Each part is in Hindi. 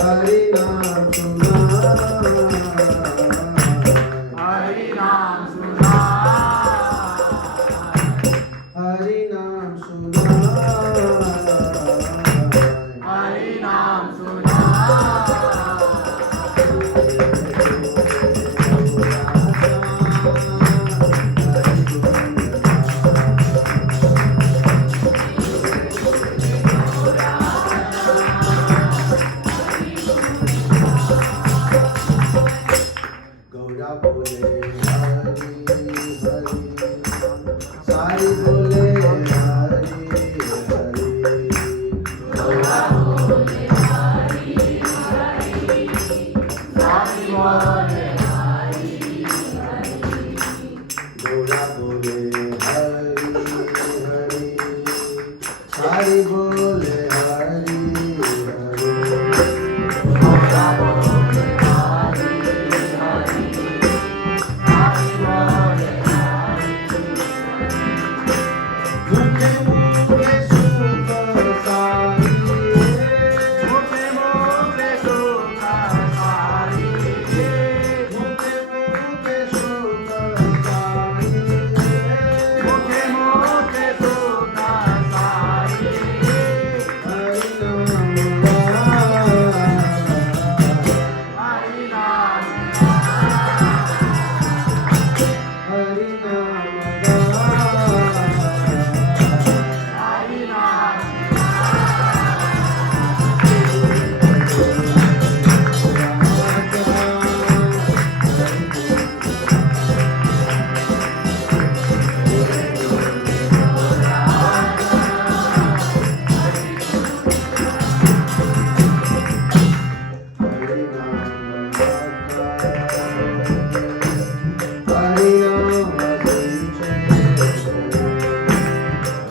हरि नाम सुना, हरि नाम सुना, हरि नाम सुना, हरि नाम सुना, गौरा बोले हरि हरि, साई बोले हरि हरि, गौरा बोले हरि हरि, साई बोले हरि हरि, गौरा बोले हरि हरि, साई बोले हरि हरि, गौरा बोले हरि हरि, साई बोले हरि मुखे मुखे सुख साई, मुखे मुखे सुख साई, मुखे मुखे सुख साई, मुखे मुखे सुख साई, हरि नाम गाए, हरि नाम हरि नाम गाए, हरि नाम हरि नाम हरि नाम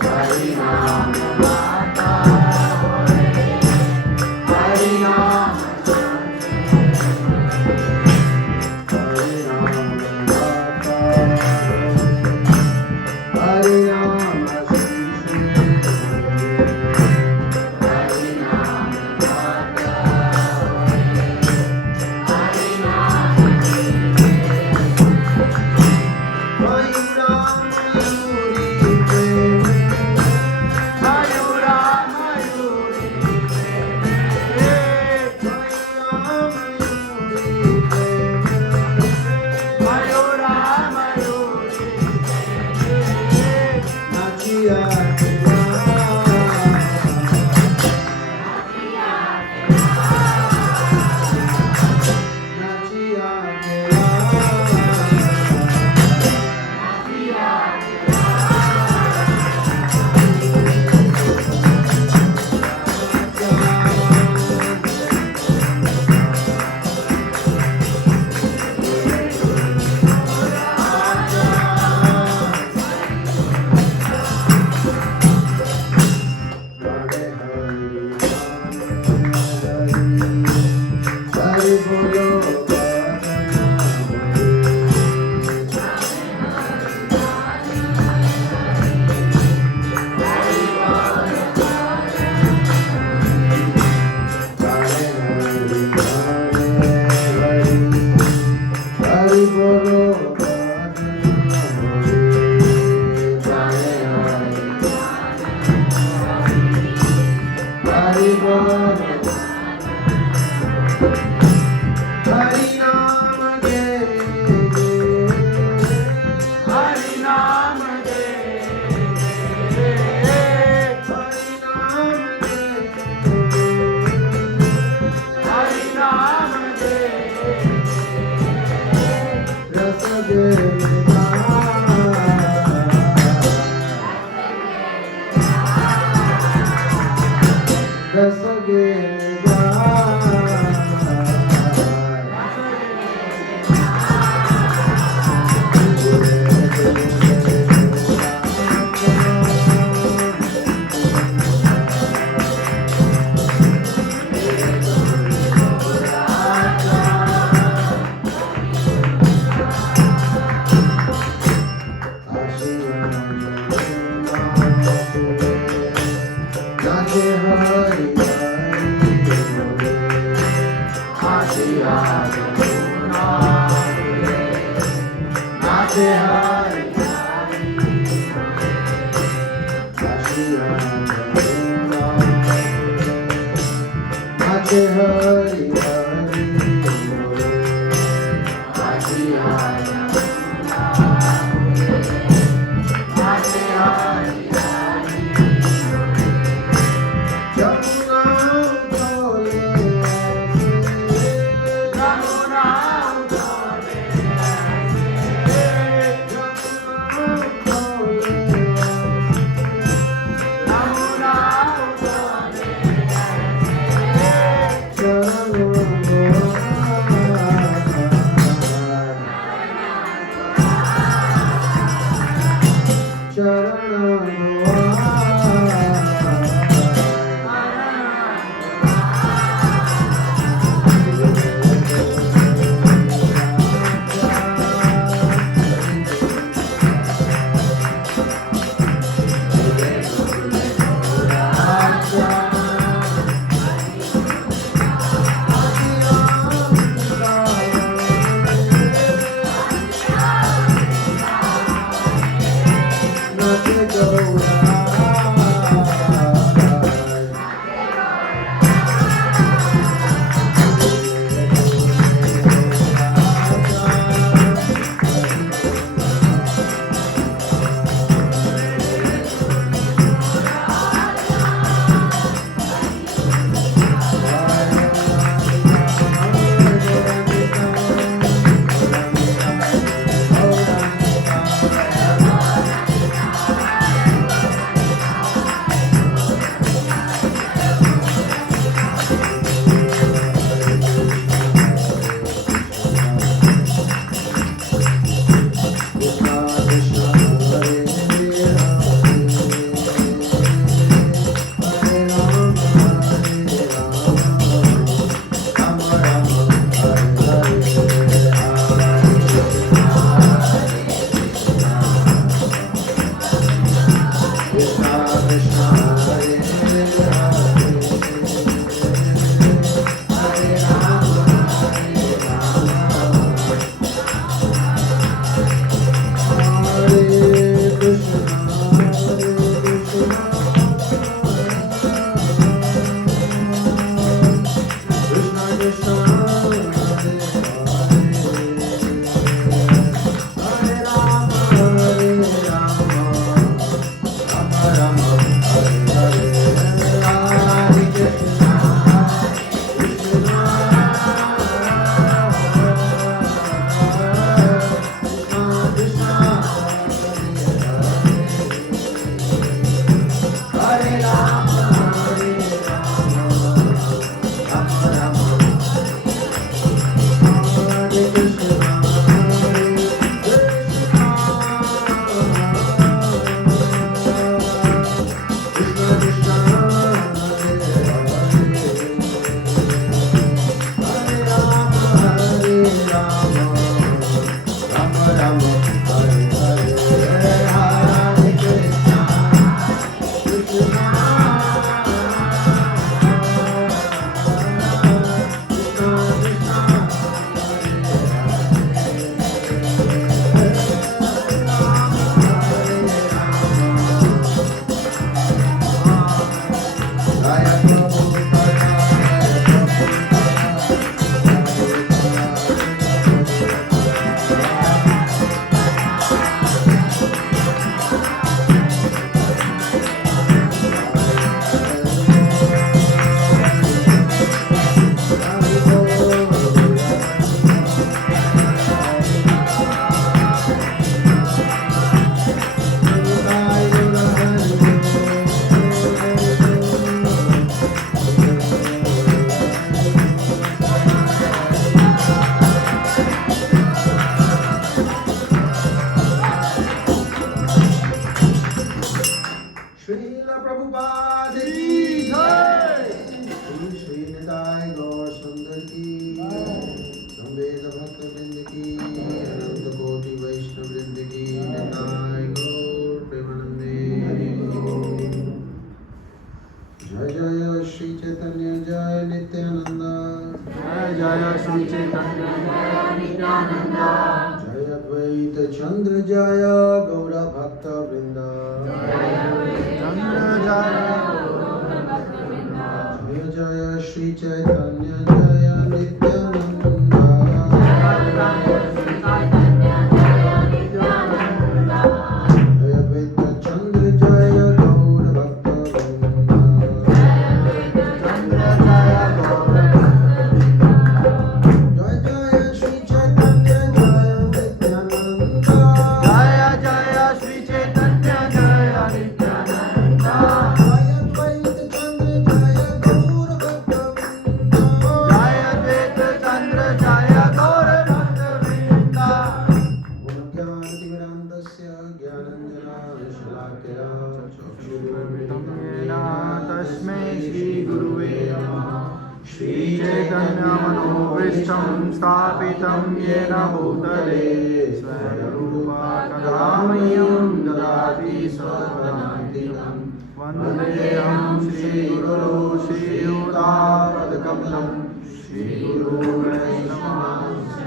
हरि नाम गाता होए, हरि नाम हरि नाम हरि नाम गाता होए, हरि नाम मयूरा मयूरी मयूरा मयूरी हरि बोलो हरि बोलो हरि बोलो हरि नाम के हरि नाम दे हरि नाम के हरि नाम दे रस दे रस गे जय श्री चैतन्य जय नित्यानंद जय अद्वैत चंद्र जय गौर भक्त वृंद चंद्र जय जय जय श्री चैतन्य जय नित्यानंद जय अद्वैत चंद्र जय गौर भक्त वृंद चंद्र जय गौर जय जय श्री चैतन्य जय नित्यानंद जय जय श्री चैतन्य जय नित्यानंद जय अद्वैत चंद्र जय गौर भक्त वृंद जय अद्वैत चंद्र जय गौर भक्त वृंद ज्ञानतिमिरान्धस्य ज्ञानञ्जनाशलाकया चक्षुरुन्मिलितं येन तस्मै श्रीगुरुवे नमः श्रीचैतन्यमनोभीष्टं स्थापितं येन भूतले स्वयं रूपा कदा मह्यं ददाति स्वपदान्तिकं वन्देऽहं श्रीगुरो श्रीयुतापदकमलं श्रीगुरुवैष्णवांश्च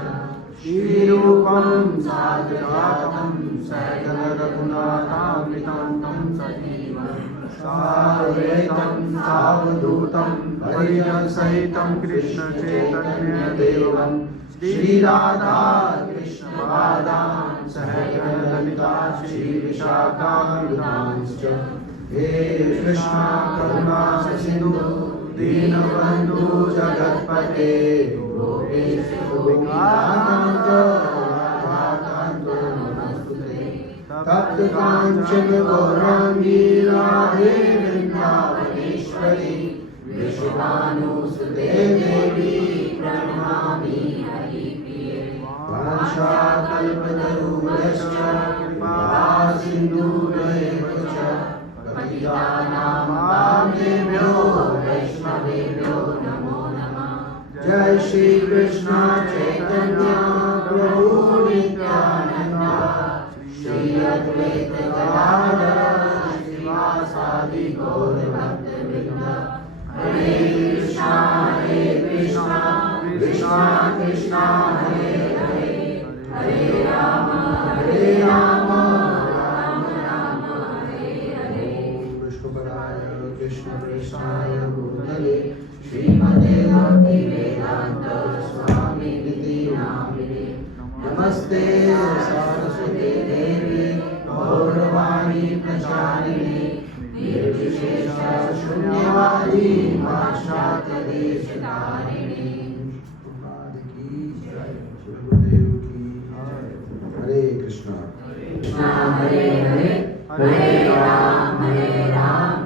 श्रीरूपं साग्रजातं सकलरघुनाथामृतान्तं सजीवं साद्वैतं सावधूतं परिजनसहितं कृष्णचैतन्यदेवं श्रीराधा कृष्णपादां सहगणललिता श्रीविशाखान्वितांश्च हे कृष्णा करुणा सिन्धु दीनबन्धु जगत्पते गोपेश गोपिकाकान्त राधाकान्त नमोस्तुते तप्त काञ्चन गौराङ्गी राधे वृन्दावनेश्वरी विश्वभानुसुते देवी प्रणमामि हरिप्रिये वाञ्छाकल्पतरुभ्यश्च कृपा सिन्धुभ्येव च पतितानां पावनेभ्यो वैष्णवेभ्यो नमो नमः जय श्री कृष्ण चैतन्य प्रभु नित्यानंद श्री अद्वैत गदाधर श्रीवासादि गौर भक्तवृंद हरे कृष्णा कृष्णा कृष्णा हरे हरे हरे राम राम राम हरे हरे विष्णुपदाय कृष्ण कृष्णाय भूतले श्रीमते भक्तिवेदांत स्वामिनिति नामिने नमस्ते सरस्वती देवी गौरवाणी प्रचारिणे निर्विशेष शून्यवादी पाश्चात्यदेशतारिणे प्रभुपाद की जय गुरुदेव की जय हरे कृष्णा हरे हरे हरे राम राम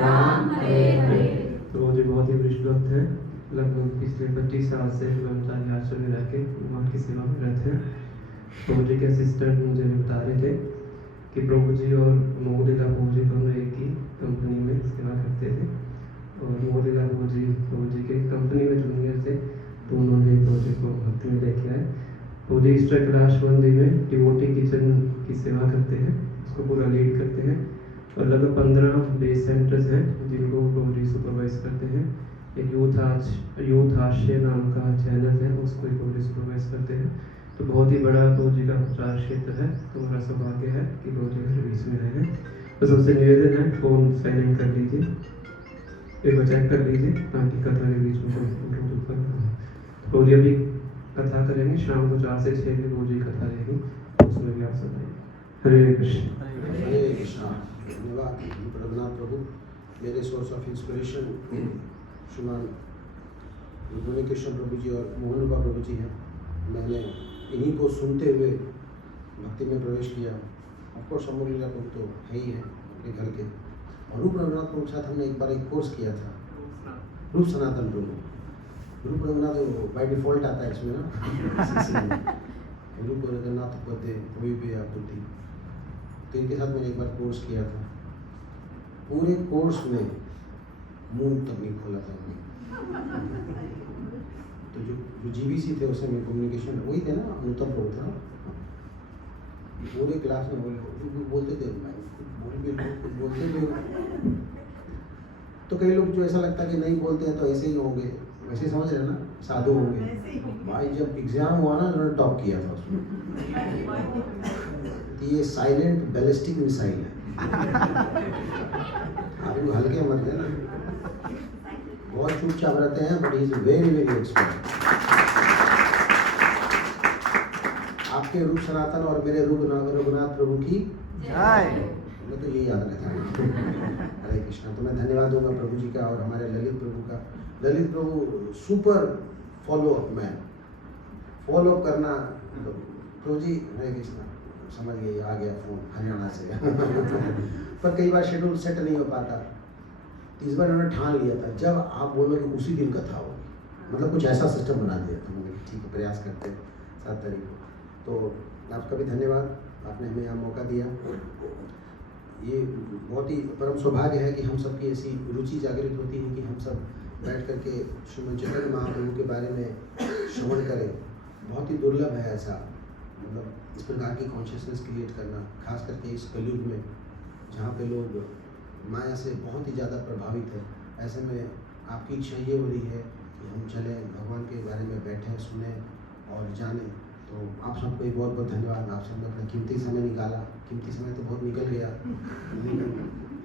राम हरे हरे। तो मुझे बहुत ही वरिष्ठ भक्त है, लगभग पिछले 25 साल से ब्रह्मचारी आश्रम में रह के भगवान की सेवा में रहते हैं। तो मुझे के असिस्टेंट मुझे बता रहे थे कि प्रभु जी और मोहलीला प्रभु जी दोनों एक ही कंपनी में सेवा करते थे और मोहलीला प्रभु जी के कंपनी में जूनियर थे, तो उन्होंने प्रोजेक्ट को भक्ति में लेके आए। प्रभु जी ईस्टर कैलाश मंदिर में डिवोटी किचन की सेवा करते हैं, उसको पूरा लीड करते हैं और लगभग 15 बेस सेंटर्स हैं जिनको प्रभु जी सुपरवाइज करते हैं। एक यूथ आश्रय नाम का चैनल है, उसको प्रभु जी सुपरवाइज करते हैं। तो बहुत ही बड़ा प्रभु जी का प्रचार क्षेत्र है, तो मेरा सौभाग्य है कि प्रभु जी मेरे बीच में आए हैं। बस उससे निवेदन है, फोन साइन इन कर लीजिए, एक बार चेक कर लीजिए ताकि कथा के बीच में प्रभु जी अभी कथा करेंगे शाम को 4 से 6 प्रभु जी कथा रहेगी, उसमें भी आप सब आइए। हरे कृष्ण। हरे कृष्णा। धन्यवाद रघुनाथ प्रभु। मेरे सोर्स ऑफ इंस्पिरेशन श्रीमान रुक्मिणी कृष्ण प्रभु जी और मोहन रूपा प्रभु जी हैं। मैंने इन्हीं को सुनते हुए भक्ति में प्रवेश किया। ऑफकोर्स अमोलीला प्रभु तो है ही है अपने घर के, और रूप रघुनाथ प्रभु के साथ हमने एक बार एक कोर्स किया था, रूप सनातन प्रभु। रूप रघुनाथ बाय डिफॉल्ट आता है इसमें ना रूप रघुनाथ पते कोई भी आकृति, तो इनके साथ मैंने एक बार कोर्स किया था। पूरे कोर्स में मुंह तक नहीं खोला था हमने। तो जो जीबीसी थे उस समय कम्युनिकेशन वही थे ना, अनुतम प्रभु था। पूरे क्लास में बोलते थे, बोलते थे। तो कई लोग जो ऐसा लगता है कि नहीं बोलते हैं तो ऐसे ही होंगे, वैसे समझ रहे ना, साधु होंगे भाई। जब एग्जाम हुआ ना उन्होंने टॉप किया था उसमें। तो ये साइलेंट बैलिस्टिक मिसाइल है, आप इनको हल्के मत लेना। बहुत चुपचाप रहते हैं but he is very very expert. आपके रूप सनातन और मेरे रूप रघुनाथ प्रभु की जय। मैं तो यही याद रहता है। हरे कृष्णा। तो मैं धन्यवाद दूंगा प्रभु जी का और हमारे ललित प्रभु का। Lalit Prabhu super follow up man, follow up करना। प्रभु जी हरे कृष्णा, समझ गए, आ गया फोन हरियाणा से। पर कई बार शेड्यूल सेट नहीं हो पाता। इस बार उन्होंने ठान लिया था जब आप बोलोगे उसी दिन कथा होगी, मतलब कुछ ऐसा सिस्टम बना दिया था। मैंने ठीक है, प्रयास करते 7 तारीख को। तो आपका भी धन्यवाद, आपने हमें यहाँ मौका दिया। ये बहुत ही परम सौभाग्य है कि हम सबकी ऐसी रुचि जागृत होती है कि हम सब बैठ करके श्रीमद् चैतन्य महाप्रभु के बारे में श्रवण करें। बहुत ही दुर्लभ है ऐसा, मतलब इस प्रकार की कॉन्शियसनेस क्रिएट करना, खास करके इस कलयुग में जहाँ पे लोग माया से बहुत ही ज़्यादा प्रभावित है। ऐसे में आपकी इच्छा ये हो रही है कि हम चलें, भगवान के बारे में बैठें, सुने और जानें। तो आप सबको एक बहुत बहुत धन्यवाद। आप सबने अपना कीमती समय निकाला। कीमती समय तो बहुत निकल गया,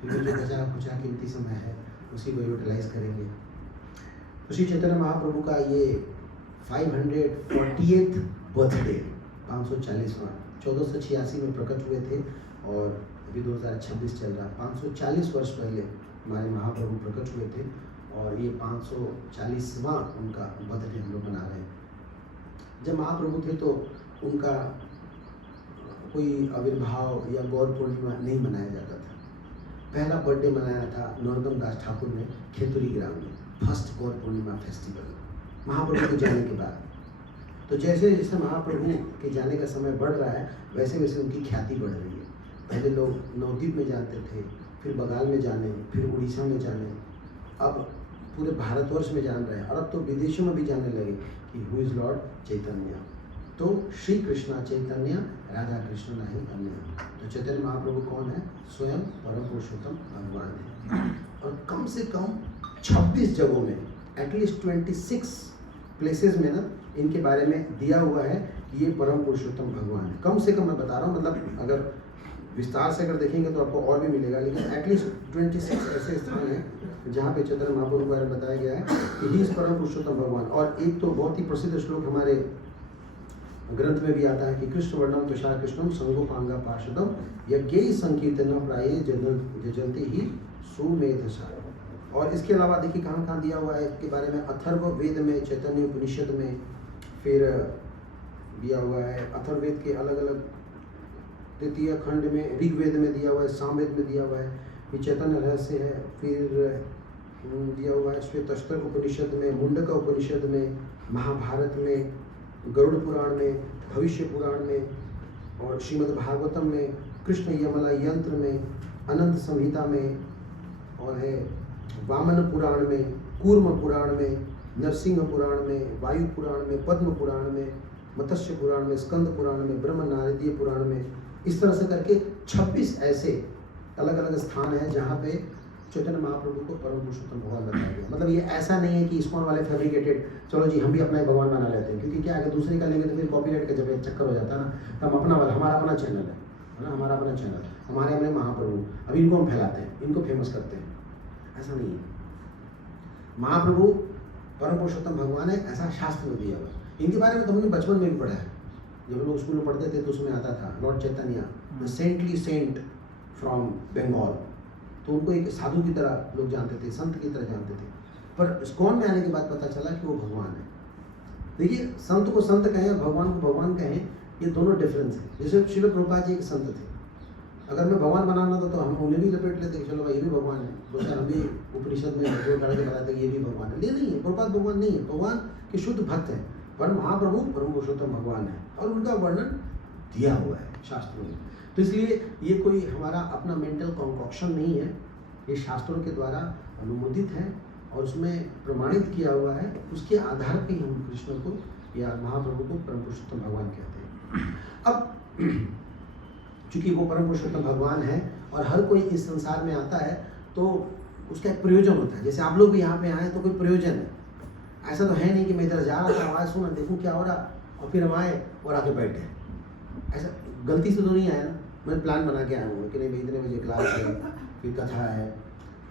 फिर जो बचा कुचा कीमती समय है उसी को यूटिलाइज करेंगे। तो श्री चैतन्य महाप्रभु का ये 540th बर्थडे, 540वां, 1486 में प्रकट हुए थे और अभी 2026 चल रहा। 540 वर्ष पहले हमारे महाप्रभु प्रकट हुए थे और ये 540वां उनका बर्थडे हम लोग मना रहे हैं। जब महाप्रभु थे तो उनका कोई आविर्भाव या गौर पूर्णिमा नहीं मनाया जाता था। पहला बर्थडे मनाया था नरोत्तम दास ठाकुर ने खेतुरी ग्राम में, फर्स्ट गौर पूर्णिमा फेस्टिवल महाप्रभु के जाने के बाद। तो जैसे जैसे महाप्रभु के जाने का समय बढ़ रहा है वैसे वैसे उनकी ख्याति बढ़ रही है। पहले लोग नवद्वीप में जानते थे, फिर बंगाल में जाने, फिर उड़ीसा में जाने, अब पूरे भारतवर्ष में जान रहे हैं और अब तो विदेशों में भी जानने लगे कि हु इज़ लॉर्ड चैतन्य। तो श्री कृष्णा चैतन्य राधा कृष्ण नहीं अन्य। तो चैतन्य महाप्रभु कौन है? स्वयं परम पुरुषोत्तम भगवान है। और कम से कम 26 जगहों में, एटलीस्ट 26 प्लेसेस में ना इनके बारे में दिया हुआ है कि ये परम पुरुषोत्तम भगवान है। कम से कम मैं बता रहा हूँ, मतलब अगर विस्तार से अगर देखेंगे तो आपको और भी मिलेगा, लेकिन एटलीस्ट 26 ऐसे स्थान हैं जहाँ पे चैतन्य महाप्रभु के बारे में बताया गया है कि ही इस परम पुरुषोत्तम भगवान। और एक तो बहुत ही प्रसिद्ध श्लोक हमारे ग्रंथ में भी आता है कि कृष्ण वर्णम तुषार कृष्णम संगोपांगा पार्षदम यज्ञ संकीर्तन प्राय जजंती ही सुमेधसार। और इसके अलावा देखिए कहाँ कहाँ दिया हुआ है इसके बारे में। अथर्व वेद में, चैतन्य उपनिषद में, फिर दिया हुआ है अथर्ववेद के अलग अलग तृतीय खंड में, ऋग्वेद में दिया हुआ है, सामवेद में दिया हुआ है, ये चैतन्य रहस्य है। फिर दिया हुआ है श्वेतस्तर उपनिषद में, मुंडका उपनिषद में, महाभारत में, गरुड़ पुराण में, भविष्य पुराण में और श्रीमद् भागवतम में, कृष्ण यमला यंत्र में, अनंत संहिता में, और है वामन पुराण में, कूर्म पुराण में, नरसिंह पुराण में, वायु पुराण में, पद्म पुराण में, मत्स्य पुराण में, स्कंद पुराण में, ब्रह्म नारदीय पुराण में। इस तरह से करके 26 ऐसे अलग अलग स्थान हैं जहाँ पे चैतन्य महाप्रभु को परम पुरुषोत्तम भगवान बताया गया। मतलब ये ऐसा नहीं है कि इस्कॉन वाले फैब्रिकेटेड चलो जी हम भी अपना ही भगवान बना लेते हैं, क्योंकि क्या है दूसरे का लेंगे तो फिर कॉपीराइट का जब चक्कर हो जाता है ना। तो हम अपना वाला, हमारा अपना चैनल है ना, हमारा अपना चैनल, हमारे अपने महाप्रभु, अब इनको हम फैलाते हैं, इनको फेमस करते हैं, ऐसा नहीं है। महाप्रभु परम पुरुषोत्तम भगवान है, ऐसा शास्त्र में दिया हुआ है। इनके बारे में तो हमने बचपन में भी पढ़ा है, जब लोग स्कूल में पढ़ते थे तो उसमें आता था lord Chaitanya the saintly saint from Bengal. तो उनको एक साधु की तरह लोग जानते थे, संत की तरह जानते थे। पर इस्कॉन में आने के बाद पता चला कि वो भगवान है। देखिए संत को संत कहें और भगवान को भगवान कहें, ये दोनों डिफरेंस है। जैसे श्रील प्रभुपाद जी एक संत थे, अगर मैं भगवान बनाना था तो हम उन्हें भी लपेट लेते कि चलो भाई ये भी भगवान है, तो सर हम भी उपनिषद में जो खड़े के बताते ये भी भगवान है। ये नहीं है, प्रभुपाद भगवान नहीं है, भगवान के शुद्ध भक्त है। पर महाप्रभु परम पुरुषोत्तम भगवान है और उनका वर्णन दिया हुआ है शास्त्रों में। तो इसलिए ये कोई हमारा अपना मेंटल कॉन्कॉक्शन नहीं है, ये शास्त्रों के द्वारा अनुमोदित है और उसमें प्रमाणित किया हुआ है। उसके आधार पर ही हम कृष्ण को या महाप्रभु को परम पुरुषोत्तम भगवान कहते हैं। अब चूँकि वो परम पुरुषोत्तम भगवान है और हर कोई इस संसार में आता है तो उसका एक प्रयोजन होता है। जैसे आप लोग भी यहाँ पे आए तो कोई प्रयोजन है। ऐसा तो है नहीं कि मैं इधर जा रहा था, आवाज़ सुना, देखूँ क्या हो रहा, और फिर हम आए और आके बैठ गए। ऐसा गलती से तो नहीं आया ना, मैं प्लान बना के आया हूँ कि नहीं भाई इतने बजे क्लास है, फिर कथा है,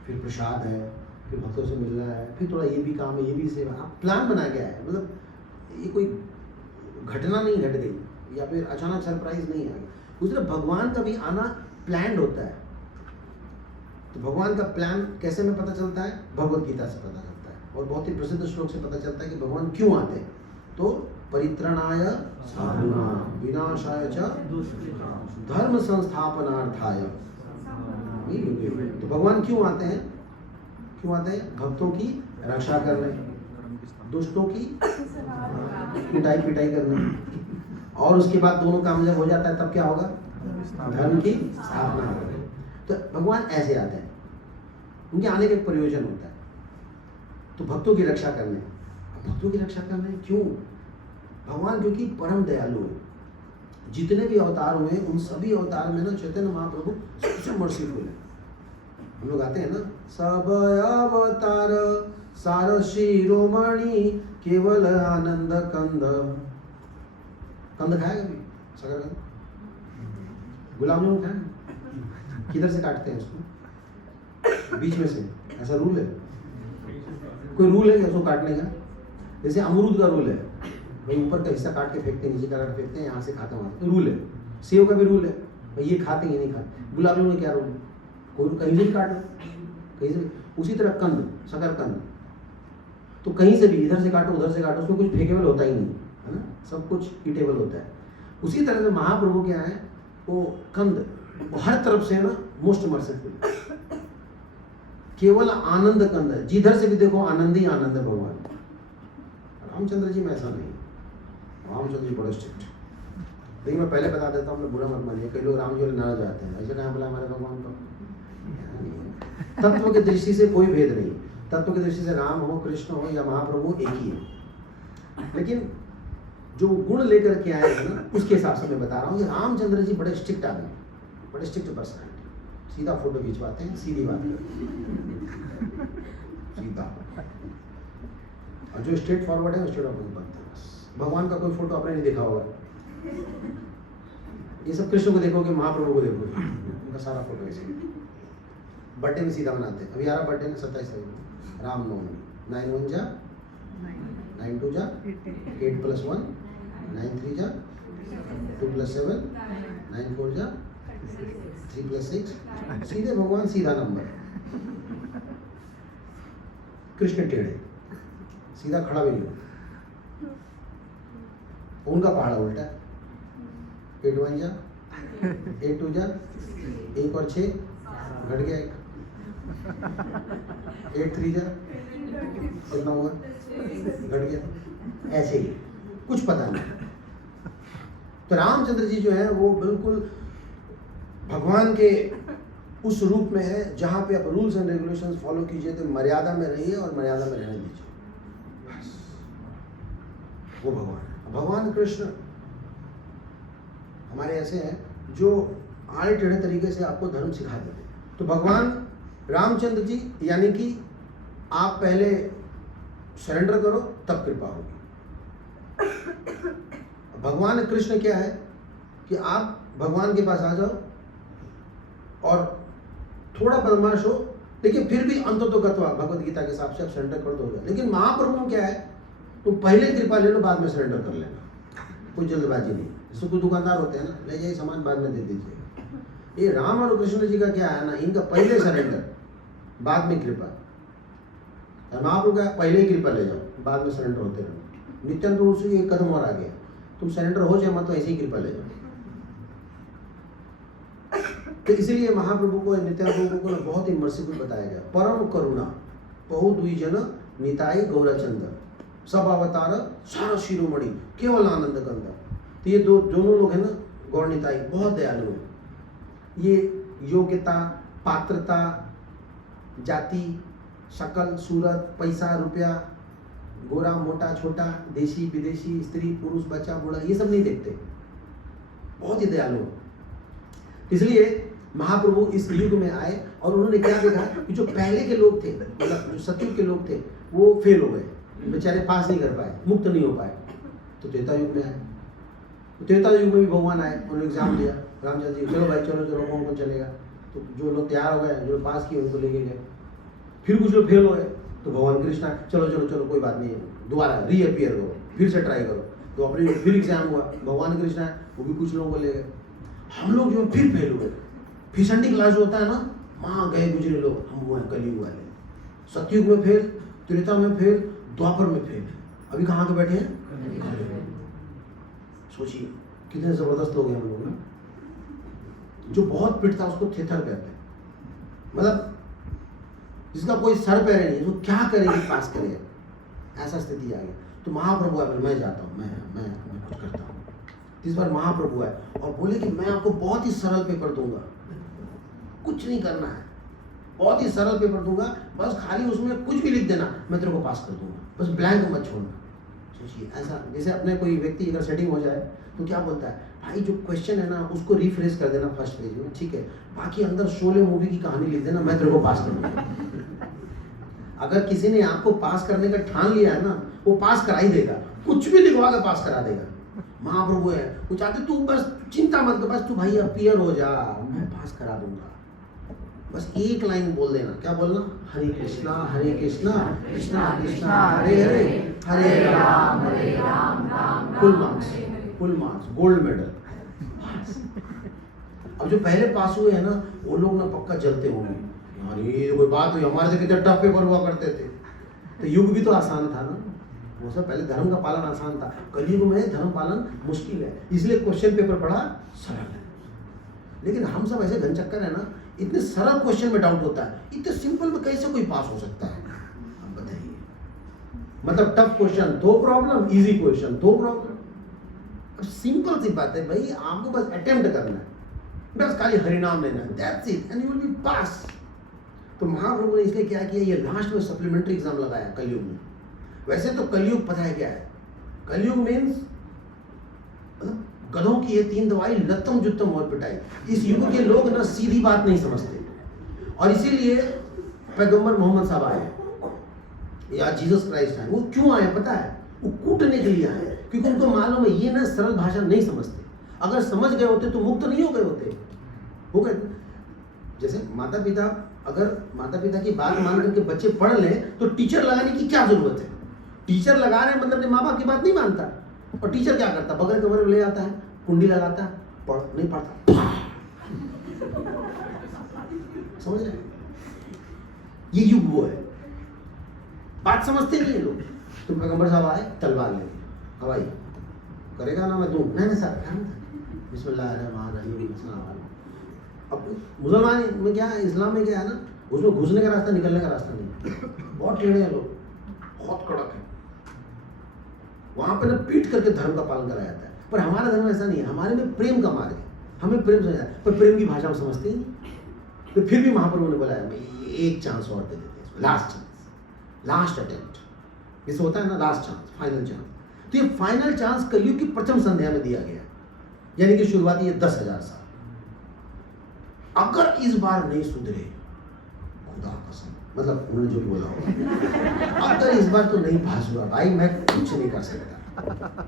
फिर प्रसाद है, फिर भक्तों से मिलना है, फिर थोड़ा ये भी काम है, ये भी सेवा, आप प्लान बना के आए। मतलब ये कोई घटना नहीं घट गई या फिर अचानक सरप्राइज नहीं आ गया। दूसरा, भगवान का भी आना प्लान्ड होता है। तो भगवान का प्लान कैसे में पता चलता है? भगवत गीता से पता चलता है, और बहुत ही प्रसिद्ध श्लोक से पता चलता है कि भगवान क्यों आते हैं। तो परित्रणाय साधूनां विनाशाय च धर्म संस्थापनार्थाय। तो भगवान क्यों आते हैं? क्यों आते हैं? भक्तों की रक्षा करने, दुष्टों की पिटाई करने, और उसके बाद दोनों काम जब हो जाता है तब क्या होगा? धर्म की स्थापना करने। तो भगवान ऐसे आते हैं, उनके आने का एक प्रयोजन होता है। तो भक्तों की रक्षा करने, भक्तों की रक्षा करने क्यों? भगवान क्योंकि परम दयालु है। जितने भी अवतार हुए उन सभी अवतार में ना चैतन्य महाप्रभु सबसे मर्सीफुल है। हम लोग आते हैं ना, सब अवतार सार शिरोमणि केवल आनंद कंद। कंद खाया कभी? शकरकंद, गुलाब जामुन खाया? किधर से काटते हैं इसको? बीच में से। ऐसा रूल है? कोई रूल है क्या इसको काटने का? जैसे अमरूद का रूल है, भाई ऊपर का हिस्सा काट के फेंकते हैं, नीचे का काट के फेंकते हैं, यहाँ से खाते हैं, रूल है। सेव का भी रूल है, भाई ये खाते हैं ये नहीं खाते। गुलाब जामुन क्या रूल? कोई कहीं से भी काट लो, कहीं से। उसी तरह कंद, शकरकंद, तो कहीं से भी, इधर से काटो उधर से काटो, उसमें कुछ फेंकेबल होता ही नहीं है ना, सब कुछ ईटेबल होता है। उसी तरह से महाप्रभु क्या है, वो कंद, वो हर तरफ से है ना मोस्ट मर्सीफुल, केवल आनंद कंद, जिधर से भी देखो आनंद ही आनंद है भगवान। रामचंद्र जी में ऐसा नहीं, रामचंद्र जी बड़े स्ट्रिक्ट। लेकिन मैं पहले बता देता हूँ, बुरा मत मानिए, कई लोग राम जी वाले नाराज हो जाते हैं, ऐसे कहाँ बोला हमारे भगवान को। तत्व की दृष्टि से कोई भेद नहीं, तत्व की दृष्टि से राम हो, कृष्ण हो या महाप्रभु एक ही है। लेकिन जो गुण लेकर के आए हैं ना, उसके हिसाब से मैं बता रहा हूँ कि रामचंद्र जी बड़े स्ट्रिक्ट आदमी, बड़े स्ट्रिक्ट पर्सनैलिटी, सीधा फोटो खिंचवाते हैं, सीधी बात करते हैं, सीधा। और जो स्ट्रेट फॉरवर्ड है स्ट्रेट फॉरवर्ड बनता है। भगवान का कोई फोटो आपने नहीं देखा होगा, ये सब कृष्ण को देखोगे, महाप्रभु को देखोगे, उनका सारा फोटो ऐसे। बर्थडे में सीधा बनाते हैं। अभी आ रहा बर्थडे में 27 तारीख को रामनवमी, 9 1 जा 9 2 जा 8 + 1 9 3 जा 2 + 7 9 4 जा 3 + 6, सीधे भगवान, सीधा नंबर। कृष्ण टेढ़े, सीधा खड़ा भी नहीं हो, उनका पहाड़ा उल्टा। 8 1 जा 8 2 जा 1 और 6 घट गया 1, 8 3 जा 9 हुआ घट गया, ऐसे ही कुछ पता नहीं। तो रामचंद्र जी जो है वो बिल्कुल भगवान के उस रूप में है जहाँ पे आप रूल्स एंड रेगुलेशंस फॉलो कीजिए, तो मर्यादा में रहिए और मर्यादा में रहने दीजिए, बस वो भगवान। भगवान कृष्ण हमारे ऐसे हैं जो आड़े टेढ़े तरीके से आपको धर्म सिखा देते हैं। तो भगवान रामचंद्र जी, यानी कि आप पहले सरेंडर करो तब कृपा होगी। भगवान कृष्ण क्या है कि आप भगवान के पास आ जाओ और थोड़ा बदमाश हो, लेकिन फिर भी अंततोगत्वा भगवत गीता के हिसाब से आप सरेंडर कर दोगे। लेकिन महाप्रभु क्या है, तो पहले कृपा ले लो, बाद में सरेंडर कर लेना, कोई जल्दबाजी नहीं। जैसे कुछ दुकानदार होते हैं ना, ले जाइए सामान बाद में दे दीजिए। ये राम और कृष्ण जी का क्या है ना, इनका पहले सरेंडर बाद में कृपा। और महाप्रभु का पहले ही कृपा ले जाओ, बाद में सरेंडर होते रहो। नित्यानंद प्रभु से एक कदम और आ गया, तुम सरेंडर हो जाए मत, तो ऐसे ही कृपा ले जाओ। तो इसीलिए महाप्रभु को, नित्यानंद प्रभु को बहुत ही मर्सीफुल बताया गया। परम करुणा बहु द्विजन निताई गौरचंद, सब अवतार सार शिरोमणि केवल आनंद कंद। तो ये दोनों लोग हैं ना, गौर निताई, बहुत दयालु हैं। ये योग्यता, पात्रता, जाति, शकल, सूरत, पैसा, रुपया, गोरा मोटा छोटा, देशी विदेशी, स्त्री पुरुष, बच्चा बूढ़ा, ये सब नहीं देखते, बहुत ही दयालु हैं। इसलिए महाप्रभु इस युग में आए और उन्होंने क्या देखा कि जो पहले के लोग थे, मतलब जो सतयुग के लोग थे, वो फेल हो गए। बेचारे पास नहीं कर पाए, मुक्त नहीं हो पाए, तो त्रेता युग में आए। तो त्रेता युग में भी भगवान आए, उन्होंने एग्जाम दिया, रामचंद्र जी चलो भाई चलो चलो, कौन कौन चलेगा। तो जो लोग तैयार हो गए, जो पास किए उनको लेके गए। फिर कुछ लोग फेल हो गए, तो भगवान कृष्ण आए, चलो चलो चलो कोई बात नहीं है, दोबारा रीअपियर करो, फिर से ट्राई करो। तो अपने फिर एग्जाम हुआ, भगवान कृष्ण आए, वो भी कुछ लोगों को ले गए। हम लोग जो फिर फेल हुए। फिसंडी क्लास जो होता है ना, वहाँ गए गुजरे लोग, हम वो हैं कलयुग वाले। सतयुग में फेल, त्रेता में फेल, द्वापर में फेल, अभी कहाँ के बैठे हैं? सोचिए कितने जबरदस्त लोग हैं हम लोग ना। जो बहुत पिटता उसको थेथर कहते हैं, मतलब जिसका कोई सर पैर नहीं है, जो क्या करेगी पास करेगा, ऐसा स्थिति आ गई। तो महाप्रभु आए, मैं जाता हूँ, मैं कुछ करता हूँ। इस बार महाप्रभु आए और बोले कि मैं आपको बहुत ही सरल पेपर दूंगा, कुछ नहीं करना है, बहुत ही सरल पेपर दूंगा, बस खाली उसमें कुछ भी लिख देना, मैं तेरे को पास कर दूंगा, बस ब्लैंक मत छोड़ना। सोचिए ऐसा, जैसे अपने कोई व्यक्ति अगर सेटिंग हो जाए तो क्या बोलता है, भाई जो क्वेश्चन है ना उसको रिफ्रेश कर देना फर्स्ट पेज में, ठीक है, बाकी अंदर शोले मूवी की कहानी लिख देना, मैं तेरे को पास कर दूंगा। अगर किसी ने आपको पास करने का ठान लिया है ना, वो पास करा ही देगा, कुछ भी लिखवा कर पास करा देगा। महाप्रभु है, वो चाहते तू बस चिंता मत कर, बस तू भाई अपीयर हो जा, मैं पास करा दूंगा। बस एक लाइन बोल देना, क्या बोलना, Hare Krishna Krishna Krishna Hare Hare, Hare Ram full marks gold medal. अब जो पहले पास हुए हैं ना, वो लोग ना पक्का जलते होंगे, यार ये कोई बात हुई, हमारे से कितने टफ पेपर हुआ करते थे। तो युग भी तो आसान था ना, वो सब पहले धर्म का पालन आसान था, कलयुग में धर्म पालन मुश्किल है, इसलिए क्वेश्चन पेपर बड़ा सरल है। लेकिन हम सब ऐसे घनचक्कर है ना, इतने सरल क्वेश्चन में डाउट होता है, इतने सिंपल में कैसे कोई पास हो सकता है, आप बताइए। मतलब टफ क्वेश्चन दो प्रॉब्लम, इजी क्वेश्चन दो प्रॉब्लम। अब सिंपल सी बात है भाई, आपको बस अटेम्प्ट करना है, बस खाली हरिनाम लेना है, that's it and you will be pass. तो महाप्रभु ने इसलिए क्या किया, ये लास्ट में सप्लीमेंट्री एग्जाम लगाया कलयुग में। वैसे तो कलयुग पता है क्या है, कलयुग मीन्स मतलब गधों की ये तीन दवाई, लत्तम जुत्तम और पिटाई। इस युग के लोग ना सीधी बात नहीं समझते, और इसीलिए पैगंबर मोहम्मद साहब आए या जीसस क्राइस्ट आए। वो क्यों आए पता है, वो कूटने के लिए आए, क्योंकि उनको मालूम है ये ना सरल भाषा नहीं समझते। अगर समझ गए होते तो मुक्त नहीं हो गए होते, हो गए। जैसे माता पिता, अगर माता पिता की बात मान करके बच्चे पढ़ लें तो टीचर लगाने की क्या जरूरत है। टीचर लगा रहे हैं मतलब माँ बाप की बात नहीं मानता, और टीचर क्या करता, बगल कमरे में ले आता है, कुंडी लगाता है, पढ़ नहीं पढ़ता, समझ रहे, ये युग वो है, बात समझते नहीं है लोग। तो पैगंबर साहब आए तलवार लेके, हवाई करेगा ना मैं दूं, नहीं सर बिस्मिल्लाह। अब मुसलमान में क्या है, इस्लाम में क्या है ना, उसमें घुसने का रास्ता निकलने का रास्ता नहीं, बहुत टेढ़े हैं लोग, बहुत कड़क है, वहां पर ना पीट करके धर्म का पालन कराया जाता है। पर हमारा धर्म ऐसा नहीं है, हमारे में प्रेम का मार्ग है, हमें प्रेम समझा है, पर प्रेम की भाषा हम समझते ही नहीं। तो फिर भी महाप्रभु ने बोला एक चांस और दे देते हैं, लास्ट चांस, लास्ट अटेम्प्ट, जैसे होता है ना लास्ट चांस, फाइनल चांस। तो ये फाइनल चांस कलयुग की प्रथम संध्या में दिया गया, यानी कि शुरुआती ये 10,000 साल। अगर इस बार नहीं सुधरे, खुदा कसम, मतलब उन्होंने जो बोला होगा, अगर इस बार तो नहीं पास हुआ भाई, मैं कुछ नहीं कर सकता।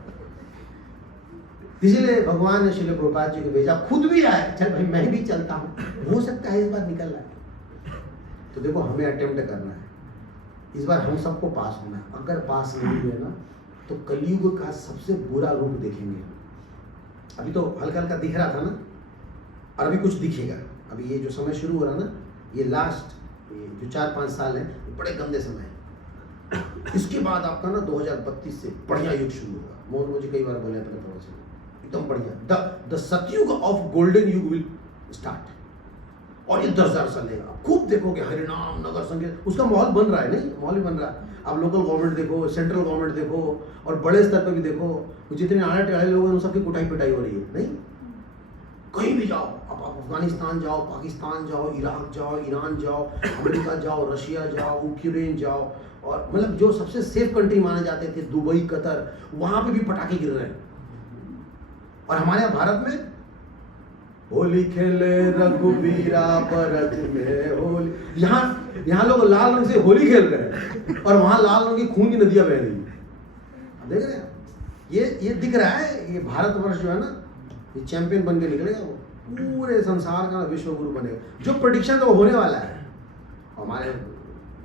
इसीलिए भगवान ने श्रील प्रभुपाद जी को भेजा, खुद भी आए, चल भाई मैं भी चलता हूँ, हो सकता है इस बार निकल आए। तो देखो हमें अटेम्प्ट करना है, इस बार हम सबको पास होना है। अगर पास नहीं हुए ना तो कलयुग का सबसे बुरा रूप देखेंगे। अभी तो हल्का हल्का दिख रहा था ना, और अभी कुछ दिखेगा। अभी ये जो समय शुरू हो रहा ना, ये लास्ट जो 4-5 साल है, बड़े गंदे समय है। इसके बाद आपका ना 2032 से बढ़िया युग शुरू होगा। मोहन जी कई बार बोले अपने प्रवचन, एकदम बढ़िया, द सतयुग ऑफ गोल्डन युग विल स्टार्ट। और ये 10,000 साल लेगा, खूब देखोगे हरिनाम नगर संगीत, उसका माहौल बन रहा है, नहीं माहौल ही बन रहा है। आप लोकल गवर्नमेंट देखो, सेंट्रल गवर्नमेंट देखो, और बड़े स्तर पर भी देखो, जितने आड़े टेढ़े लोग हैं उन सबकी कुटाई पिटाई हो रही है। नहीं, कहीं भी जाओ, आप अफगानिस्तान जाओ, पाकिस्तान जाओ, इराक जाओ, ईरान जाओ, अमेरिका जाओ, रशिया जाओ, यूक्रेन जाओ, और मतलब जो सबसे सेफ कंट्री माने जाते थे, दुबई, कतर, वहां पे भी पटाखे गिर रहे हैं। और हमारे यहाँ भारत में होली खेले रघुबीरा बरत में होली। यहाँ लोग लाल रंग से होली खेल रहे हैं और वहां लाल रंग की खून की नदियां बह रही हैं। देख रहे हैं, ये दिख रहा है, ये भारतवर्ष जो है ना, ये चैंपियन बन के निकलेगा, वो पूरे संसार का विश्व गुरु बनेगा। जो प्रेडिक्शन तो होने वाला है। हमारे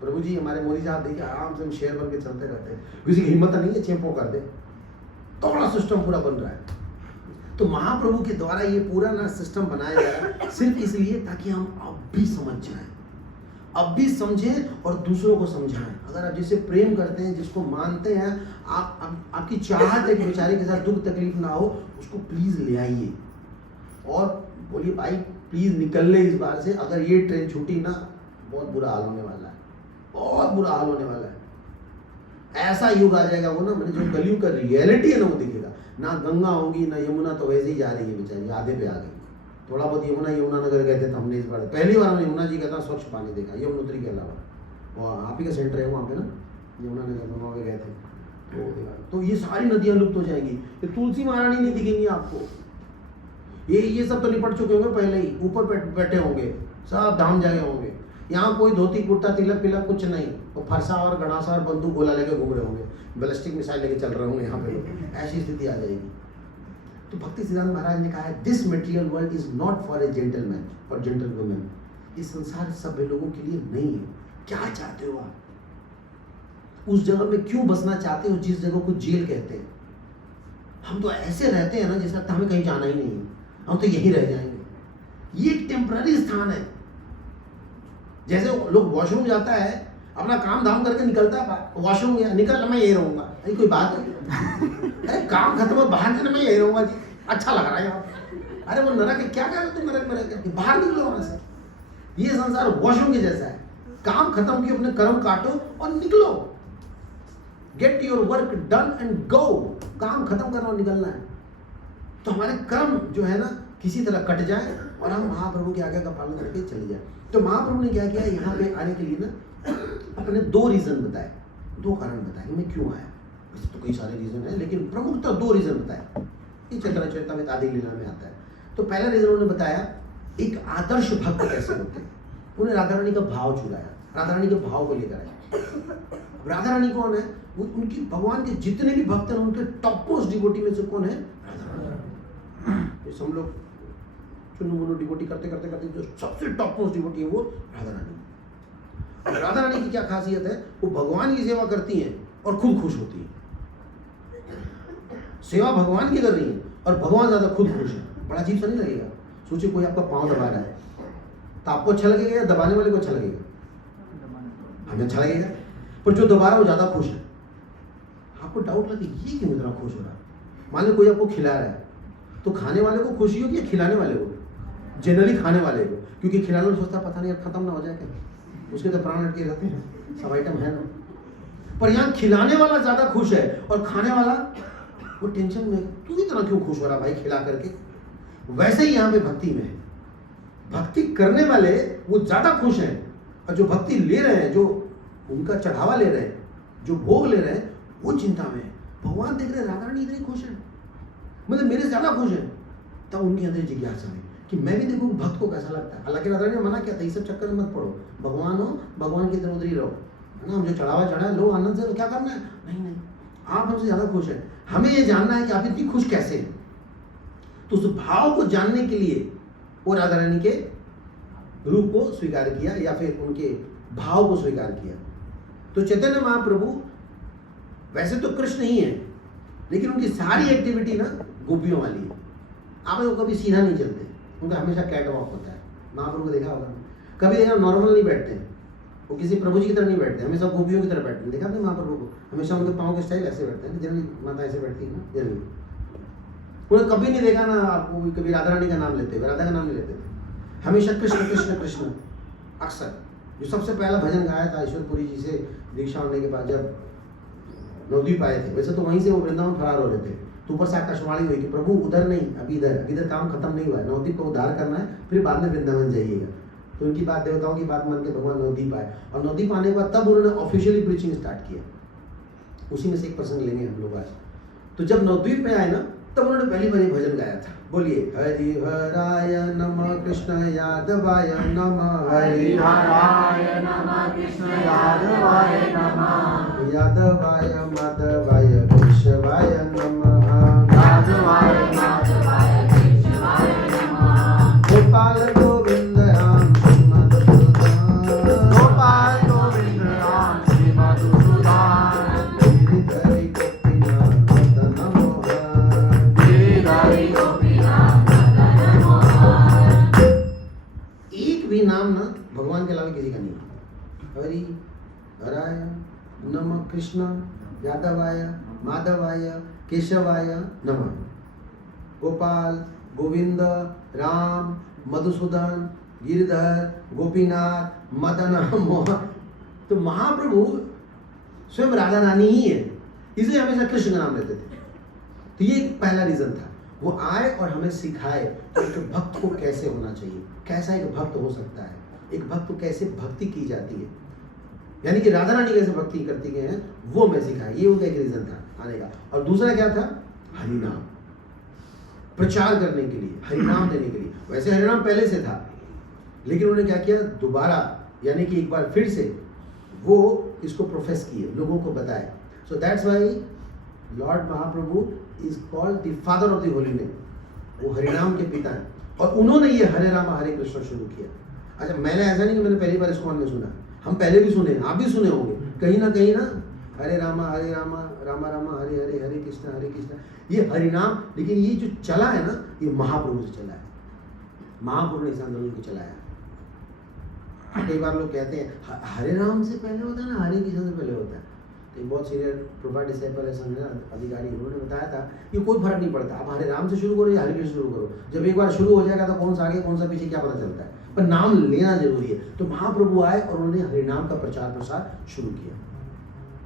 प्रभु जी, हमारे मोदी साहब देखिए आराम से हम शेर बन के चलते रहते हैं, किसी की हिम्मत नहीं है चेंपो कर दे, तो बड़ा सिस्टम पूरा बन रहा है। तो महाप्रभु के द्वारा ये पूरा ना सिस्टम बनाया जा रहा है सिर्फ इसलिए ताकि हम अब भी समझ जाएं, अब भी समझें और दूसरों को समझाएं। अगर आप जिससे प्रेम करते हैं, जिसको मानते हैं, आपकी चाहत है कि बेचारे के साथ दुख तकलीफ ना हो, उसको प्लीज ले आइए और बोलिए भाई प्लीज निकल ले इस बार से। अगर ये ट्रेन छूटी ना, बहुत बुरा हाल होने वाला है, बहुत बुरा हाल होने वाला है। ऐसा युग आ जाएगा वो ना, मैंने जो कलयुग का रियलिटी है ना वो दिखेगा। ना गंगा होगी ना यमुना, तो वैसे ही जा रही है बेचारी, आधे पे आ गई। थोड़ा बहुत यमुना नगर गए थे तो हमने इस बार पहली बार हमने यमुना जी का था स्वच्छ पानी देखा, यमुनोत्री के अलावा। और आप ही का सेंटर है वहाँ पे ना, यमुना नगर में, वहाँ पे गए थे। तो ये सारी नदियाँ लुप्त हो जाएंगी, ये तुलसी महारानी नहीं दिखेंगी आपको। ये सब तो निपट चुके होंगे पहले ही, ऊपर बैठे होंगे, सब धाम जगह होंगे। यहाँ कोई धोती कुर्ता तिलक पिलक कुछ नहीं, वो फरसा और गणासा और बंदूक गोला लेके घूम रहे होंगे, बैलिस्टिक मिसाइल लेके चल रहे होंगे यहाँ पे लोग। ऐसी स्थिति आ जाएगी। तो भक्ति सिद्धांत महाराज ने कहा है, this material world is not for a gentleman और जेंटल वुमेन। इस संसार सभ्य लोगों के लिए नहीं है। क्या चाहते हो आप? उस जगह में क्यों बसना चाहते हो जिस जगह को जेल कहते हैं? हम तो ऐसे रहते हैं ना जैसे लगता हमें कहीं जाना ही नहीं है, हम तो यही रह जाएंगे। ये एक टेम्पररी स्थान है। जैसे लोग वॉशरूम जाता है, अपना काम धाम करके निकलता है, वॉशरूम गया, निकल मैं यही रहूंगा। अरे कोई बात है? अरे काम खत्म हो, बाहर जाना, मैं यही रहूंगा जी, अच्छा लग रहा है यहाँ। अरे वो नरक है, क्या कर रहे तुम नरक में रह के? बाहर निकलो वहां से। ये संसार वॉशरूम के जैसा है। काम खत्म किए, अपने कर्म काटो और निकलो। Get your work done and go. काम खत्म करना और निकलना है। तो हमारे कर्म जो है ना किसी तरह कट जाए और हम महाप्रभु की आज्ञा का पालन करके चले जाए। तो महाप्रभु ने क्या किया, यहाँ पे आने के लिए ना अपने 2 रीजन बताए, 2 कारण बताए कि मैं क्यों आया। वैसे तो कई सारे रीजन है, लेकिन प्रमुखतः 2 रीजन बताए। ये चैतन्य चरितामृत आदि लीला में आता है। तो पहला रीजन उन्होंने बताया, एक आदर्श भक्त कैसे होते हैं। उन्हें राधा रानी का भाव छुड़ाया, राधा रानी के भाव को लेकर आया। राधा रानी कौन है? वो उनकी भगवान के जितने भी भक्त हैं उनके टॉप मोस्ट डिवोटी में से कौन है? राधा रानी। हम लोग चुनु मुनु डिवोटी करते करते करते जो सबसे टॉप मोस्ट डिवोटी है वो राधा रानी। राधा रानी की क्या खासियत है? वो भगवान की सेवा करती हैं और खुद खुश होती है। सेवा भगवान की कर रही है और भगवान ज्यादा खुद खुश है। बड़ा अजीब सा नहीं लगेगा? सोचिए कोई आपका पाँव दबा रहा है तो आपको अच्छा लगेगा या दबाने वाले को अच्छा लगेगा? हमें अच्छा लगेगा, पर जो दबा रहा है वो ज्यादा खुश है। आपको डाउट लगे ये क्यों इतना खुश हो रहा है? मान लो कोई आपको खिला रहा है तो खाने वाले को खुशी होगी या खिलाने वाले को? जनरली खाने वाले को, क्योंकि खिलाने वाला सोचता पता नहीं खत्म ना हो जाए क्या, उसके तो प्राण अटके रहते हैं, सब आइटम है ना। पर यहाँ खिलाने वाला ज्यादा खुश है और खाने वाला वो टेंशन में, तू इतना क्यों खुश हो रहा भाई खिला करके? वैसे ही यहाँ पे भक्ति में है। भक्ति करने वाले वो ज्यादा खुश हैं और जो भक्ति ले रहे हैं, जो उनका चढ़ावा ले रहे हैं, जो भोग ले रहे हैं, वो चिंता में है। भगवान देख रहे हैं राधा रानी इतनी खुश है, मतलब मेरे से ज्यादा खुश है। तब उनके अंदर जिज्ञासा है कि मैं भी देखूँ भक्त को कैसा लगता है। हालांकि राधा रानी ने मना किया था, ये सब चक्कर में मत पड़ो, भगवान हो, भगवान की तरह उधर ही रहो, है ना। हम जो चढ़ावा चढ़ाए लो आनंद से, क्या करना है? नहीं, आप हमसे ज्यादा खुश हैं। हमें ये जानना है कि आप इतनी खुश कैसे हैं। तो उस भाव को जानने के लिए वो राधा रानी के रूप को स्वीकार किया या फिर उनके भाव को स्वीकार किया। तो चैतन्य महाप्रभु वैसे तो कृष्ण ही है, लेकिन उनकी सारी एक्टिविटी ना गोपियों वाली है। आप लोग कभी सीधा नहीं चलते, उनका हमेशा कैट वॉक होता है। महाप्रभु को देखा होगा, कभी देखा नॉर्मल नहीं बैठते हैं, वो किसी प्रभु जी की तरह नहीं बैठते, हमेशा गोपियों की तरह बैठते हैं। देखा आपने महाप्रभु को? हमेशा उनके पाँव के स्टाइल ऐसे बैठते हैं, जनरली माता ऐसे बैठती है ना, जनरली। उन्हें कभी नहीं देखा ना आपको कभी राधा रानी का नाम लेते हुए, राधा का नाम नहीं लेते थे, हमेशा कृष्ण कृष्ण कृष्ण। अक्सर जो सबसे पहला भजन गाया था ईश्वरपुरी जी से दीक्षा होने के बाद, जब नवद्वीप आए थे, वैसे तो वहीं से वो वृंदावन फरार हो रहे थे, तो ऊपर से आकाशवाणी हुई कि प्रभु उधर नहीं, अभी इधर काम खत्म नहीं हुआ है, नवद्वीप को उद्धार करना है, फिर बाद में वृंदावन जाइएगा। तो उनकी बात, देवताओं की बात मान के भगवान नवद्वीप आए, और नवद्वीप आने के बाद तब उन्होंने ऑफिशियली प्रीचिंग स्टार्ट किया। उसी में से एक प्रसंग लेंगे हम लोग आज। तो जब नवद्वीप में आए ना, तब उन्होंने पहली बार ये भजन गाया था। बोलिए हरिहराय नमः कृष्ण यादवाय नमः, हरिहराय नमः कृष्ण यादवाय नमः, यादवाय माधवाय केशवाय नमः, यादवाय माधवाय केशवाय नमः, गोपाल गोविंद राम श्री मधुसूदन, गोपाल गोविंद राम श्री मधुसूदन, गिरिधरि गोपीनाथ मदन मोहन, गिरिधरि गोपीनाथ मदन मोहन। एक भी नाम ना भगवान के अलावा किसी का नहीं है। हरि हराय नमः कृष्ण यादवाय माधवाय केशवाय नमः, गोपाल गोविंद राम मधुसूदन गिरिधर गोपीनाथ मदन मोहन। तो महाप्रभु स्वयं राधा रानी ही है, इसलिए हमेशा कृष्ण का नाम लेते थे। तो ये एक पहला रीजन था, वो आए और हमें सिखाए कि एक भक्त को कैसे होना चाहिए, कैसा एक भक्त हो सकता है, एक भक्त को कैसे भक्ति की जाती है, यानी कि राधा रानी कैसे भक्ति करती गए हैं वो मैं सिखाया। ये उनका एक रीजन था आने का। और दूसरा क्या था, हरिनाम प्रचार करने के लिए, हरिनाम देने के लिए। वैसे हरिनाम पहले से था, लेकिन उन्होंने क्या किया, दोबारा यानी कि एक बार फिर से वो इसको प्रोफेस किए, लोगों को बताए। So that's why Lord Mahaprabhu is called the father of the holy name. वो हरिनाम के पिता हैं और उन्होंने ये हरे राम हरे कृष्ण शुरू किया। अच्छा, मैंने ऐसा नहीं कि मैंने पहली बार इसको हमने सुना, हम पहले भी सुने, आप भी सुने होंगे कहीं ना हरे रामा रामा रामा हरे हरे हरे कृष्ण, ये हरिनाम। लेकिन ये जो चला है ना, ये महाप्रभु से चला है, महाप्रभु ने इस आंदोलन को चलाया। कई बार लोग कहते हैं हरे राम से पहले होता है ना, हरे कृष्ण से पहले होता है। तो एक बहुत सीनियर प्रोफेट डिसाइपल है, संघ अधिकारी, उन्होंने बताया था कि कोई फर्क नहीं पड़ता, आप हरे राम से शुरू करो या हरे कृष्ण शुरू करो, जब एक बार शुरू हो जाएगा तो कौन सा आगे कौन सा पीछे क्या पता चलता है, पर नाम लेना जरूरी है। तो महाप्रभु आए और उन्होंने हरिनाम का प्रचार प्रसार शुरू किया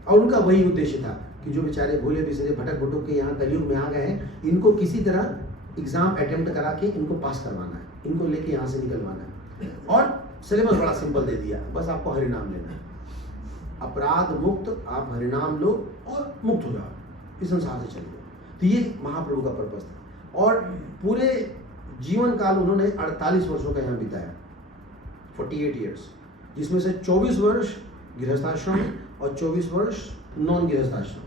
और उनका वही उद्देश्य था कि जो बेचारे भोले बिसरे भटक भुटक के यहाँ कलयुग में आ गए हैं, इनको किसी तरह एग्जाम अटेम्प्ट करा के इनको पास करवाना है, इनको लेके यहाँ से निकलवाना है। और सिलेबस बड़ा सिंपल दे दिया, बस आपको हरिनाम लेना है, अपराध मुक्त आप हरिनाम लो और मुक्त हो जाओ, इस संसार से चले जाओ। तो ये महाप्रभु का पर्पस था। और पूरे जीवन काल उन्होंने 48 वर्षों का यहाँ बिताया, 48 ईयर्स, जिसमें से 24 वर्ष गृहस्थाश्रम और 24 वर्ष नॉन गृहस्थाश्रम,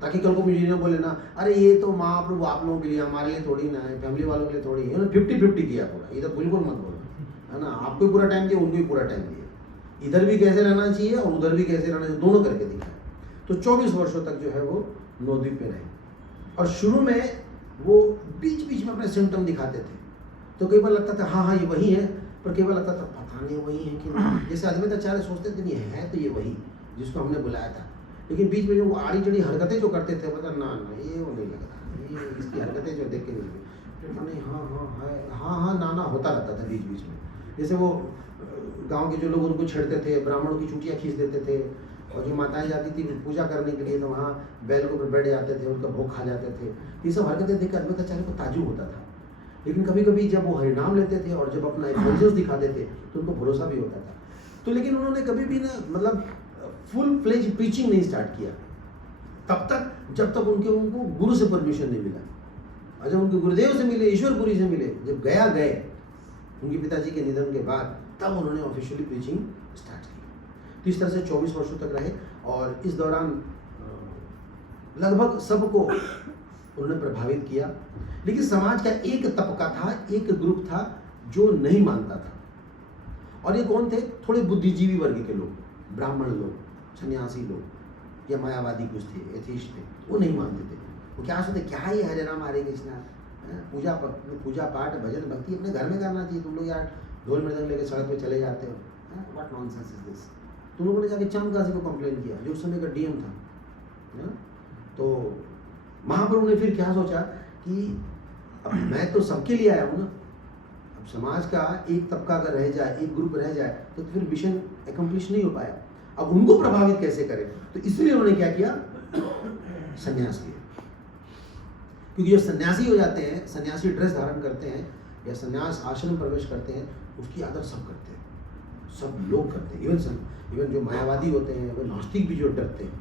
ताकि कल को मुझे ना बोले ना, अरे ये तो महाप्रभु आप लोगों के लिए, हमारे लिए थोड़ी ना है, फैमिली वालों के लिए थोड़ी है। 50-50 किया पूरा, ये तो बिल्कुल मत बोलो, है ना, आपको भी पूरा टाइम दिया, उनको भी पूरा टाइम दिया, इधर भी कैसे रहना चाहिए और उधर भी कैसे रहना चाहिए, दोनों करके दिखाया। तो 24 वर्षों तक जो है वो नवद्वीप में रहे। और शुरू में वो बीच बीच में अपने सिम्टम दिखाते थे, तो कई बार लगता था हाँ ये वही है, पर कई बार लगता था पता नहीं वही है कि नहीं। जैसे अद्वैताचार्य सोचते थे नहीं है तो ये वही जिसको हमने बुलाया था, लेकिन बीच में जो वो आड़ी चढ़ी हरकतें जो करते थे, पता ना ये वो नहीं लगता, ये इसकी हरकतें जो देख के नहीं, हाँ ना होता रहता था बीच बीच में। जैसे वो गांव के जो लोग उनको छेड़ते थे, ब्राह्मणों की चुटियाँ खींच देते थे, और जो माताएं जाती थी पूजा करने के लिए तो वहाँ बैल के ऊपर बैठ जाते थे, उनका भोग खा जाते थे। ये सब हरकतें देख कर अद्वैताचार्य को ताज्जुब होता था। लेकिन कभी कभी जब वो हरिनाम लेते थे और जब अपना एफर्ट्स दिखाते थे तो उनको भरोसा भी होता था। तो लेकिन उन्होंने कभी भी ना मतलब फुल फ्लेज प्रीचिंग नहीं स्टार्ट किया तब तक जब तक उनको गुरु से परमिशन नहीं मिला। और जब उनके गुरुदेव से मिले, ईश्वरपुरी से मिले, जब गए उनके पिताजी के निधन के बाद, तब उन्होंने ऑफिशियली प्रीचिंग स्टार्ट की। तो इस तरह से 24 वर्षों तक रहे और इस दौरान लगभग सबको उन्होंने प्रभावित किया। लेकिन समाज का एक तबका था, एक ग्रुप था जो नहीं मानता था, और ये कौन थे? थोड़े बुद्धिजीवी वर्ग के लोग, ब्राह्मण लोग, सन्यासी लोग या मायावादी कुछ थे, एथीस्ट थे, वो नहीं मानते थे। वो क्या सोचते, क्या ये हरे राम हरे कृष्ण, पूजा पाठ भजन भक्ति अपने घर में करना चाहिए, तुम लोग यार ढोल मृदंग लेके सड़क पे चले जाते हो, व्हाट नॉनसेंस इज दिस। तुम लोगों ने जाके चंदकाशी को कंप्लेन किया, जो उस समय का डीएम था ना। तो महाप्रभु ने फिर क्या सोचा कि अब मैं तो सबके लिए आया हूँ ना, अब समाज का एक तबका अगर रह जाए, एक ग्रुप रह जाए, तो फिर मिशन एकम्प्लिश नहीं हो पाया। अब उनको प्रभावित कैसे करें, तो इसलिए उन्होंने क्या किया, संन्यास लिया। क्योंकि जब सन्यासी हो जाते हैं, सन्यासी ड्रेस धारण करते हैं या सन्यास आश्रम प्रवेश करते हैं, उसकी आदर सब करते हैं, सब लोग करते हैं। इवन जो मायावादी होते हैं, वो नास्तिक भी जो डरते हैं,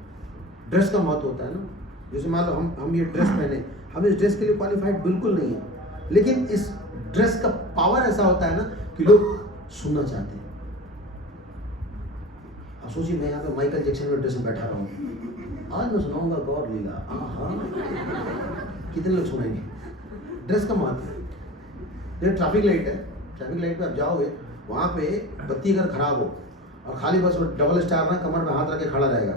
ड्रेस का महत्व होता है ना। जैसे मान लो हम ये ड्रेस पहने, हम इस ड्रेस के लिए क्वालिफाइड बिल्कुल नहीं है, लेकिन इस ड्रेस का पावर ऐसा होता है ना कि लोग सुनना चाहते हैं। अब सोचिए मैं यहाँ पे माइकल जैक्सन में ड्रेस में बैठा रहा हूँ, आज मैं सुनाऊंगा गौर लीला, कितने लोग सुनेंगे? ड्रेस का महत्व है। जैसे ट्रैफिक लाइट है, ट्रैफिक लाइट पे आप जाओगे, वहाँ पे बत्ती अगर खराब हो और खाली बस वो डबल स्टार ना कमर में हाथ रख के खड़ा रहेगा,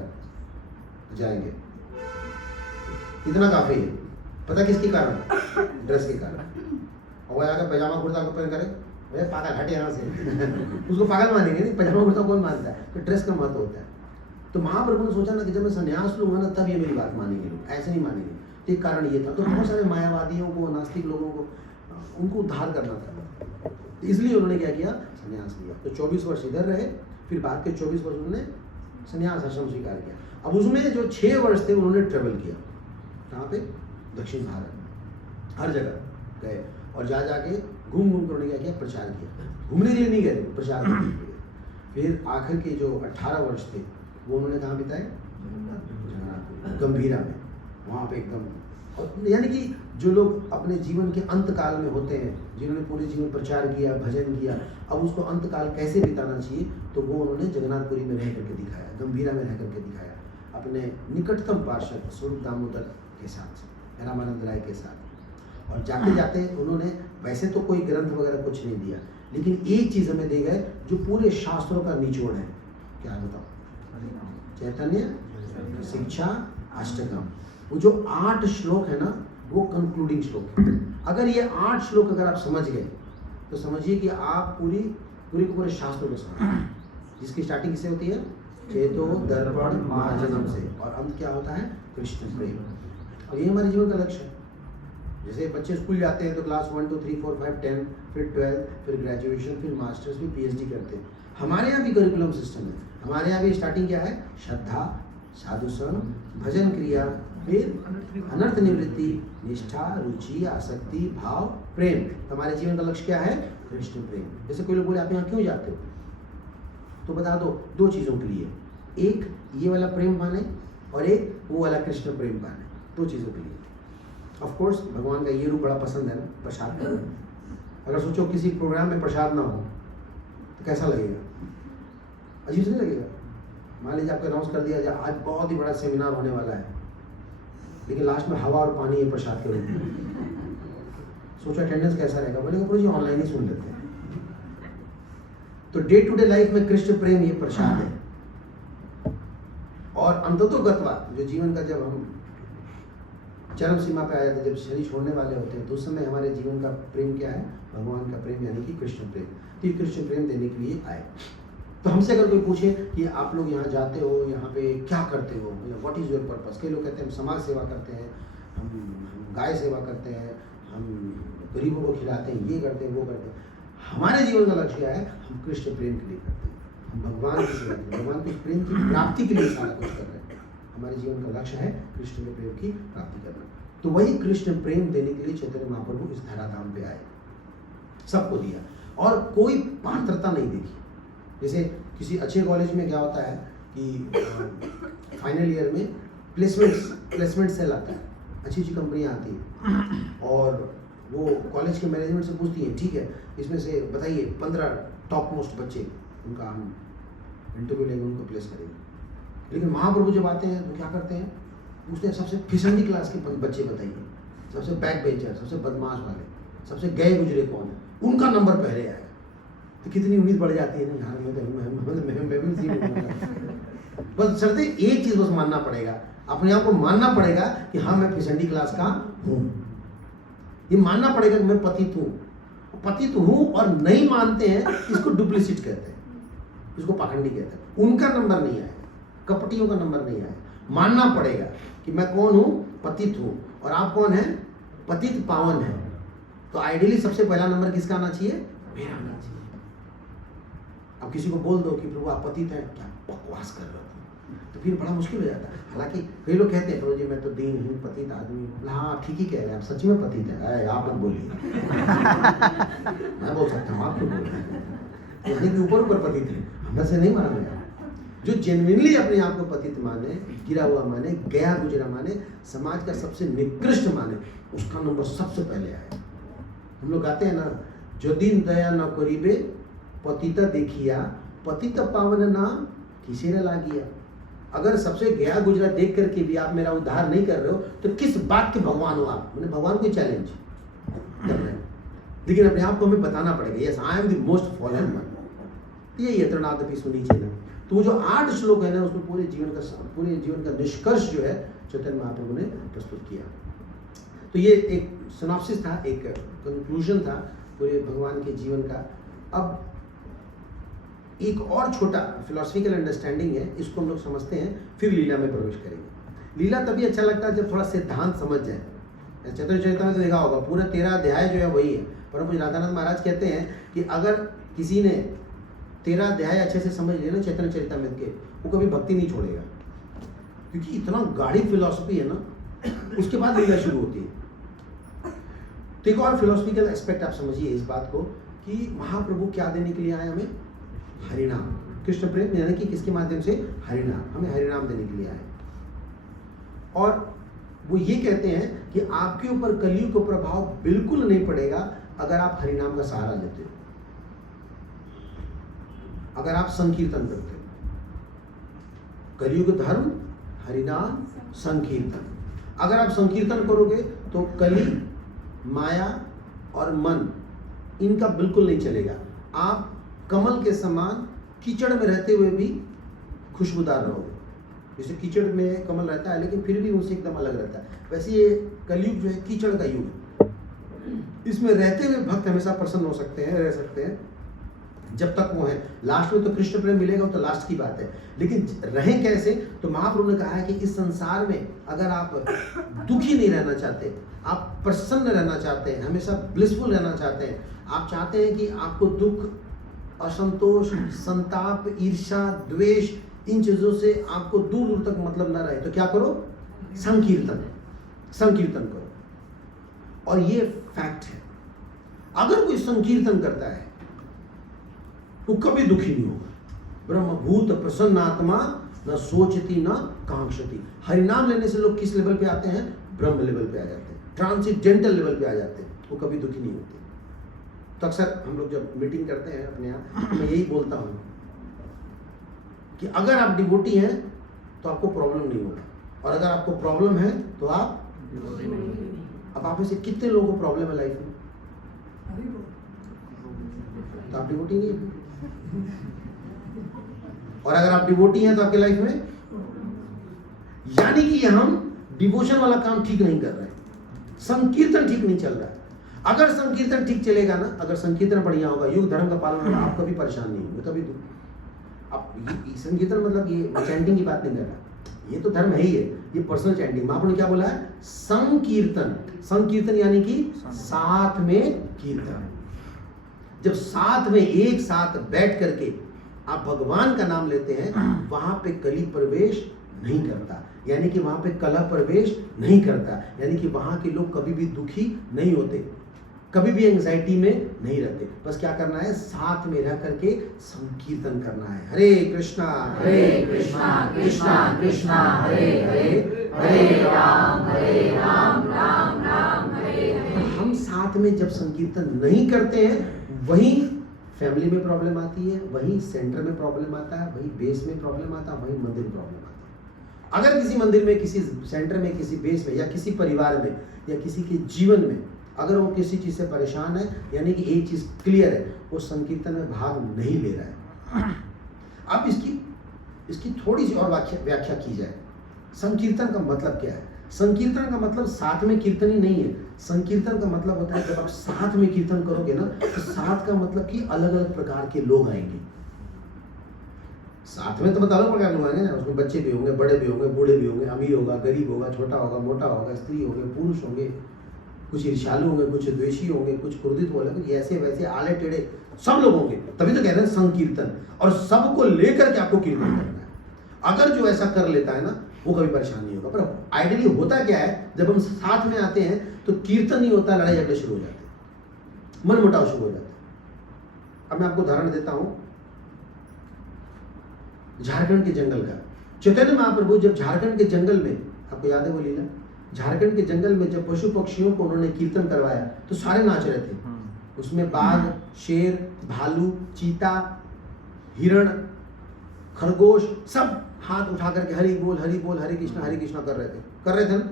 जाएंगे, इतना काफी है। पता किसके कारण? ड्रेस के कारण। और वह आकर पैजामा कुर्ता को पहन करे, भैया पागल हटे यहाँ से उसको पागल मानेंगे नहीं, पैजामा कुर्ता कौन मानता है? तो ड्रेस का महत्व होता है। तो महाप्रभु ने सोचा ना कि जब मैं संन्यास लूंगा ना तब ये मेरी बात मानेंगे लोग, ऐसे नहीं मानेंगे। तो एक कारण ये था। तो बहुत सारे मायावादियों को, नास्तिक लोगों को, उनको उद्धार करना था, इसलिए उन्होंने क्या किया? संन्यास लिया। तो 24 वर्ष इधर रहे, फिर बाद के 24 वर्ष उन्होंने संन्यास आश्रम स्वीकार किया। अब उसमें जो 6 वर्ष थे उन्होंने ट्रेवल किया, कहाँ पे? दक्षिण भारत, हर जगह गए और जा जाके घूम घूम कर उन्होंने क्या किया? प्रचार किया। घूमने के लिए नहीं गए, प्रचार करने के लिए। फिर आखिर के जो 18 वर्ष थे वो उन्होंने कहाँ बिताए? जगन्नाथ, गंभीरा में, वहाँ पे एकदम। और यानी कि जो लोग अपने जीवन के अंत काल में होते हैं, जिन्होंने पूरे जीवन प्रचार किया, भजन किया, अब उसको अंत काल कैसे बिताना चाहिए, तो वो उन्होंने जगन्नाथपुरी में रह करके दिखाया, गंभीरा में रह करके दिखाया, अपने निकटतम पार्षद स्वरूप दामोदर के साथ, रामानंद राय के साथ। और जाते जाते उन्होंने वैसे तो कोई ग्रंथ वगैरह कुछ नहीं दिया, लेकिन एक चीज़ हमें दे गए जो पूरे शास्त्रों का निचोड़ है। क्या बताओ? चैतन्य शिक्षा अष्टकम। वो जो 8 श्लोक है ना, वो कंक्लूडिंग श्लोक है। अगर ये 8 श्लोक अगर आप समझ गए तो समझिए कि आप पूरे शास्त्रों को समझ गए, जिसकी स्टार्टिंग किससे होती है? चेतो दर्पण महाजनम से, और अंत क्या होता है? कृष्ण प्रेम। और ये हमारे जीवन का लक्ष्य है। जैसे बच्चे स्कूल जाते हैं तो क्लास 1 2 3 4 5 10, फिर 12, फिर ग्रेजुएशन, फिर मास्टर्स, फिर PhD करते हैं। हमारे यहाँ भी करिकुलम सिस्टम है। हमारे यहाँ भी स्टार्टिंग क्या है? श्रद्धा, साधु संग, भजन क्रिया, फिर अनर्थ निवृत्ति, निष्ठा, रुचि, आसक्ति, भाव, प्रेम। हमारे जीवन का लक्ष्य क्या है? कृष्ण प्रेम। जैसे कोई लोग बोले आप यहाँ क्यों जाते हो, तो बता दो, 2 चीज़ों के लिए, एक ये वाला प्रेम पाने और एक वो वाला कृष्ण प्रेम पाने, 2 चीज़ों के लिए। ऑफ कोर्स भगवान का ये रूप बड़ा पसंद है ना, प्रसाद का। अगर सोचो किसी प्रोग्राम में प्रसाद ना हो तो कैसा लगेगा? अजीब से नहीं लगेगा? मान लीजिए आपको अनाउंस कर दिया जाए आज बहुत ही बड़ा सेमिनार होने वाला है, लेकिन लास्ट में हवा और पानी है प्रसाद के रूप में, सोचो अटेंडेंस कैसा रहेगा? बोलेगा पूरी जी ऑनलाइन ही सुन लेते हैं। तो डे टू डे लाइफ में कृष्ण प्रेम ये प्रसाद है। और अंततोगत्वा जो जीवन का जब हम चरम सीमा पे आ जाते हैं, जब शरीर छोड़ने वाले होते हैं, तो उस समय हमारे जीवन का प्रेम क्या है? भगवान का प्रेम, यानी कि कृष्ण प्रेम। तो ये कृष्ण प्रेम देने के लिए आए। तो हमसे अगर कोई पूछे कि आप लोग यहाँ जाते हो, यहाँ पे क्या करते हो, व्हाट इज़ योर पर्पस? कई लोग कहते हैं हम समाज सेवा करते हैं, हम गाय सेवा करते हैं, हम गरीबों को खिलाते हैं, ये करते हैं, वो करते हैं। हमारे जीवन का लक्ष्य क्या है? हम कृष्ण प्रेम के लिए करते हैं, हम भगवान की सेवा करते हैं, भगवान के प्रेम की प्राप्ति के लिए सारा कुछ कर रहे हैं। हमारे जीवन का लक्ष्य है कृष्ण के प्रेम की प्राप्ति करना। तो वही कृष्ण प्रेम देने के लिए चैतन्य महाप्रभु इस धराधाम पे आए, सबको दिया और कोई पात्रता नहीं देखी। जैसे किसी अच्छे कॉलेज में क्या होता है कि फाइनल ईयर में प्लेसमेंट सेल आता है, अच्छी कंपनियां आती हैं और वो कॉलेज के मैनेजमेंट से पूछती हैं, ठीक है इसमें से बताइए 15 टॉप मोस्ट बच्चे, उनका हम इंटरव्यू लेंगे, उनको प्लेस करेंगे। लेकिन महाप्रभु जब आते हैं तो क्या करते हैं? पूछते हैं सबसे फिसंडी क्लास के बच्चे बताइए, सबसे बैक बेंचर, सबसे बदमाश वाले, सबसे गए गुजरे कौन है, उनका नंबर पहले आएगा। तो कितनी उम्मीद बढ़ जाती है ना यार, बस चलते एक चीज बस मानना पड़ेगा, अपने आप को मानना पड़ेगा कि हाँ मैं फिसंडी क्लास का हूँ। ये मानना पड़ेगा कि मैं पतित हूँ और नहीं मानते हैं, इसको डुप्लीसिट कहते हैं, इसको पाखंडी कहते हैं। उनका नंबर नहीं आया, कपटियों का नंबर नहीं आया। मानना पड़ेगा कि मैं कौन हूँ? पतित हूँ। और आप कौन हैं? पतित पावन है। तो आइडियली सबसे पहला नंबर किसका आना चाहिए? मेरा आना चाहिए। अब किसी को बोल दो कि प्रभु आप पतित हैं, क्या बकवास कर रहे हो, तो फिर बड़ा मुश्किल हो जाता है। हालांकि कई लोग कहते हैं प्रभु जी मैं तो दीन हूँ, पतित आदमी हूँ। हाँ आप ठीक ही कह रहे हैं, आप सच में पतित है, आप मत बोलिए मैं बोल सकता हूँ, आप क्यों बोल रहे हैं? ऊपर ऊपर पतित है, हम से नहीं माना गया। जो जेन्युइनली अपने आप को पतित माने, गिरा हुआ माने, गया गुजरा माने, समाज का सबसे निकृष्ट माने, उसका नंबर सबसे पहले आए। हम लोग गाते हैं ना, जो दिन दया न करीबे पतिता देखिया, पतित पावन नाम किसी ने लागिया। अगर सबसे गया गुजरा देख करके भी आप मेरा उद्धार नहीं कर रहे हो तो किस बात के भगवान हो आप? मैंने भगवान को चैलेंज कर रहे हैं, लेकिन अपने आप को हमें बताना पड़ेगा, yes I am the most fallen one. ये यत्रनादपि सुनीचे ना। तो वो जो 8 श्लोक है ना, उसमें पूरे जीवन का निष्कर्ष जो है चैतन्य महाप्रभु ने प्रस्तुत किया। तो ये एक सिनॉप्सिस था, एक कंक्लूजन था पूरे भगवान के जीवन का। अब एक और छोटा फिलोसफिकल अंडरस्टैंडिंग है, इसको हम लोग समझते हैं, फिर लीला में प्रवेश करेंगे। लीला तभी अच्छा लगता है जब थोड़ा सिद्धांत समझ जाए। चैतन्य चरितामृत में तो देखा होगा, पूरा 13 अध्याय जो है वही है। परम पूज्य राधानाथ महाराज कहते हैं कि अगर किसी ने 13 अध्याय अच्छे से समझ लिए ना चैतन्य चरितामृत के, वो कभी भक्ति नहीं छोड़ेगा, क्योंकि इतना गाढ़ी फिलॉसफी है ना, उसके बाद लीला शुरू होती है। तो एक और फिलोसफिकल एस्पेक्ट आप समझिए इस बात को कि महाप्रभु क्या देने के लिए आए हमें? हरिनाम, कृष्ण प्रेम, यानी कि किसके माध्यम से? हरिनाम, हमें हरिनाम देने के लिए आए। और वो ये कहते हैं कि आपके ऊपर कलयुग का प्रभाव बिल्कुल नहीं पड़ेगा अगर आप हरिनाम का सहारा लेते हो, अगर आप संकीर्तन करते हो। कलयुग धर्म हरिनाम संकीर्तन। अगर आप संकीर्तन करोगे तो कली, माया और मन इनका बिल्कुल नहीं चलेगा। आप कमल के समान कीचड़ में रहते हुए भी खुशबूदार रहोगे। जैसे कीचड़ में कमल रहता है लेकिन फिर भी उनसे एकदम अलग रहता है, वैसे ये कलयुग जो है कीचड़ का युग है। इसमें रहते हुए भक्त हमेशा प्रसन्न हो सकते हैं, रह सकते हैं जब तक वो है। लास्ट में तो कृष्ण प्रेम मिलेगा, तो लास्ट की बात है, लेकिन रहें कैसे? तो महाप्रभु ने कहा है कि इस संसार में अगर आप दुखी नहीं रहना चाहते, आप प्रसन्न रहना चाहते हैं, हमेशा ब्लिसफुल रहना चाहते हैं, आप चाहते हैं कि आपको दुख, असंतोष, संताप, ईर्ष्या, द्वेष, इन चीजों से आपको दूर दूर तक मतलब ना रहे, तो क्या करो? संकीर्तन, संकीर्तन करो। और ये फैक्ट है, अगर कोई संकीर्तन करता है वो कभी दुखी नहीं होगा। ब्रह्मभूत प्रसन्न आत्मा न सोचती न कांक्षती। हरिनाम लेने से लोग किस लेवल पे आते हैं? ब्रह्म लेवल पे आ जाते हैं, ट्रांसेंडेंटल लेवल पे आ जाते हैं, वो कभी दुखी नहीं होते। तो अक्सर हम लोग जब मीटिंग करते हैं अपने यहाँ, मैं यही बोलता हूँ कि अगर आप डिवोटी हैं तो आपको प्रॉब्लम नहीं होगा, और अगर आपको प्रॉब्लम है तो आप में से कितने लोगों को प्रॉब्लम है लाइफ में? तो आप डिवोटी नहीं है। और अगर आप डिवोटी हैं तो आपके लाइफ में, यानी कि हम डिवोशन वाला काम ठीक नहीं कर रहे हैं, संकीर्तन ठीक नहीं चल रहा है। अगर संकीर्तन ठीक चलेगा ना, अगर संकीर्तन बढ़िया होगा, युग धर्म का पालन होगा, आप कभी परेशान नहीं होंगे, कभी आप संकीर्तन मतलब ये चैंटिंग की बात नहीं कर रहा, ये तो धर्म है ही है, ये पर्सनल चैंटिंग। महाप्रभु ने क्या बोला है? संकीर्तन। संकीर्तन यानी कि साथ में कीर्तन। जब साथ में एक साथ बैठ करके आप भगवान का नाम लेते हैं, वहां पे कली प्रवेश नहीं करता, यानी कि वहां पे कलह प्रवेश नहीं करता, यानी कि वहां के लोग कभी भी दुखी नहीं होते, कभी भी एंजाइटी में नहीं रहते। बस क्या करना है? साथ में रह करके संकीर्तन करना है। हरे कृष्णा कृष्णा कृष्णा हरे हरे, हरे राम राम राम हरे हरे। हम साथ में जब संकीर्तन नहीं करते हैं, वहीं फैमिली में प्रॉब्लम आती है, वहीं सेंटर में प्रॉब्लम आता है, वहीं बेस में प्रॉब्लम आता है, वहीं मंदिर में प्रॉब्लम आता है। अगर किसी मंदिर में, किसी सेंटर में, किसी बेस में, या किसी परिवार में, या किसी के जीवन में अगर वो किसी चीज़ से परेशान है, यानी कि एक चीज़ क्लियर है, वो संकीर्तन में भाग नहीं ले रहा है। अब इसकी थोड़ी सी और व्याख्या की जाए। संकीर्तन का मतलब क्या है? संकीर्तन का मतलब साथ में कीर्तन ही नहीं है। संकीर्तन का मतलब होता है जब आप साथ में कीर्तन करोगे ना, तो साथ का मतलब कि अलग अलग प्रकार के लोग आएंगे। साथ में तो मतलब अलग प्रकार के लोग आएंगे ना, उसमें बच्चे भी होंगे, बड़े भी होंगे, बूढ़े भी होंगे, अमीर होगा, गरीब होगा, छोटा होगा, मोटा होगा, स्त्री होंगे, पुरुष होंगे, कुछ ईर्ष्यालु होंगे, कुछ द्वेषी होंगे, कुछ क्रोधित होंगे, ऐसे वैसे आले टेढ़े सब लोग होंगे। तभी तो कहते हैं संकीर्तन, और सबको लेकर के आपको कीर्तन करना है। अगर जो ऐसा कर लेता है ना, वो कभी परेशान नहीं होगा। पर आइडियली होता क्या है, जब हम साथ में आते हैं तो कीर्तन नहीं होता, लड़ाई झगड़े शुरू हो जाते हैं, मन मुटाव शुरू हो जाता है। अब मैं आपको उदाहरण देता हूं। झारखंड के जंगल का। चैतन्य महाप्रभु जब झारखंड के जंगल में, आपको याद है वो लीला, झारखंड के जंगल में जब पशु पक्षियों को उन्होंने कीर्तन करवाया तो सारे नाच रहे थे। उसमें बाघ, शेर, भालू, चीता, हिरण, खरगोश सब हाथ उठा करके हरि बोल हरे कृष्णा कर रहे थे ना।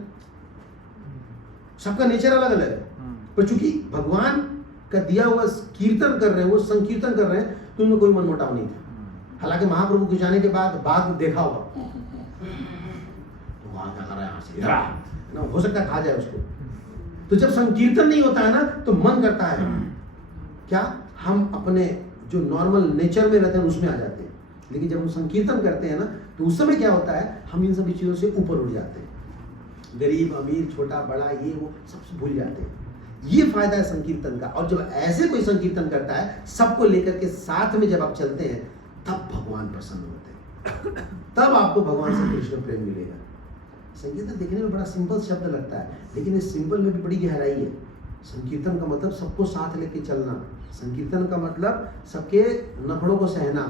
सबका नेचर अलग अलग है, पर चूंकि भगवान का दिया हुआ कीर्तन कर रहे हैं, वो संकीर्तन कर रहे हैं, तो उनमें कोई मनमुटाव नहीं था। हालांकि महाप्रभु के जाने के बाद बाघ देखा हुआ तो वहां क्या कर रहा है, ना हो सकता है खा जाए उसको। तो जब संकीर्तन नहीं होता है ना तो मन करता है क्या, हम अपने जो नॉर्मल नेचर में रहते हैं उसमें आ जाते हैं। लेकिन जब हम संकीर्तन करते हैं ना तो उस समय क्या होता है, हम इन सभी चीजों से ऊपर उठ जाते हैं। गरीब अमीर छोटा बड़ा ये वो सब भूल जाते हैं। ये फायदा है संकीर्तन का। और जब ऐसे कोई संकीर्तन करता है सबको लेकर के साथ में जब आप चलते हैं तब भगवान प्रसन्न होते हैं, तब आपको भगवान से कृष्ण प्रेम मिलेगा। संकीर्तन देखने में बड़ा सिंपल शब्द लगता है, लेकिन इस सिंपल में भी बड़ी गहराई है। संकीर्तन का मतलब सबको साथ लेके चलना, संकीर्तन का मतलब सबके नखड़ों को सहना,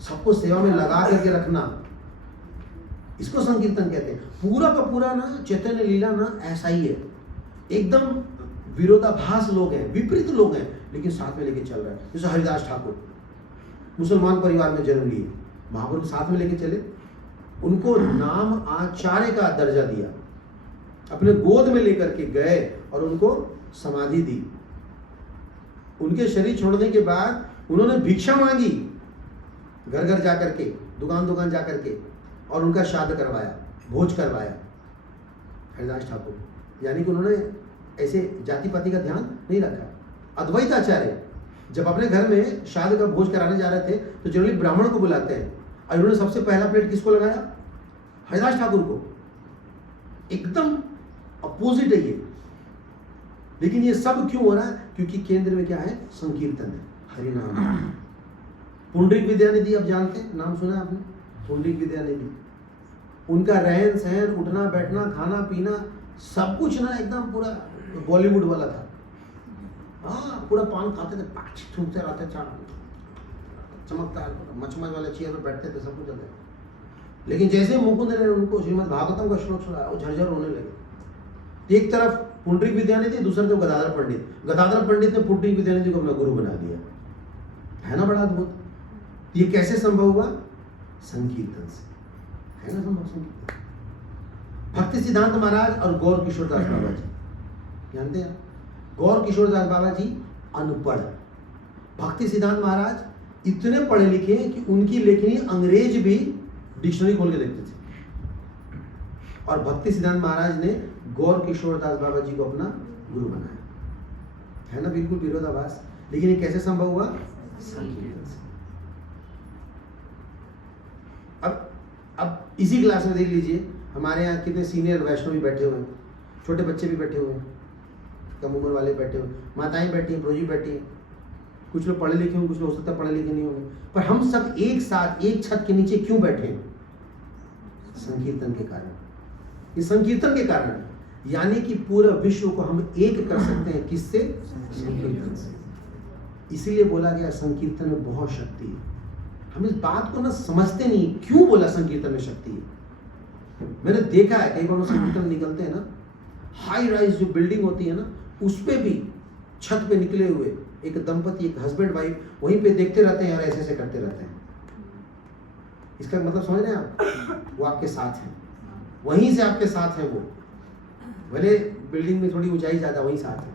सबको सेवा में लगा करके रखना, इसको संकीर्तन कहते हैं। पूरा का पूरा ना चैतन्य लीला ना ऐसा ही है, एकदम विरोधाभास लोग हैं, विपरीत लोग हैं, लेकिन साथ में लेके चल रहे हैं। जैसे हरिदास ठाकुर मुसलमान परिवार में जन्म लिए, महाप्रभु साथ में लेके चले, उनको नाम आचार्य का दर्जा दिया, अपने गोद में लेकर के गए और उनको समाधि दी। उनके शरीर छोड़ने के बाद उन्होंने भिक्षा मांगी, घर घर जाकर के, दुकान दुकान जाकर के, और उनका श्राद्ध करवाया, भोज करवाया। हरिदास ठाकुर यानी कि उन्होंने ऐसे जाति पाति का ध्यान नहीं रखा। अद्वैत आचार्य जब अपने घर में श्राद्ध का भोज कराने जा रहे थे तो जनरली ब्राह्मण को बुलाते हैं, और उन्होंने सबसे पहला प्लेट किसको लगाया, हरिदास ठाकुर को। एकदम अपोजिट है ये। लेकिन ये सब क्यों हो रहा है, क्योंकि केंद्र में क्या है, संकीर्तन है, हरि नाम। पुंडरीक विद्यानिधि आप जानते हैं, नाम सुना है आपने, पुंडरीक विद्यानिधि। उनका रहन सहन, उठना बैठना, खाना पीना सब कुछ ना एकदम पूरा बॉलीवुड वाला था। हाँ, पूरा पान खाते थे, पाँच थूकते रहते, चमकता मचमच वाले चेयर पर बैठते थे, सब कुछ चलते। लेकिन जैसे मुकुंद ने उनको श्रीमद् भागवतम का श्लोक सुनाया, वो झरझर रोने लगे। एक तरफ पुंडरीक विद्यानिधि, दूसरी तरफ गदाधर पंडित। गदाधर पंडित ने पुंडरीक विद्यानिधि को अपना गुरु बना दिया। है ना बड़ा अद्भुत। ये कैसे संभव हुआ, संकीर्तन से, है ना संभव संकीर्तन। भक्ति सिद्धांत महाराज और गौर किशोर दास बाबा जी, जानते हैं गौर किशोर दास बाबा जी अनपढ़, भक्ति सिद्धांत महाराज इतने पढ़े लिखे कि उनकी लेखनी अंग्रेज भी डिक्शनरी खोल के देखते थे। और भक्ति सिद्धांत महाराज ने गौर किशोर दास बाबा जी को अपना गुरु बनाया। है ना बिल्कुल विरोधाभास। लेकिन ये कैसे संभव हुआ, संकीर्तन से। अब इसी क्लास में देख लीजिए, हमारे यहाँ कितने सीनियर वैष्णवी बैठे हुए हैं, छोटे बच्चे भी बैठे हुए हैं, कम उम्र वाले बैठे हुए, माताएं बैठी हैं, प्रोजी बैठी हैं, कुछ लोग पढ़े लिखे होंगे, कुछ लोग हो सकता है पढ़े लिखे नहीं होंगे, पर हम सब एक साथ एक छत के नीचे क्यों बैठे हैं, संकीर्तन के कारण। ये संकीर्तन के कारण, यानी कि पूरा विश्व को हम एक कर सकते हैं, किससे, संकीर्तन से। इसीलिए बोला गया संकीर्तन में बहुत शक्ति है। हम इस बात को ना समझते नहीं, क्यों बोला संकीर्तन में शक्ति है। मैंने देखा है कई बार संकीर्तन निकलते हैं ना, हाई राइज जो बिल्डिंग होती है ना, उस पे भी छत पे निकले हुए एक दंपति, एक हस्बैंड वाइफ वहीं पे देखते रहते हैं और ऐसे ऐसे करते रहते हैं। इसका मतलब समझ रहे हैं आप, वो आपके साथ हैं, वहीं से आपके साथ हैं वो, भले बिल्डिंग में थोड़ी ऊंचाई ज़्यादा, वहीं साथ है।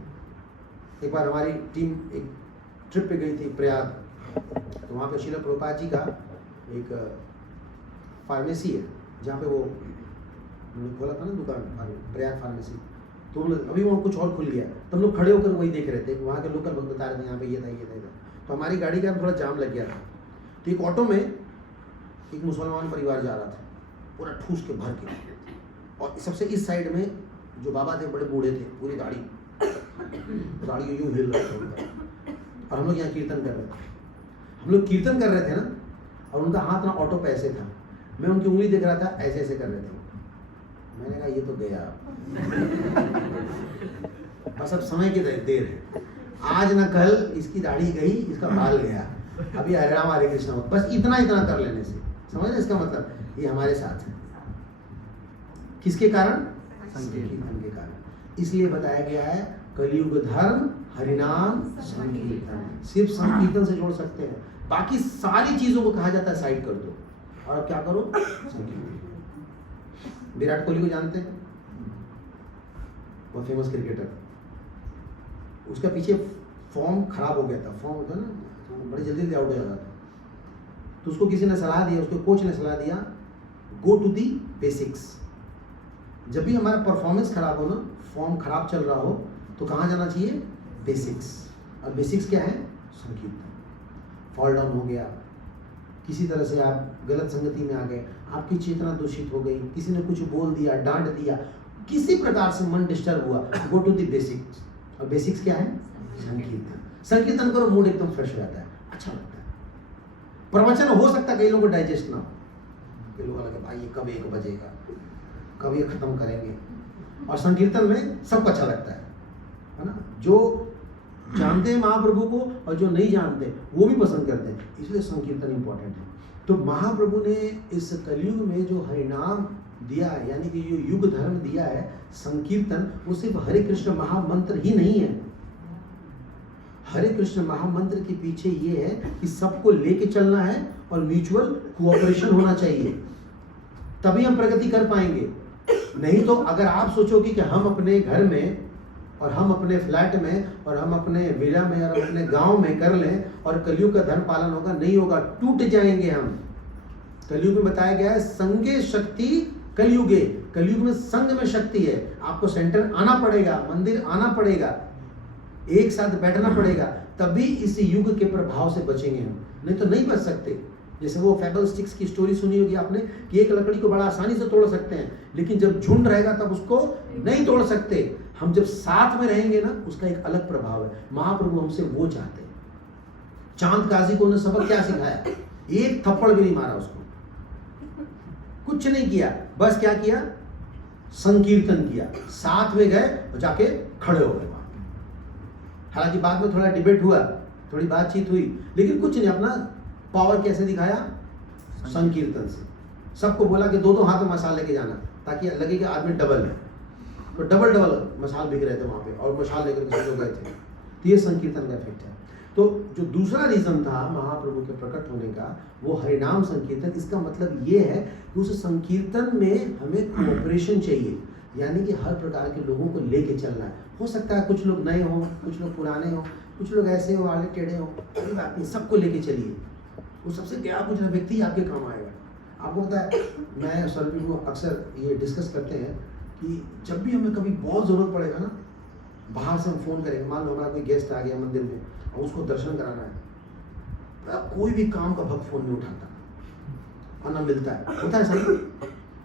एक बार हमारी टीम एक ट्रिप पे गई थी प्रयाग, तो वहाँ पे श्रील प्रभुपाद जी का एक फार्मेसी है, जहाँ पे वो उन्होंने खोला था ना दुकान, प्रयाग फार्मेसी। तो अभी वहाँ कुछ और खुल गया, तो हम लोग खड़े होकर वही देख रहे थे, वहाँ के लोकल लोग बता रहे थे यहाँ पे ये था ये था ये था। तो हमारी गाड़ी का थोड़ा जाम लग गया था, तो एक ऑटो में एक मुसलमान परिवार जा रहा था, पूरा ठूस के भर के, और सबसे इस साइड में जो बाबा थे बड़े बूढ़े थे, पूरी गाड़ी यूँ हिल रही थी, और हम लोग यहाँ कीर्तन कर रहे थे। हम लोग कीर्तन कर रहे थे ना, और उनका हाथ ना ऑटो पे ऐसे था, मैं उनकी उंगली देख रहा था, ऐसे ऐसे कर रहे थे। मैंने कहा ये तो गया, बस अब समय की देर है, आज ना कल इसकी दाढ़ी गई, इसका बाल गया। अभी हरे राम हरे कृष्ण हो, बस इतना इतना कर लेने से, समझ रहे इसका मतलब, ये हमारे साथ है। किसके कारण? संकीर्तन के कारण। इसलिए बताया गया है कलयुग धर्म हरिनाम संकीर्तन, सिर्फ संकीर्तन से जोड़ सकते हैं, बाकी सारी चीजों को कहा जाता है साइड कर दो और अब क्या करो, संकीर्तन। विराट कोहली को जानते हैं, वो फेमस क्रिकेटर, उसका पीछे फॉर्म खराब हो गया था, फॉर्म होता है ना, तो बड़ी जल्दी जल्दी आउट हो जाता था, तो उसको किसी ने सलाह दिया, उसके कोच ने सलाह दिया, गो टू दी बेसिक्स। जब भी हमारा परफॉर्मेंस खराब हो ना, फॉर्म खराब चल रहा हो, तो कहाँ जाना चाहिए? बेसिक्स। और बेसिक्स क्या है? संकीर्तन। फॉल डाउन हो गया, किसी तरह से आप गलत संगति में आ गए, आपकी चेतना दूषित हो गई, किसी ने कुछ बोल दिया, डांट दिया, किसी प्रकार से मन डिस्टर्ब हुआ, गो टू दी बेसिक्स। और बेसिक्स क्या है? संकीर्तन। संकीर्तन करो, मूड एकदम फ्रेश हो जाता है, अच्छा लगता है। प्रवचन हो सकता है कई लोगों को डाइजेस्ट ना हो, कई लोगों को लगे भाई ये कब 1 बजेगा, कब ये खत्म करेंगे, और संकीर्तन में सबको अच्छा लगता है ना। जो जानते हैं महाप्रभु को और जो नहीं जानते वो भी पसंद करते हैं, इसलिए संकीर्तन इंपॉर्टेंट है। तो महाप्रभु ने इस कलयुग में जो हरिनाम दिया है, यानी कि जो युग धर्म दिया है संकीर्तन, वो सिर्फ हरे कृष्ण महामंत्र ही नहीं है। हरे कृष्ण महामंत्र के पीछे ये है कि सबको लेके चलना है और म्यूचुअल कोऑपरेशन होना चाहिए, तभी हम प्रगति कर पाएंगे। नहीं तो अगर आप सोचोगे कि हम अपने घर में और हम अपने फ्लैट में और हम अपने विला में और अपने गांव में कर लें और कलयुग का धर्म पालन होगा, नहीं होगा, टूट जाएंगे हम। कलयुग में बताया गया है संगे शक्ति कलयुगे, कलयुग में संग में शक्ति है। आपको सेंटर आना पड़ेगा, मंदिर आना पड़ेगा, एक साथ बैठना पड़ेगा, तभी इस युग के प्रभाव से बचेंगे हम, नहीं तो नहीं बच सकते। जैसे वो फेबल स्टिक्स की स्टोरी सुनी होगी आपने कि एक लकड़ी को बड़ा आसानी से तोड़ सकते हैं, लेकिन जब झुंड रहेगा तब उसको नहीं तोड़ सकते। हम जब साथ में रहेंगे ना, उसका एक अलग प्रभाव है। महाप्रभु हमसे वो चाहते हैं। चांद काजी को उन्होंने सबक क्या सिखाया? एक थप्पड़ भी नहीं मारा उसको, कुछ नहीं किया, बस क्या किया? संकीर्तन किया, साथ में गए और जाके खड़े हो गए। हालांकि बाद में थोड़ा डिबेट हुआ, थोड़ी बातचीत हुई, लेकिन कुछ नहीं, अपना पावर कैसे दिखाया? संकीर्तन से। सबको बोला कि 2-2 हाथ में मसाल लेके जाना, ताकि लगे कि आदमी डबल है। तो डबल मसाल बिक रहे थे वहां पे, और मसाल लेकर के सब लोग गए थे। तो ये संकीर्तन का इफेक्ट है। तो जो दूसरा रीजन था महाप्रभु के प्रकट होने का, वो हरिनाम संकीर्तन। इसका मतलब ये है कि उस संकीर्तन में हमें कोऑपरेशन चाहिए, यानी कि हर प्रकार के लोगों को लेके चलना है। हो सकता है कुछ लोग नए हों, कुछ लोग पुराने हों, कुछ लोग ऐसे हो, आले टेढ़े हों, कोई बात नहीं, सबको लेके चलिए। वो सबसे गया कुछ व्यक्ति आपके काम आएगा। आपको पता है, मैं सर भी को अक्सर ये डिस्कस करते हैं कि जब भी हमें कभी बहुत ज़रूरत पड़ेगा ना, बाहर से हम फ़ोन करेंगे, मान लो हमारा कोई गेस्ट आ गया मंदिर में और उसको दर्शन कराना है, तो कोई भी काम का भक्त फ़ोन नहीं उठाता और ना मिलता है, होता है सही?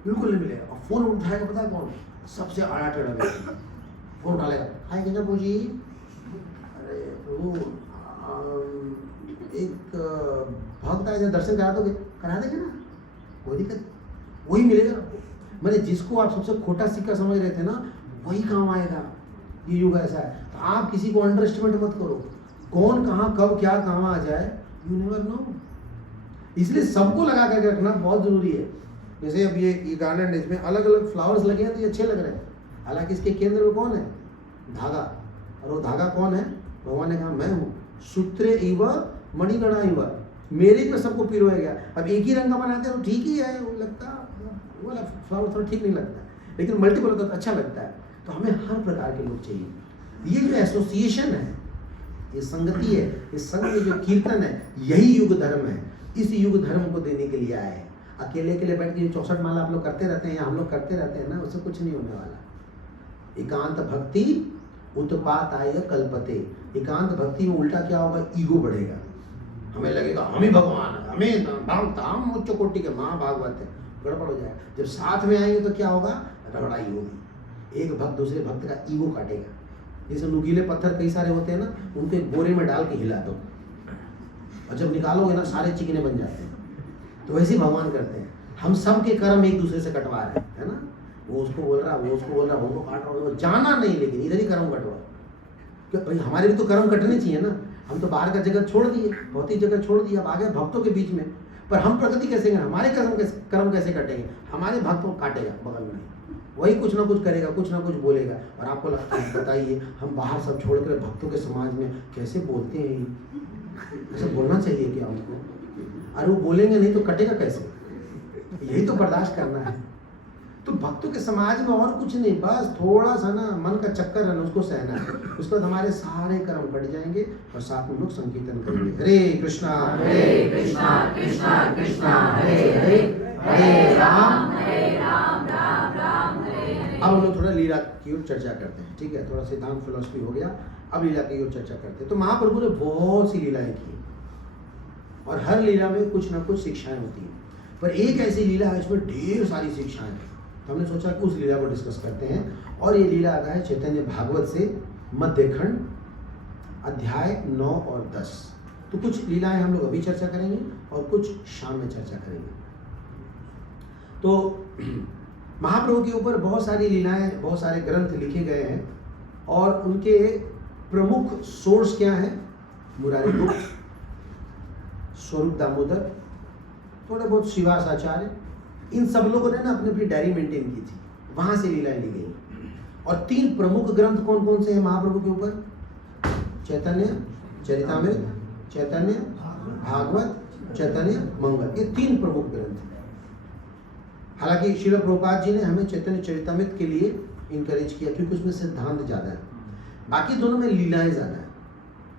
बिल्कुल नहीं मिलेगा। और फ़ोन उठाएगा पता है कौन? सबसे आड़ा टेढ़ा व्यक्ति फ़ोन उठा लेगा, हाय क्या पूछी, अरे प्रभु एक भक्त आए, दर्शन करा दोगे? करा देंगे ना, कोई दिक्कत, वही मिलेगा। मैंने जिसको आप सबसे खोटा सिक्का समझ रहे थे ना, वही काम आएगा। ये युग ऐसा है। तो आप किसी को अंडर एस्टिमेट मत करो, कौन कहाँ कब क्या काम आ जाए, यू नेवर नो। इसलिए सबको लगा करके रखना बहुत जरूरी है। जैसे अब ये गार्डन है, इसमें अलग अलग फ्लावर्स लगे हैं तो ये अच्छे लग रहे हैं, हालांकि इसके केंद्र में कौन है? धागा। और वो धागा कौन है? भगवान ने कहा मैं हूँ, सूत्रे इव मणिगणा इव, मेरे पे सबको पिरोया गया। अब एक ही रंग का बनाते हैं तो ठीक ही है, वो लगता वो वाला फ्लावर थोड़ा ठीक नहीं लगता है, लेकिन मल्टीपल होता तो अच्छा लगता है। तो हमें हर प्रकार के लोग चाहिए। ये जो एसोसिएशन है, ये संगति है, इस संग में जो कीर्तन है, यही युग धर्म है। इस युग धर्म को देने के लिए आए हैं। अकेले अकेले बैठ के 64 माला आप लोग करते रहते हैं या हम लोग करते रहते हैं ना, उससे कुछ नहीं होने वाला। एकांत भक्ति उत्पात आय कल्पते। एकांत भक्ति में उल्टा क्या होगा? ईगो बढ़ेगा, हमें लगेगा हम ही भगवान है, हमें भागवत, हम उच्च कोटि के महाभागवत है, गड़बड़ हो जाएगा। जब साथ में आएंगे तो क्या होगा? रगड़ाई होगी, एक भक्त दूसरे भक्त का ईगो काटेगा। जैसे नुकीले पत्थर कई सारे होते हैं ना, उनको एक बोरे में डाल के हिला दो, और जब निकालोगे ना सारे चिकने बन जाते हैं। तो वैसे ही भगवान करते हैं। हम सब के कर्म एक दूसरे से कटवा रहे हैं, है ना? वो उसको बोल रहा, वो उसको बोल रहा, वो काट रहा, जाना नहीं, लेकिन इधर ही कर्म कटवा। क्यों भाई? हमारे भी तो कर्म कटने चाहिए ना। हम तो बाहर का जगत छोड़ दिए, भौतिक जगत छोड़ दिया, अब आ गए भक्तों के बीच में। पर हम प्रगति कैसे करें, हमारे कर्म कैसे कटेंगे, हमारे भक्तों को काटेगा बगल में, वही कुछ ना कुछ करेगा, कुछ ना कुछ बोलेगा। और आपको लगता है, बताइए हम बाहर सब छोड़कर भक्तों के समाज में कैसे बोलते हैं, ऐसा बोलना चाहिए क्या उनको? अरे वो बोलेंगे नहीं तो कटेगा कैसे, यही तो बर्दाश्त करना है। तो भक्तों के समाज में और कुछ नहीं, बस थोड़ा सा ना मन का चक्कर है ना, उसको सहना है, उसके बाद हमारे सारे कर्म कट जाएंगे और साथ में लोग संकीर्तन करेंगे, हरे कृष्णा कृष्णा कृष्णा हरे हरे, हरे राम राम राम हरे हरे। अब हम लोग थोड़ा लीला की ओर चर्चा करते हैं, ठीक है, थोड़ा सिद्धांत फिलॉसफी हो गया, अब लीला की ओर चर्चा करते हैं। तो महाप्रभु ने बहुत सी लीलाएं की और हर लीला में कुछ ना कुछ शिक्षाएं होती हैं, पर एक ऐसी लीला है इसमें ढेर सारी शिक्षाएं हैं। तो हमने सोचा कि उस लीला को डिस्कस करते हैं, और ये लीला आता है चैतन्य भागवत से मध्यखंड अध्याय 9 और 10। तो कुछ लीलाएं हम लोग अभी चर्चा करेंगे और कुछ शाम में चर्चा करेंगे। तो महाप्रभु के ऊपर बहुत सारी लीलाएं, बहुत सारे ग्रंथ लिखे गए हैं और उनके प्रमुख सोर्स क्या है? मुरारी गुप्त, स्वरूप दामोदर, थोड़े बहुत श्रीवास आचार्य, इन सब लोगों ने ना अपनी अपनी डायरी मेंटेन की थी, वहां से लीलाएं ली गई। और 3 प्रमुख ग्रंथ कौन कौन से हैं महाप्रभु के ऊपर? चैतन्य चरितामृत, चैतन्य भागवत, चैतन्य मंगल, ये 3 प्रमुख ग्रंथ हैं। हालांकि श्रील प्रभुपाद जी ने हमें चैतन्य चरितामृत के लिए इंकरेज किया क्योंकि उसमें सिद्धांत ज़्यादा है, बाकी दोनों में लीलाएं ज़्यादा है।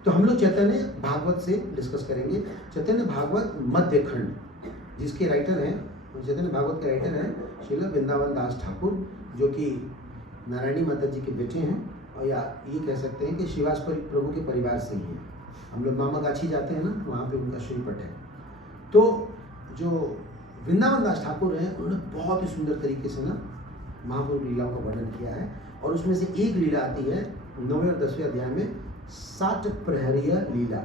तो हम लोग चैतन्य भागवत से डिस्कस करेंगे। चैतन्य भागवत मध्य खंड, जिसके राइटर हैं, चैतन्य भागवत के राइटर हैं श्रील वृंदावन दास ठाकुर, जो कि नारायणी माता जी के बेटे हैं, और या ये कह सकते हैं कि श्रीवास प्रभु के परिवार से ही हैं। हम लोग मामा गाछी जाते हैं ना, वहाँ पे उनका श्रीपट है। तो जो वृंदावन दास ठाकुर हैं, उन्होंने बहुत ही सुंदर तरीके से ना महाप्रभु लीलाओं का वर्णन किया है, और उसमें से एक लीला आती है 9वें और 10वें अध्याय में, 60 प्रहरीय लीला।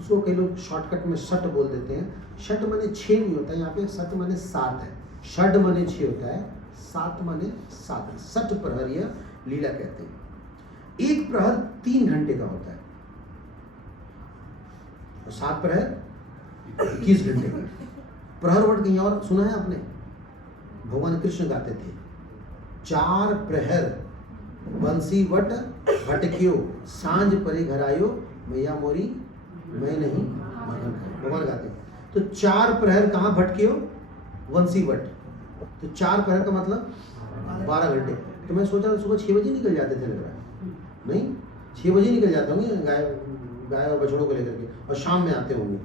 उसको कई लोग शॉर्टकट में शट बोल देते हैं। शट माने 6 नहीं होता है, यहाँ पे शट माने 7 है। षड माने 6 होता है, 7 माने 7 है। 60 प्रहरीय लीला कहते हैं। एक प्रहर 3 घंटे का होता है और 7 प्रहर 21 घंटे का। प्रहर वर्ड कहीं और सुना है आपने? भगवान कृष्ण गाते थे, 4 प्रहर बंसी वट भटकियो, सांझ परे घर आयो, मैया मोरी मैं नहीं मगन खायो, भगवान गाते। तो 4 प्रहर कहाँ भटकियो? वंशी वट। तो 4 प्रहर का मतलब 12 घंटे। तो मैं सोचा सुबह 6 बजे निकल जाते थे, लग रहा है नहीं, 6 बजे निकल जाते होंगे गाय और बछड़ों को लेकर के, और शाम में आते होंगे।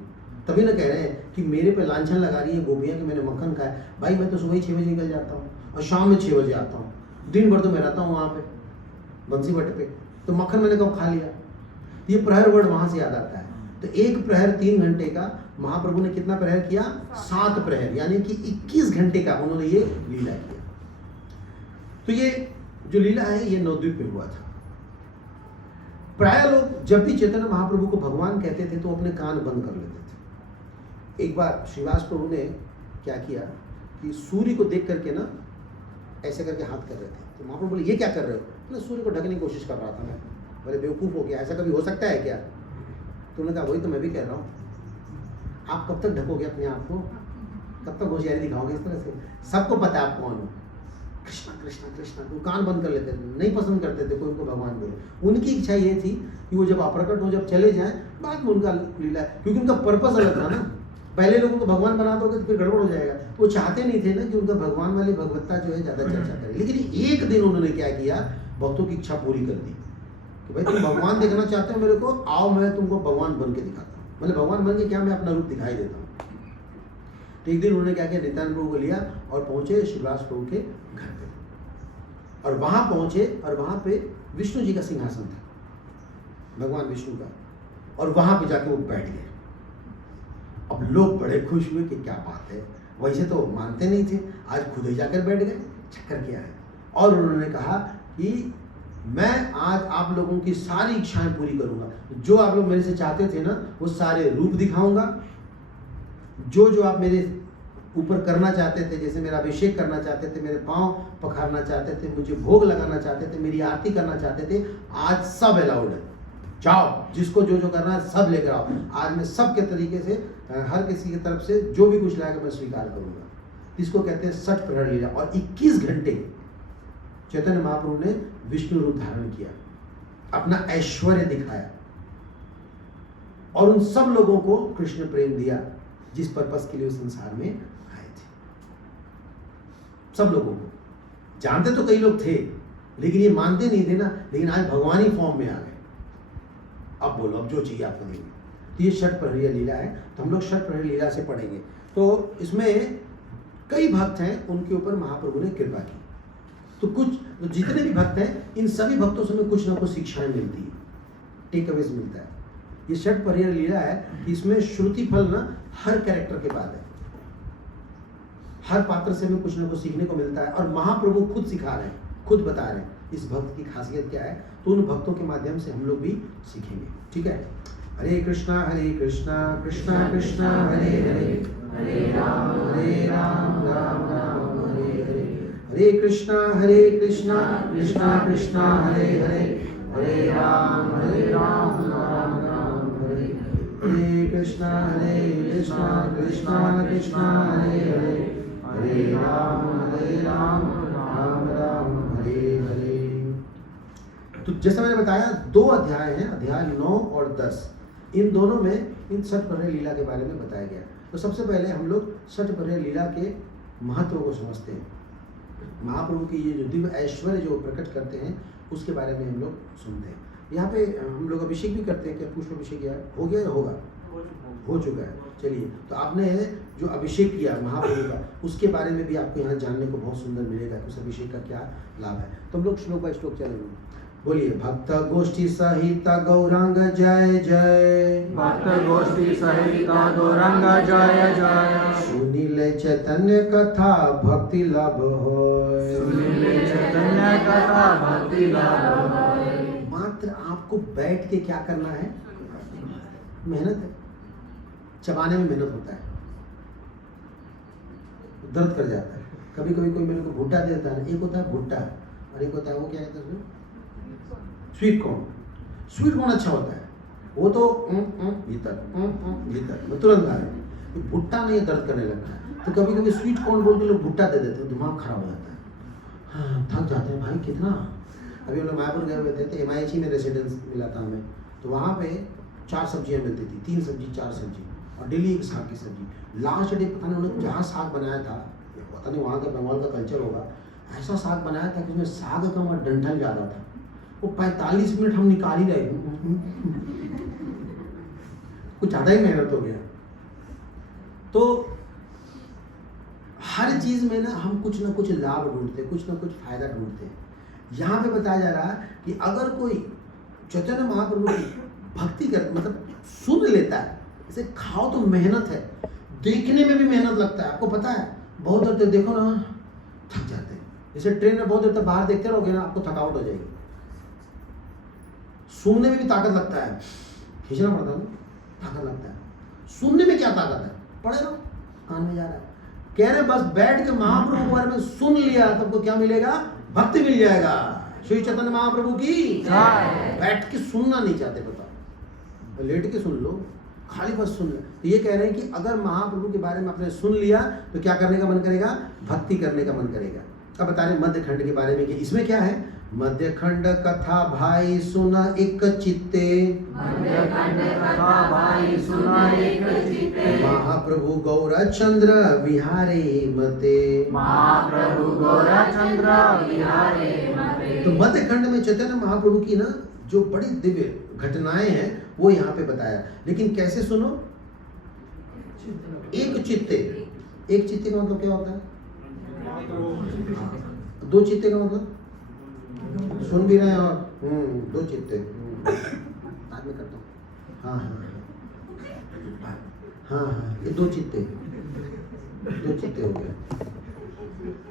तभी ना कह रहे हैं कि मेरे पे लांछन लगा रही है गोपियाँ कि मैंने मक्खन खाया। भाई मैं तो सुबह ही 6 बजे निकल जाता हूँ और शाम में 6 बजे आता हूँ, दिन भर तो मैं रहता हूँ वहाँ पे बंसी वट पे, तो मक्खन मैंने कब खा लिया। ये प्रहर वर्ड वहाँ से याद आता है। तो एक प्रहर 3 घंटे का, महाप्रभु ने कितना प्रहर किया? 7 प्रहर, यानी कि 21 घंटे का उन्होंने ये लीला किया। तो ये जो लीला है ये नवद्वीप पे हुआ था। प्राय लोग जब भी चैतन्य महाप्रभु को भगवान कहते थे तो अपने कान बंद कर लेते थे। एक बार श्रीवास प्रभु ने क्या किया कि सूर्य को देख करके ना ऐसे करके हाथ कर रहे थे, तो महाप्रभु बोले ये क्या कर रहे हो? ना सूर्य को ढकने की कोशिश कर रहा था मैं। बोले बेवकूफ़ हो गया, ऐसा कभी हो सकता है क्या? तो उन्होंने कहा वही तो मैं भी कह रहा हूँ, आप कब तक ढकोगे अपने आप को, कब तक होशियारी दिखाओगे इस तरह से? सबको पता है आप कौन हो। कृष्णा कृष्णा कृष्णा, तो कान बंद कर लेते थे, नहीं पसंद करते थे कोई उनको भगवान बोले। उनकी इच्छा ये थी कि वो जब अप्रकट हो, जब चले जाएं, बाद में उनका लीला, क्योंकि उनका पर्पस अलग था ना। पहले लोगों को भगवान बना दोगे तो फिर गड़बड़ हो जाएगा। वो चाहते नहीं थे ना कि उनका भगवान वाली भगवत्ता जो है ज़्यादा चर्चा करे। लेकिन एक दिन उन्होंने क्या किया, भक्तों की इच्छा पूरी कर दी कि भाई तुम भगवान देखना चाहते हो मेरे को, आओ मैं तुमको भगवान बन के दिखाता हूँ। मतलब भगवान बन के क्या, मैं अपना रूप दिखाई देता हूँ। तो एक दिन उन्होंने क्या किया, नित्यानंद प्रभु को लिया और पहुंचे श्रीवास प्रभु के घर पे, और वहां पहुंचे और वहां पे विष्णु जी का सिंहासन था, भगवान विष्णु का, और वहां पे जाके वो बैठ गए। अब लोग बड़े खुश हुए कि क्या बात है, वैसे तो मानते नहीं थे, आज खुद ही जाकर बैठ गए, चक्कर क्या है। और उन्होंने कहा कि मैं आज आप लोगों की सारी इच्छाएं पूरी करूंगा, जो आप लोग मेरे से चाहते थे ना वो सारे रूप दिखाऊंगा, जो जो आप मेरे ऊपर करना चाहते थे, जैसे मेरा अभिषेक करना चाहते थे, मेरे पांव पखारना चाहते थे, मुझे भोग लगाना चाहते थे, मेरी आरती करना चाहते थे, आज सब अलाउड है। जाओ, जिसको जो जो करना है सब लेकर आओ। आज मैं सबके तरीके से हर किसी की तरफ से जो भी कुछ लाएगा मैं स्वीकार करूंगा। इसको कहते हैं सठ प्रहर लीला। और 21 घंटे चैतन्य महाप्रभु ने विष्णु रूप धारण किया, अपना ऐश्वर्य दिखाया और उन सब लोगों को कृष्ण प्रेम दिया जिस पर्पस के लिए उस संसार में आए थे। सब लोगों को जानते तो कई लोग थे, लेकिन ये मानते नहीं थे ना। लेकिन आज भगवान ही फॉर्म में आ गए। अब बोलो, अब जो चाहिए आपको देंगे। तो ये षट प्रहरी लीला है, तो हम लोग षट प्रहरी लीला से पढ़ेंगे। तो इसमें कई भक्त हैं, उनके ऊपर महाप्रभु ने कृपा की। तो कुछ तो जितने भी भक्त हैं, इन सभी भक्तों से हमें कुछ ना कुछ शिक्षाएं मिलती है, टेक अवेज मिलता है। ये षट प्रहरी लीला है, इसमें श्रुति फल ना हर कैरेक्टर के बाद है। हर पात्र से हमें कुछ ना कुछ सीखने को मिलता है। और महाप्रभु खुद सिखा रहे हैं, खुद बता रहे हैं इस भक्त की खासियत क्या है। तो उन भक्तों के माध्यम से हम लोग भी सीखेंगे। ठीक है। हरे कृष्णा कृष्णा कृष्णा हरे हरे, हरे राम राम राम हरे हरे। हरे कृष्णा कृष्णा कृष्णा हरे हरे, हरे राम राम राम हरे। हरे कृष्णा कृष्णा कृष्णा हरे हरे, हरे राम राम राम हरे हरे। तो जैसा मैंने बताया, 2 अध्याय हैं, अध्याय 9 और 10। इन दोनों में इन षट प्रहरी लीला के बारे में बताया गया। तो सबसे पहले हम लोग षट प्रहरी लीला के महत्व को समझते हैं। महाप्रभु की ये जो दिव्य ऐश्वर्य जो प्रकट करते हैं, उसके बारे में हम लोग सुनते हैं। यहाँ पे हम लोग अभिषेक भी करते हैं। क्या पुष्प अभिषेक हो गया या होगा? हो चुका है। चलिए, तो आपने जो अभिषेक किया महाप्रभु का, उसके बारे में भी आपको यहाँ जानने को बहुत सुंदर मिलेगा कि उस अभिषेक का क्या लाभ है। तो हम लोग श्लोक बाय श्लोक चलेंगे। बोलिए, भक्त गोष्ठी सहित गौरांग जय जय, भक्त गोष्ठी सहित गौरांग जय जय। सुनीले चैतन्य कथा भक्ति लाभ होय, सुनीले चैतन्य कथा भक्ति लाभ होय। मात्र आपको बैठ के क्या करना है? मेहनत है। चबाने में मेहनत होता है, दर्द कर जाता है। कभी कभी कोई मेरे को भुट्टा देता है। एक होता है भुट्टा और एक होता है वो क्या कहते हैं उसमें, स्वीट कॉर्न। स्वीट कॉर्न अच्छा होता है, वो तो भीतर मैं तुरंत खा रहे। भुट्टा नहीं, दर्द करने लगता है। तो कभी कभी स्वीट कॉर्न बोल के लोग भुट्टा दे देते हैं, दिमाग खराब हो जाता है। हाँ, थक जाते हैं भाई कितना। अभी हम लोग मायापुर गए हुए थे, तो MIH में रेसिडेंस मिला था हमें। तो वहाँ पे 4 सब्जियाँ मिलती थी, 3 सब्जी 4 सब्जी, और डेली एक साग की सब्जी। लास्ट डे पता नहीं उन्होंने क्या साग बनाया था, पता नहीं वहाँ का बंगाल का कल्चर होगा। ऐसा साग बनाया था कि उसमें साग कम और डंठल ज़्यादा था। वो 45 मिनट हम निकाल ही रहे, कुछ ज़्यादा ही मेहनत हो गया। तो हर चीज़ में ना हम कुछ ना कुछ लाभ ढूंढते हैं, कुछ ना कुछ फायदा ढूंढते हैं। यहाँ पे बताया जा रहा है कि अगर कोई चैतन्य महाप्रभु की भक्ति कर मतलब सुन लेता है, इसे खाओ तो मेहनत है, देखने में भी मेहनत लगता है। आपको पता है, बहुत देर तक देखो ना थक जाते हैं। जैसे ट्रेन में बहुत देर तक बाहर देखते रहोगे ना, आपको थकावट हो जाएगी। सुनने में भी ताकत लगता है, खींचना पड़ता है, ताकत लगता है। सुनने में क्या ताकत है? पढ़े रहो, कान में जा रहा है। कह रहे बस बैठ के महाप्रभु के बारे में सुन लिया, तब क्या मिलेगा? भक्ति मिल जाएगा। श्री चैतन्य महाप्रभु की बैठ के सुनना नहीं चाहते, बताओ, लेट के सुन लो, खाली बस सुन लो। तो ये कह रहे हैं कि अगर महाप्रभु के बारे में आपने सुन लिया तो क्या करने का मन करेगा? भक्ति करने का मन करेगा। अब बता रहे मध्य खंड के बारे में कि इसमें क्या है। मध्य खंड कथा भाई सुना एक चित्ते, मध्य खंड कथा भाई सुना एक चित्ते। महाप्रभु गौरचंद्र विहारे मते, महाप्रभु गौरचंद्र विहारे मते। तो मध्य खंड में चैतन्य महाप्रभु की ना जो बड़ी दिव्य घटनाएं हैं वो यहाँ पे बताया। लेकिन कैसे सुनो? एक चित्ते। एक चित्ते का मतलब क्या होता है? 2 चित्ते का मतलब सुन भी रहे हैं और 2 चित्ते। बाद में करता हूँ। हाँ, ये 2 चित्ते हो गए।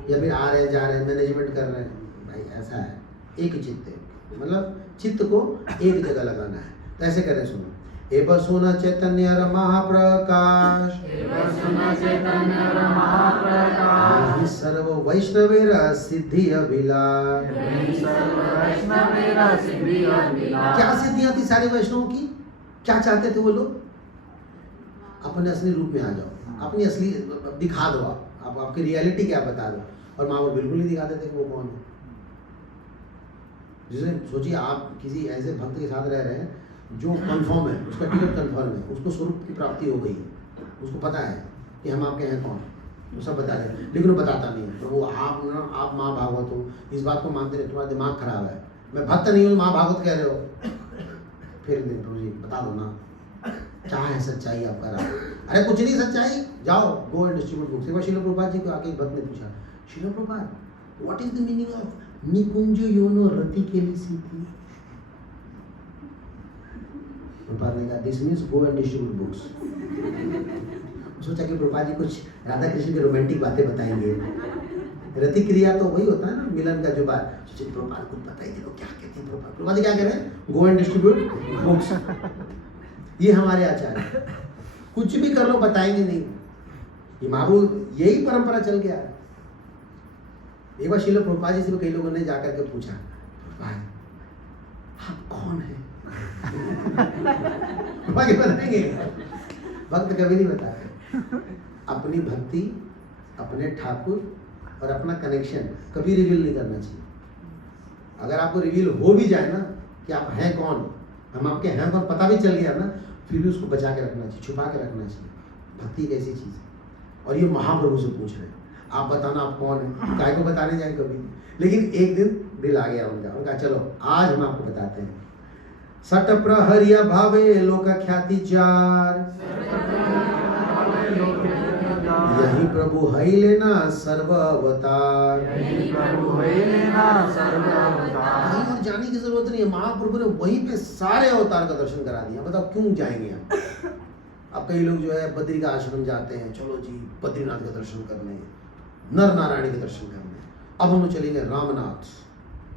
या फिर आ रहे जा रहे मैनेजमेंट कर रहे हैं, भाई ऐसा है। एक चित्ते मतलब चित्त को एक जगह लगाना है। तो ऐसे करें, सुनो। एवं सुन चैतन्य महाप्रकाश, सर्व वैष्णवेर सिद्धि अभिलाष, क्या सिद्धियां थी सारे वैष्णवों की? क्या चाहते थे वो लोग? अपने असली रूप में आ जाओ, अपनी असली दिखा दो, आप आपकी रियलिटी क्या बता दो। और माँ बाप बिल्कुल नहीं दिखाते थे कि वो कौन है। जिसे सोचिए आप किसी ऐसे भक्त के साथ रह रहे हैं जो कंफर्म है, उसका टिकट कंफर्म है, उसको स्वरूप की प्राप्ति हो गई है, उसको पता है कि हम आपके हैं कौन, वो सब बता रहे हैं, लेकिन वो बताता नहीं है। प्रभु आप माँ भागवत हो, इस बात को मानते नहीं, तुम्हारा दिमाग खराब है, मैं भक्त नहीं हूँ माँ भागवत कह रहे हो। फिर नहीं प्रभु जी बता दो ना क्या है सच्चाई आपका राह। अरे कुछ नहीं सच्चाई, जाओ गो एंड डिस्ट्रीब्यूट बुक्स। एक बार श्रील प्रभुपाद जी को आके एक भक्त ने पूछा, Srila Prabhupada what is the meaning of निकुंज योनो रति केली सीति? प्रभुपाद ने कहा this means go and distribute books. सोचा कि प्रभुपाद जी कुछ राधा कृष्ण की रोमांटिक बातें बताएंगे। रति क्रिया तो वही होता है ना, मिलन का जो बात। सोचे प्रभुपाद कुछ बताइए देखो क्या कहते हैं प्रभुपाद। प्रभुपाद जी क्या कह रहे हैं? गो एंड डिस्ट्रीब्यूट बुक्स। ये हमारे आचार्य, कुछ भी कर लो बताएंगे नहीं। ये महाप्रभु यही परंपरा चल गया है। एक बार श्रील प्रभुपाद जी से कई लोगों ने जाकर के पूछा, प्रभुपाद आप कौन है? बताएंगे? भक्त कभी नहीं बताते। अपनी भक्ति, अपने ठाकुर और अपना कनेक्शन कभी रिवील नहीं करना चाहिए। अगर आपको रिवील हो भी जाए ना कि आप हैं कौन, हम आपके हैं कौन पता भी चल गया ना, फिर भी उसको बचा के रखना चाहिए, छुपा के रखना चाहिए। भक्ति एक ऐसी चीज़ है। और ये महाप्रभु से पूछ रहे हैं, आप बताना आप कौन है। काय को बताने जाए कभी, लेकिन एक दिन दिल आ गया उनका चलो आज हम आपको बताते हैं। सट प्रहरिया भावे लोक ख्याति चार, यही प्रभु है लेना सर्व अवतार। कहीं और जाने की जरूरत नहीं है, महाप्रभु ने वहीं पे सारे अवतार का दर्शन करा दिया। बताओ क्यों जाएंगे आप? अब कई लोग जो है बद्री का आश्रम जाते हैं, चलो जी बद्रीनाथ का दर्शन करने, नर नारायण के दर्शन करने, अब हम चलेंगे रामनाथ,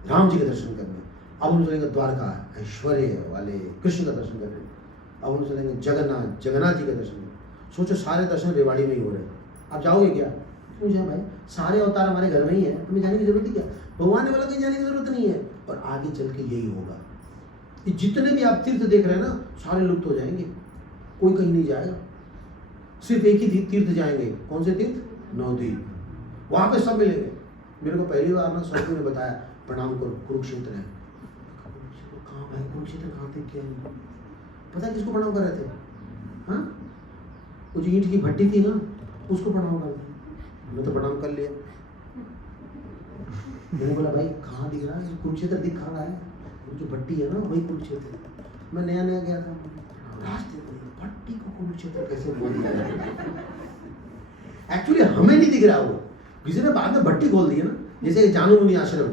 राम जी के दर्शन करने, अब हम चलेंगे द्वारका ऐश्वर्य वाले कृष्ण का दर्शन करने, अब हम चलेंगे जगन्नाथ, जगन्नाथ जी का दर्शन करने। सोचो सारे दर्शन रेवाड़ी में ही हो रहे हैं, आप जाओगे क्या? क्यों जाए भाई, सारे अवतार हमारे घर में ही है, तुम्हें जाने की जरूरत है क्या? भगवान ने बोला कहीं जाने की जरूरत नहीं है। और आगे चल के यही होगा, ये जितने भी आप तीर्थ देख रहे हैं ना, सारे लुप्त हो जाएंगे, कोई कहीं नहीं जाएगा, सिर्फ एक ही तीर्थ जाएंगे। कौन से तीर्थ? नवद्वीप, वहां पे सब मिलेंगे। मेरे को पहली बार ना स्वामी ने बताया प्रणाम करो, कुरुक्षेत्र है। कहाँ भाई कुरुक्षेत्र कहाँ थे? क्या पता है किसको प्रणाम कर रहे थे? हाँ, वो जो ईंट की भट्टी थी ना, उसको प्रणाम कर दिया। मैं तो प्रणाम कर लिया। मैंने बोला भाई कहाँ दिख रहा है? कुरुक्षेत्र दिख कहाँ रहा है? वो जो भट्टी है ना वही कुरुक्षेत्र। मैं नया नया गया था, रास्ते भट्टी को कुरुक्षेत्र कैसे बोल दिया? एक्चुअली हमें नहीं दिख रहा, वो किसी ने बाद में भट्टी खोल दी है ना, जैसे जानू मुनि आश्रम,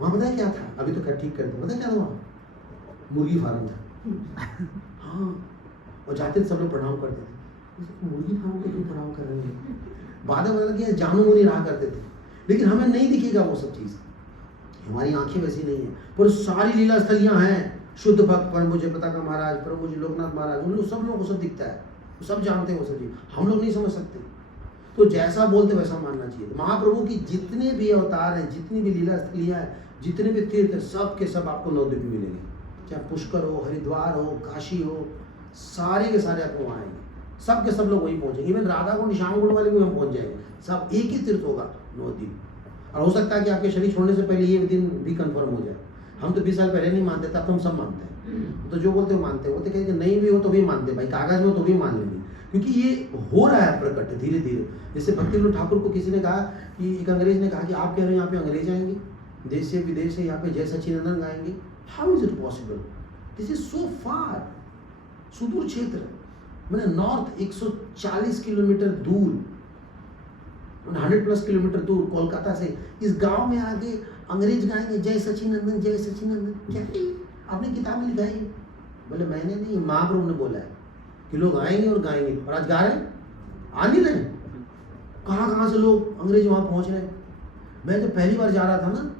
वहां पता है क्या था? अभी तो क्या ठीक कर दिया, पता है क्या था वहाँ? मुर्गी फार्म था। हाँ, और जाते थे सब लोग प्रणाम करते थे। मुर्गी फार्म को क्यों प्रणाम कर रहे हैं? बाद में पता कि जानू मुनि रहा करते थे, लेकिन हमें नहीं दिखेगा वो सब चीज़, हमारी आंखें वैसी नहीं है। पर सारी लीला स्थलियाँ हैं। शुद्ध भक्त परम पूज्य पताका महाराज, परम पूज्य लोकनाथ महाराज, उन लोग सब लोगों को सब दिखता है, वो सब जानते हैं वो सब चीज़, हम लोग नहीं समझ सकते। तो जैसा बोलते वैसा मानना चाहिए। तो महाप्रभु की जितने भी अवतार हैं, जितनी भी लीला स्थलियाँ हैं, जितने भी तीर्थ हैं, सब के सब आपको नवद्वीप में मिलेंगे। चाहे पुष्कर हो, हरिद्वार हो, काशी हो, सारे के सारे आपको वहाँ आएंगे। सब के सब लोग वहीं पहुँचेंगे। इवन राधा कुंड, श्याम कुंड वाले भी हम पहुँच जाएंगे। सब एक ही तीर्थ होगा, नवद्वीप। और हो सकता है कि आपके शरीर छोड़ने से पहले ये दिन भी कंफर्म हो जाए। हम तो 20 साल पहले नहीं मानते था, अब तो हम सब मानते हैं। तो जो बोलते हो मानते हो, वो तो कहेंगे नहीं भी हो तो भी मानते भाई, कागज में हो तो भी मान लेंगे, क्योंकि ये हो रहा है प्रकट धीरे धीरे। जैसे भक्ति विनोद ठाकुर को किसी ने कहा कि, एक अंग्रेज ने कहा कि आप कह रहे हो यहाँ पे अंग्रेज आएंगे, देश से विदेश से यहाँ पे जय सच्चिदानंद गाएंगे, how is it possible? This is so far, सुदूर क्षेत्र, मैंने नॉर्थ 140 किलोमीटर दूर, 100+ किलोमीटर दूर कोलकाता से, इस गांव में आके अंग्रेज गाएंगे जय सच्चिदानंद, जय सच्चिदानंद। क्या आपने किताब में लिखा है? बोले मैंने नहीं, महाप्रभु ने बोला है कि लोग आएंगे और गाएंगे, और आज गा रहे हैं, आ नहीं रहे। कहाँ कहाँ से लोग अंग्रेज वहाँ पहुँच रहे हैं। मैं जब पहली बार जा रहा था ना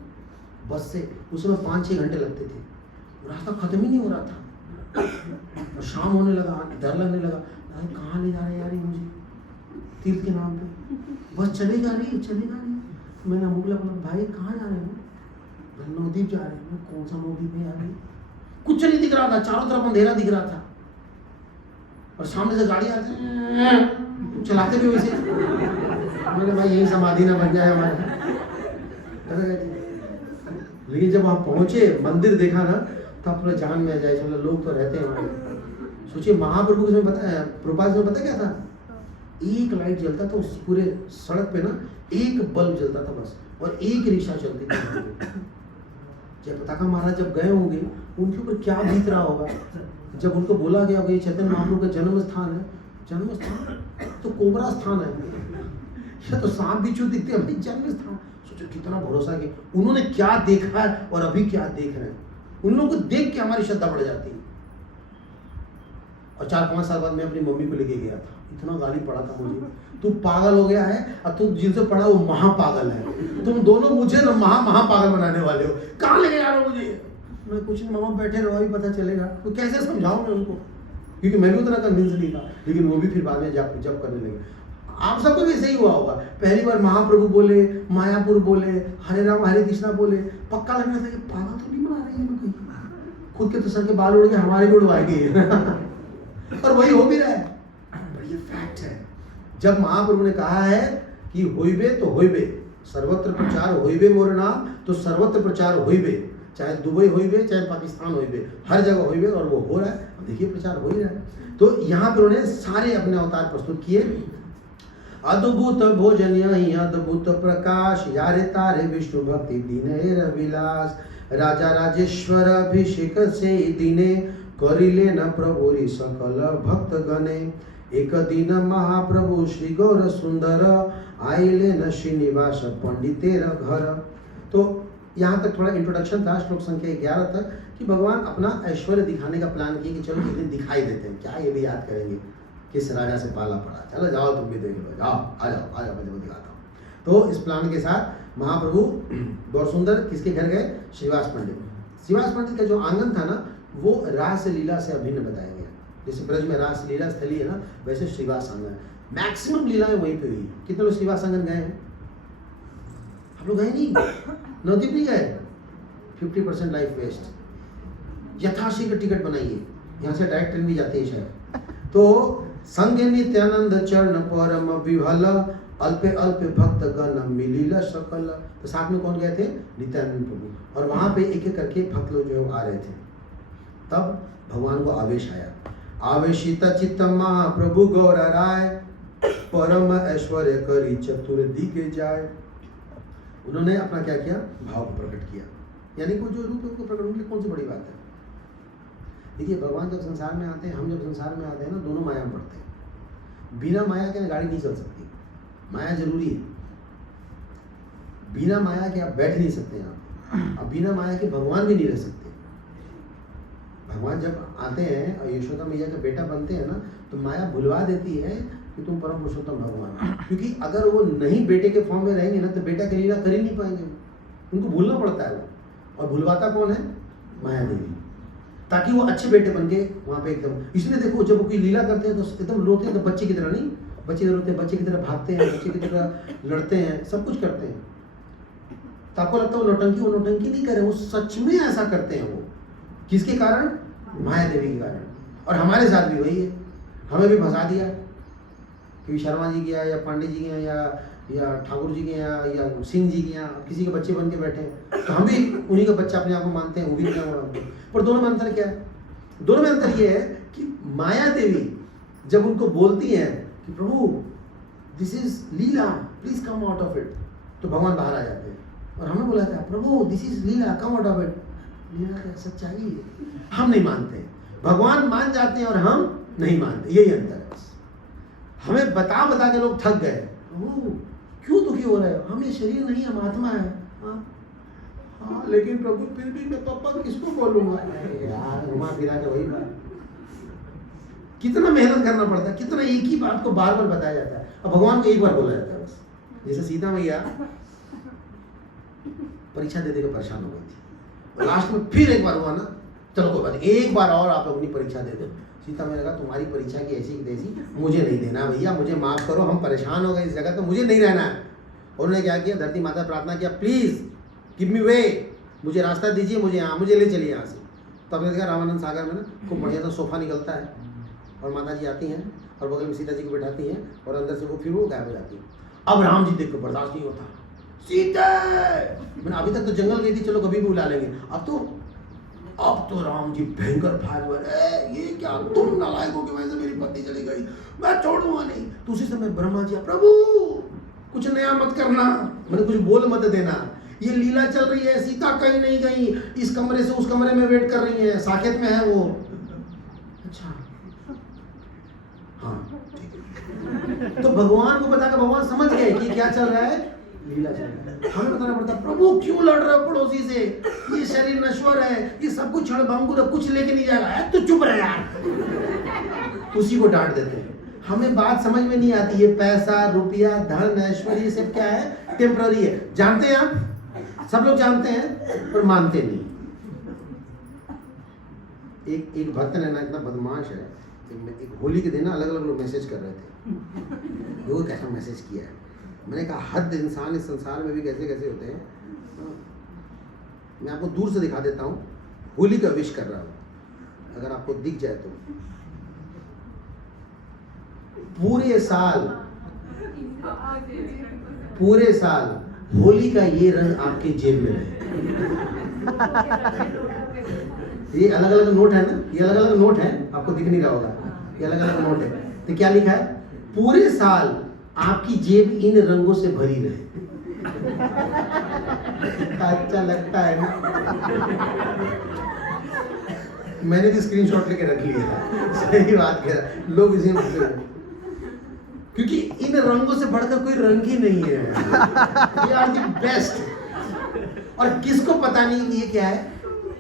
बस से, उसमें 5-6 घंटे लगते थे, रास्ता खत्म ही नहीं हो रहा था। और शाम होने लगा, डर लगने लगा, कहाँ ले जा रहे यार ये मुझे तीर्थ के नाम पे? बस चले जा रही है। मैंने मुगला बोला भाई कहाँ जा रहे हो? नवदीप जा रहे हैं, कौन सा नवदीप है यार, कुछ नहीं दिख रहा था, चारों तरफ अंधेरा दिख रहा था और सामने से गाड़ी आती है, चलाते भी वैसे। मैंने भाई यही समाधि ना बन जाए हमारा। लेकिन जब वहाँ पहुंचे, मंदिर देखा ना, तब पूरा जान में आ जाए, चलो लोग तो रहते हैं वहाँ। सोचिए महाप्रभु के पता है, प्रभुपाद में पता क्या था, एक लाइट जलता था उस पूरे सड़क पे ना, एक बल्ब जलता था बस, और एक रिक्शा चलती थी। जयप्रताका महाराज जब गए होंगे, उनके ऊपर क्या बीत रहा होगा जब उनको बोला गया कि चैतन्य महाप्रभु का जन्म स्थान है। जन्म स्थान तो कोबरा स्थान है, यह तो सांप बिच्छू दिखते हैं, भाई जन्म स्थान। सोचो कितना भरोसा कि उन्होंने क्या देखा है और अभी क्या देख रहे हैं। उन लोगों को देख के हमारी श्रद्धा बढ़ जाती है। और 4-5 साल बाद मैं अपनी मम्मी को लेके गया था, इतना गाली पड़ा था मुझे, तू पागल हो गया है और तू जिनसे पढ़ा वो महापागल है, तुम दोनों मुझे ना महापागल बनाने वाले हो, कहाँ लेके जा रहे हो मुझे। मैं कुछ नहीं, मामा बैठे रहो, अभी पता चलेगा। तो कैसे समझाऊं मैं उनको, क्योंकि मैं भी उतना कन्विंस नहीं था। लेकिन वो भी फिर बाद में जब करने लगे। आप सबको भी सही हुआ होगा, पहली बार महाप्रभु बोले, मायापुर बोले, हरे राम हरे कृष्णा बोले, पक्का लगना था कि पागल तो नहीं बना रही है मैं, खुद के तो सर के बाल उड़ गए, हमारे भी उड़वाएंगे। और वही हो भी रहा है, ये फैक्ट है। जब महाप्रभु ने कहा है कि होइबे तो होइबे, सर्वत्र प्रचार होइबे मोर नाम, तो सर्वत्र प्रचार होइबे, चाहे दुबई होइबे चाहे पाकिस्तान होइबे, हर जगह होइबे, और वो हो रहा है। अब देखिए प्रचार हो ही रहा है। तो यहाँ पर उन्होंने सारे अपने अवतार प्रस्तुत किए। अद्भुत भोजन यही अद्भुत प्रकाश, यारे तारे विष्णु भक्ति दीन विलास, राजा राजेश्वर अभिषेक से दीने, करिले न प्रभुरी सकल भक्त गणे, एक दिन महाप्रभु श्री गौर सुंदर, आइले न श्रीनिवास पंडितेर घर। तो यहाँ तक थोड़ा इंट्रोडक्शन था, श्लोक संख्या 11 तक, कि भगवान अपना ऐश्वर्य दिखाने का प्लान किए कि चलो एक दिन दिखाई देते हैं, क्या ये भी याद करेंगे किस राजा से पाला पड़ा, चलो जाओ तुम भी देख लो, जाओ आ जाओ मैं दिखाता हूँ। तो इस प्लान के साथ महाप्रभु गौर सुंदर किसके घर गए, श्रीवास पंडित। श्रीवास पंडित का जो आंगन था ना, वो रास लीला से अभिन्न बताया गया। जैसे ब्रज में रास लीला स्थली है ना, वैसे श्रीवास आंगन, मैक्सिमम लीलाएं वहीं पे हुई। कितने लोग श्रीवास आंगन गए हैं? आप लोग गए नहीं? नवदीप नहीं गए? 50% लाइफ वेस्ट। यथाशीघ्र टिकट बनाइए, यहाँ से डायरेक्ट ट्रेन भी जाती है शायद। तो संग नित्यानंद चरण परम विभल, अल्पे अल्पे भक्त गण मिलिल सकल। तो साथ में कौन गए थे? नित्यानंद प्रभु। और वहां पे एक एक करके भक्त लोग जो आ रहे थे। तब भगवान को आवेश आया, आवेशित चित्त महाप्रभु गौर राय, परम ऐश्वर्य करी चतुर दिखे जाए। उन्होंने अपना क्या किया, भाव को प्रकट किया, यानी कि जो रूप है उसको प्रकट होने के लिए कौन सी बड़ी बात है। देखिए भगवान जब संसार में आते हैं, हम जब संसार में आते हैं ना, दोनों माया में पड़ते हैं। बिना माया के गाड़ी नहीं चल सकती, माया जरूरी है। बिना माया के आप बैठ नहीं सकते यहाँ, अब बिना माया के भगवान भी नहीं रह सकते। भगवान जब आते हैं और यशोदा मैया का बेटा बनते हैं ना, तो माया भुलवा देती है कि तुम परम पुरुषोत्तम भगवान। क्योंकि अगर वो नहीं बेटे के फॉर्म में रहेंगे ना, तो बेटा के लीला कर ही नहीं पाएंगे, उनको भूलना पड़ता है वो। और भुलवाता कौन है? माया देवी, ताकि वो अच्छे बेटे बन के वहाँ पे एकदम। इसलिए देखो जब वो कोई लीला करते हैं तो एकदम रोते हैं, तो बच्चे की तरह नहीं, बच्चे रोते हैं, बच्चे की तरह भागते हैं, बच्चे की तरह लड़ते हैं, सब कुछ करते हैं। तो आपको लगता है वो नौटंकी नहीं करे, वो सच में ऐसा करते हैं। वो किसके कारण? माया देवी के कारण। और हमारे साथ भी वही है, हमें भी फंसा दिया कि शर्मा जी के यहाँ या पांडे जी के यहाँ या ठाकुर जी के यहाँ या सिंह जी के यहाँ किसी के बच्चे बन के बैठे हैं, तो हम भी उन्हीं का बच्चा अपने आप को मानते हैं, वो भी क्या। पर दोनों में अंतर क्या है? दोनों में अंतर ये है कि माया देवी जब उनको बोलती हैं कि Prabhu this is leela, please come out of it, तो भगवान बाहर आ जाते हैं। और हमें बोला था Prabhu this is leela, come out of it, लीला का सच्चाई है, हम नहीं मानते। भगवान मान जाते हैं और हम नहीं मानते, यही अंतर है। हमें बता बता के लोग थक गए, क्यों दुखी हो रहे हो? हम ये शरीर नहीं, हम आत्मा है। हाँ, लेकिन प्रभु फिर भी मैं पापा किसको बोलूंगा यार, घुमा फिरा के वही बात। कितना मेहनत करना पड़ता है, कितना एक ही बात को बार बार बताया जाता है। अब भगवान को एक बार बोला जाता है बस। जैसे सीता मैया परीक्षा दे देकर परेशान हो गई थी, और लास्ट में फिर एक बार हुआ ना, चलो कोई बात, एक बार और आप अपनी परीक्षा दे दो। सीता मैंने कहा तुम्हारी परीक्षा की ऐसी तैसी मुझे नहीं देना भैया, मुझे माफ करो, हम परेशान हो गए इस जगह, तो मुझे नहीं रहना है। और उन्होंने क्या किया, धरती माता प्रार्थना किया, प्लीज गिव मी वे, मुझे रास्ता दीजिए, मुझे ले चलिए यहाँ से। तो हमने देखा रामानंद सागर में ना खूब बढ़िया सा सोफा निकलता है और माता जी आती हैं और बगल में सीता जी को बैठाती हैं और अंदर से फिर वो गायब हो जाती है। अब राम जी देख कर बर्दाश्त नहीं होता, सीता, मैंने अभी तक तो जंगल गई थी, चलो कभी भी बुला लेंगे, अब तो राम जी भयंकर फायर हुए, ये क्या तुम नालायक हो की वजह से मेरी पत्नी चली गई, मैं छोड़ूंगा नहीं। तो उसी समय ब्रह्मा जी, प्रभु कुछ नया मत करना, मैंने कुछ बोल मत देना, ये लीला चल रही है, सीता कहीं नहीं गई, इस कमरे से उस कमरे में वेट कर रही है, साकेत में है वो। अच्छा हाँ ठीक है। तो भगवान को बताकर भगवान समझ गए कि क्या चल रहा है, लीला चल रहा है। हमें बताना पड़ता, प्रभु क्यों लड़ रहे हो पड़ोसी से, ये शरीर नश्वर है, ये सब कुछ क्षणभंगुर है, कुछ लेके नहीं जाएगा, तो चुप रहे यार, उसी को डांट देते हैं। हमें बात समझ में नहीं आती, ये पैसा रुपया धन ऐश्वर्य सब क्या है, टेम्पररी है। जानते हैं आप, सब लोग जानते हैं पर मानते नहीं। एक भक्त है ना, इतना बदमाश है, एक होली के दिन अलग अलग लोग मैसेज कर रहे थे, लोगों कैसा मैसेज किया है, मैंने कहा हद इंसान इस संसार में भी कैसे कैसे होते हैं। मैं आपको दूर से दिखा देता हूँ, होली का विश कर रहा हूँ, अगर आपको दिख जाए तो। पूरे साल होली का ये रंग आपके जेब में है। ये अलग अलग नोट है ना, ये अलग अलग नोट है, आपको दिख नहीं रहा होगा, ये अलग अलग नोट है। तो क्या लिखा है, पूरे साल आपकी जेब इन रंगों से भरी रहे। अच्छा लगता है ना। मैंने भी स्क्रीनशॉट लेके रख लिया था, सही बात कह रहा, लोग इसे क्योंकि इन रंगों से बढ़कर कोई रंग ही नहीं है, ये आर द बेस्ट। और किसको पता नहीं कि ये क्या है,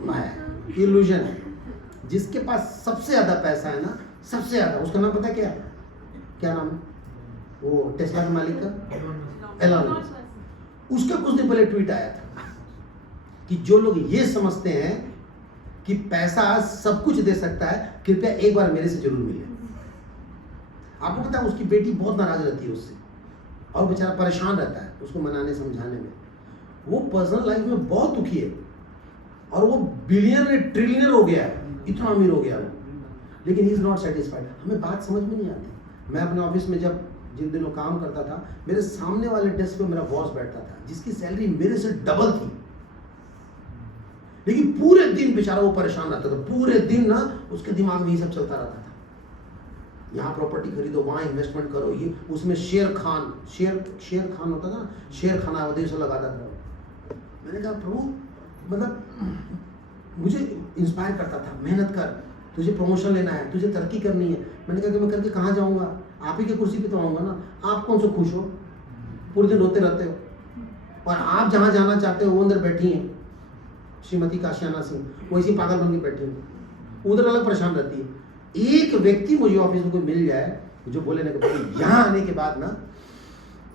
माया, इल्यूजन है। जिसके पास सबसे ज्यादा पैसा है ना, सबसे ज्यादा, उसका नाम पता है क्या, क्या नाम है वो टेस्ला के मालिक का, एलन मस्क। उसका कुछ दिन पहले ट्वीट आया था कि जो लोग ये समझते हैं कि पैसा सब कुछ दे सकता है, कृपया एक बार मेरे से जरूर मिले। आपको पता है उसकी बेटी बहुत नाराज रहती है उससे, और बेचारा परेशान रहता है उसको मनाने समझाने में। वो पर्सनल लाइफ में बहुत दुखी है और वो बिलियनर ट्रिलियनर हो गया है, इतना अमीर हो गया वो, लेकिन ही इज नॉट सेटिस्फाइड। हमें बात समझ में नहीं आती। मैं अपने ऑफिस में जब जिन दिनों काम करता था, मेरे सामने वाले डेस्क पे मेरा बॉस बैठता था जिसकी सैलरी मेरे से डबल थी, लेकिन पूरे दिन बेचारा वो परेशान रहता था। पूरे दिन ना उसके दिमाग में ये सब चलता रहता था, यहाँ प्रॉपर्टी खरीदो, वहाँ इन्वेस्टमेंट करो, ये उसमें शेर खान होता था ना, शेर खानावदी से लगाता था। मैंने कहा प्रभु, मतलब मुझे इंस्पायर करता था, मेहनत कर, तुझे प्रमोशन लेना है, तुझे तरक्की करनी है। मैंने कहा कि मैं करके कहाँ जाऊँगा, आप ही के कुर्सी पे तो आऊँगा ना। आप कौन सा खुश हो, पूरे दिन रोते रहते हो, और आप जहाँ जाना चाहते हो वो अंदर बैठी हैं श्रीमती काशियाना सिंह, वो इसी पागल बन के बैठी हैं, उधर अलग परेशान रहती है। एक व्यक्ति मुझे ऑफिस में कोई मिल जाए जो बोले ना कि यहाँ आने के बाद ना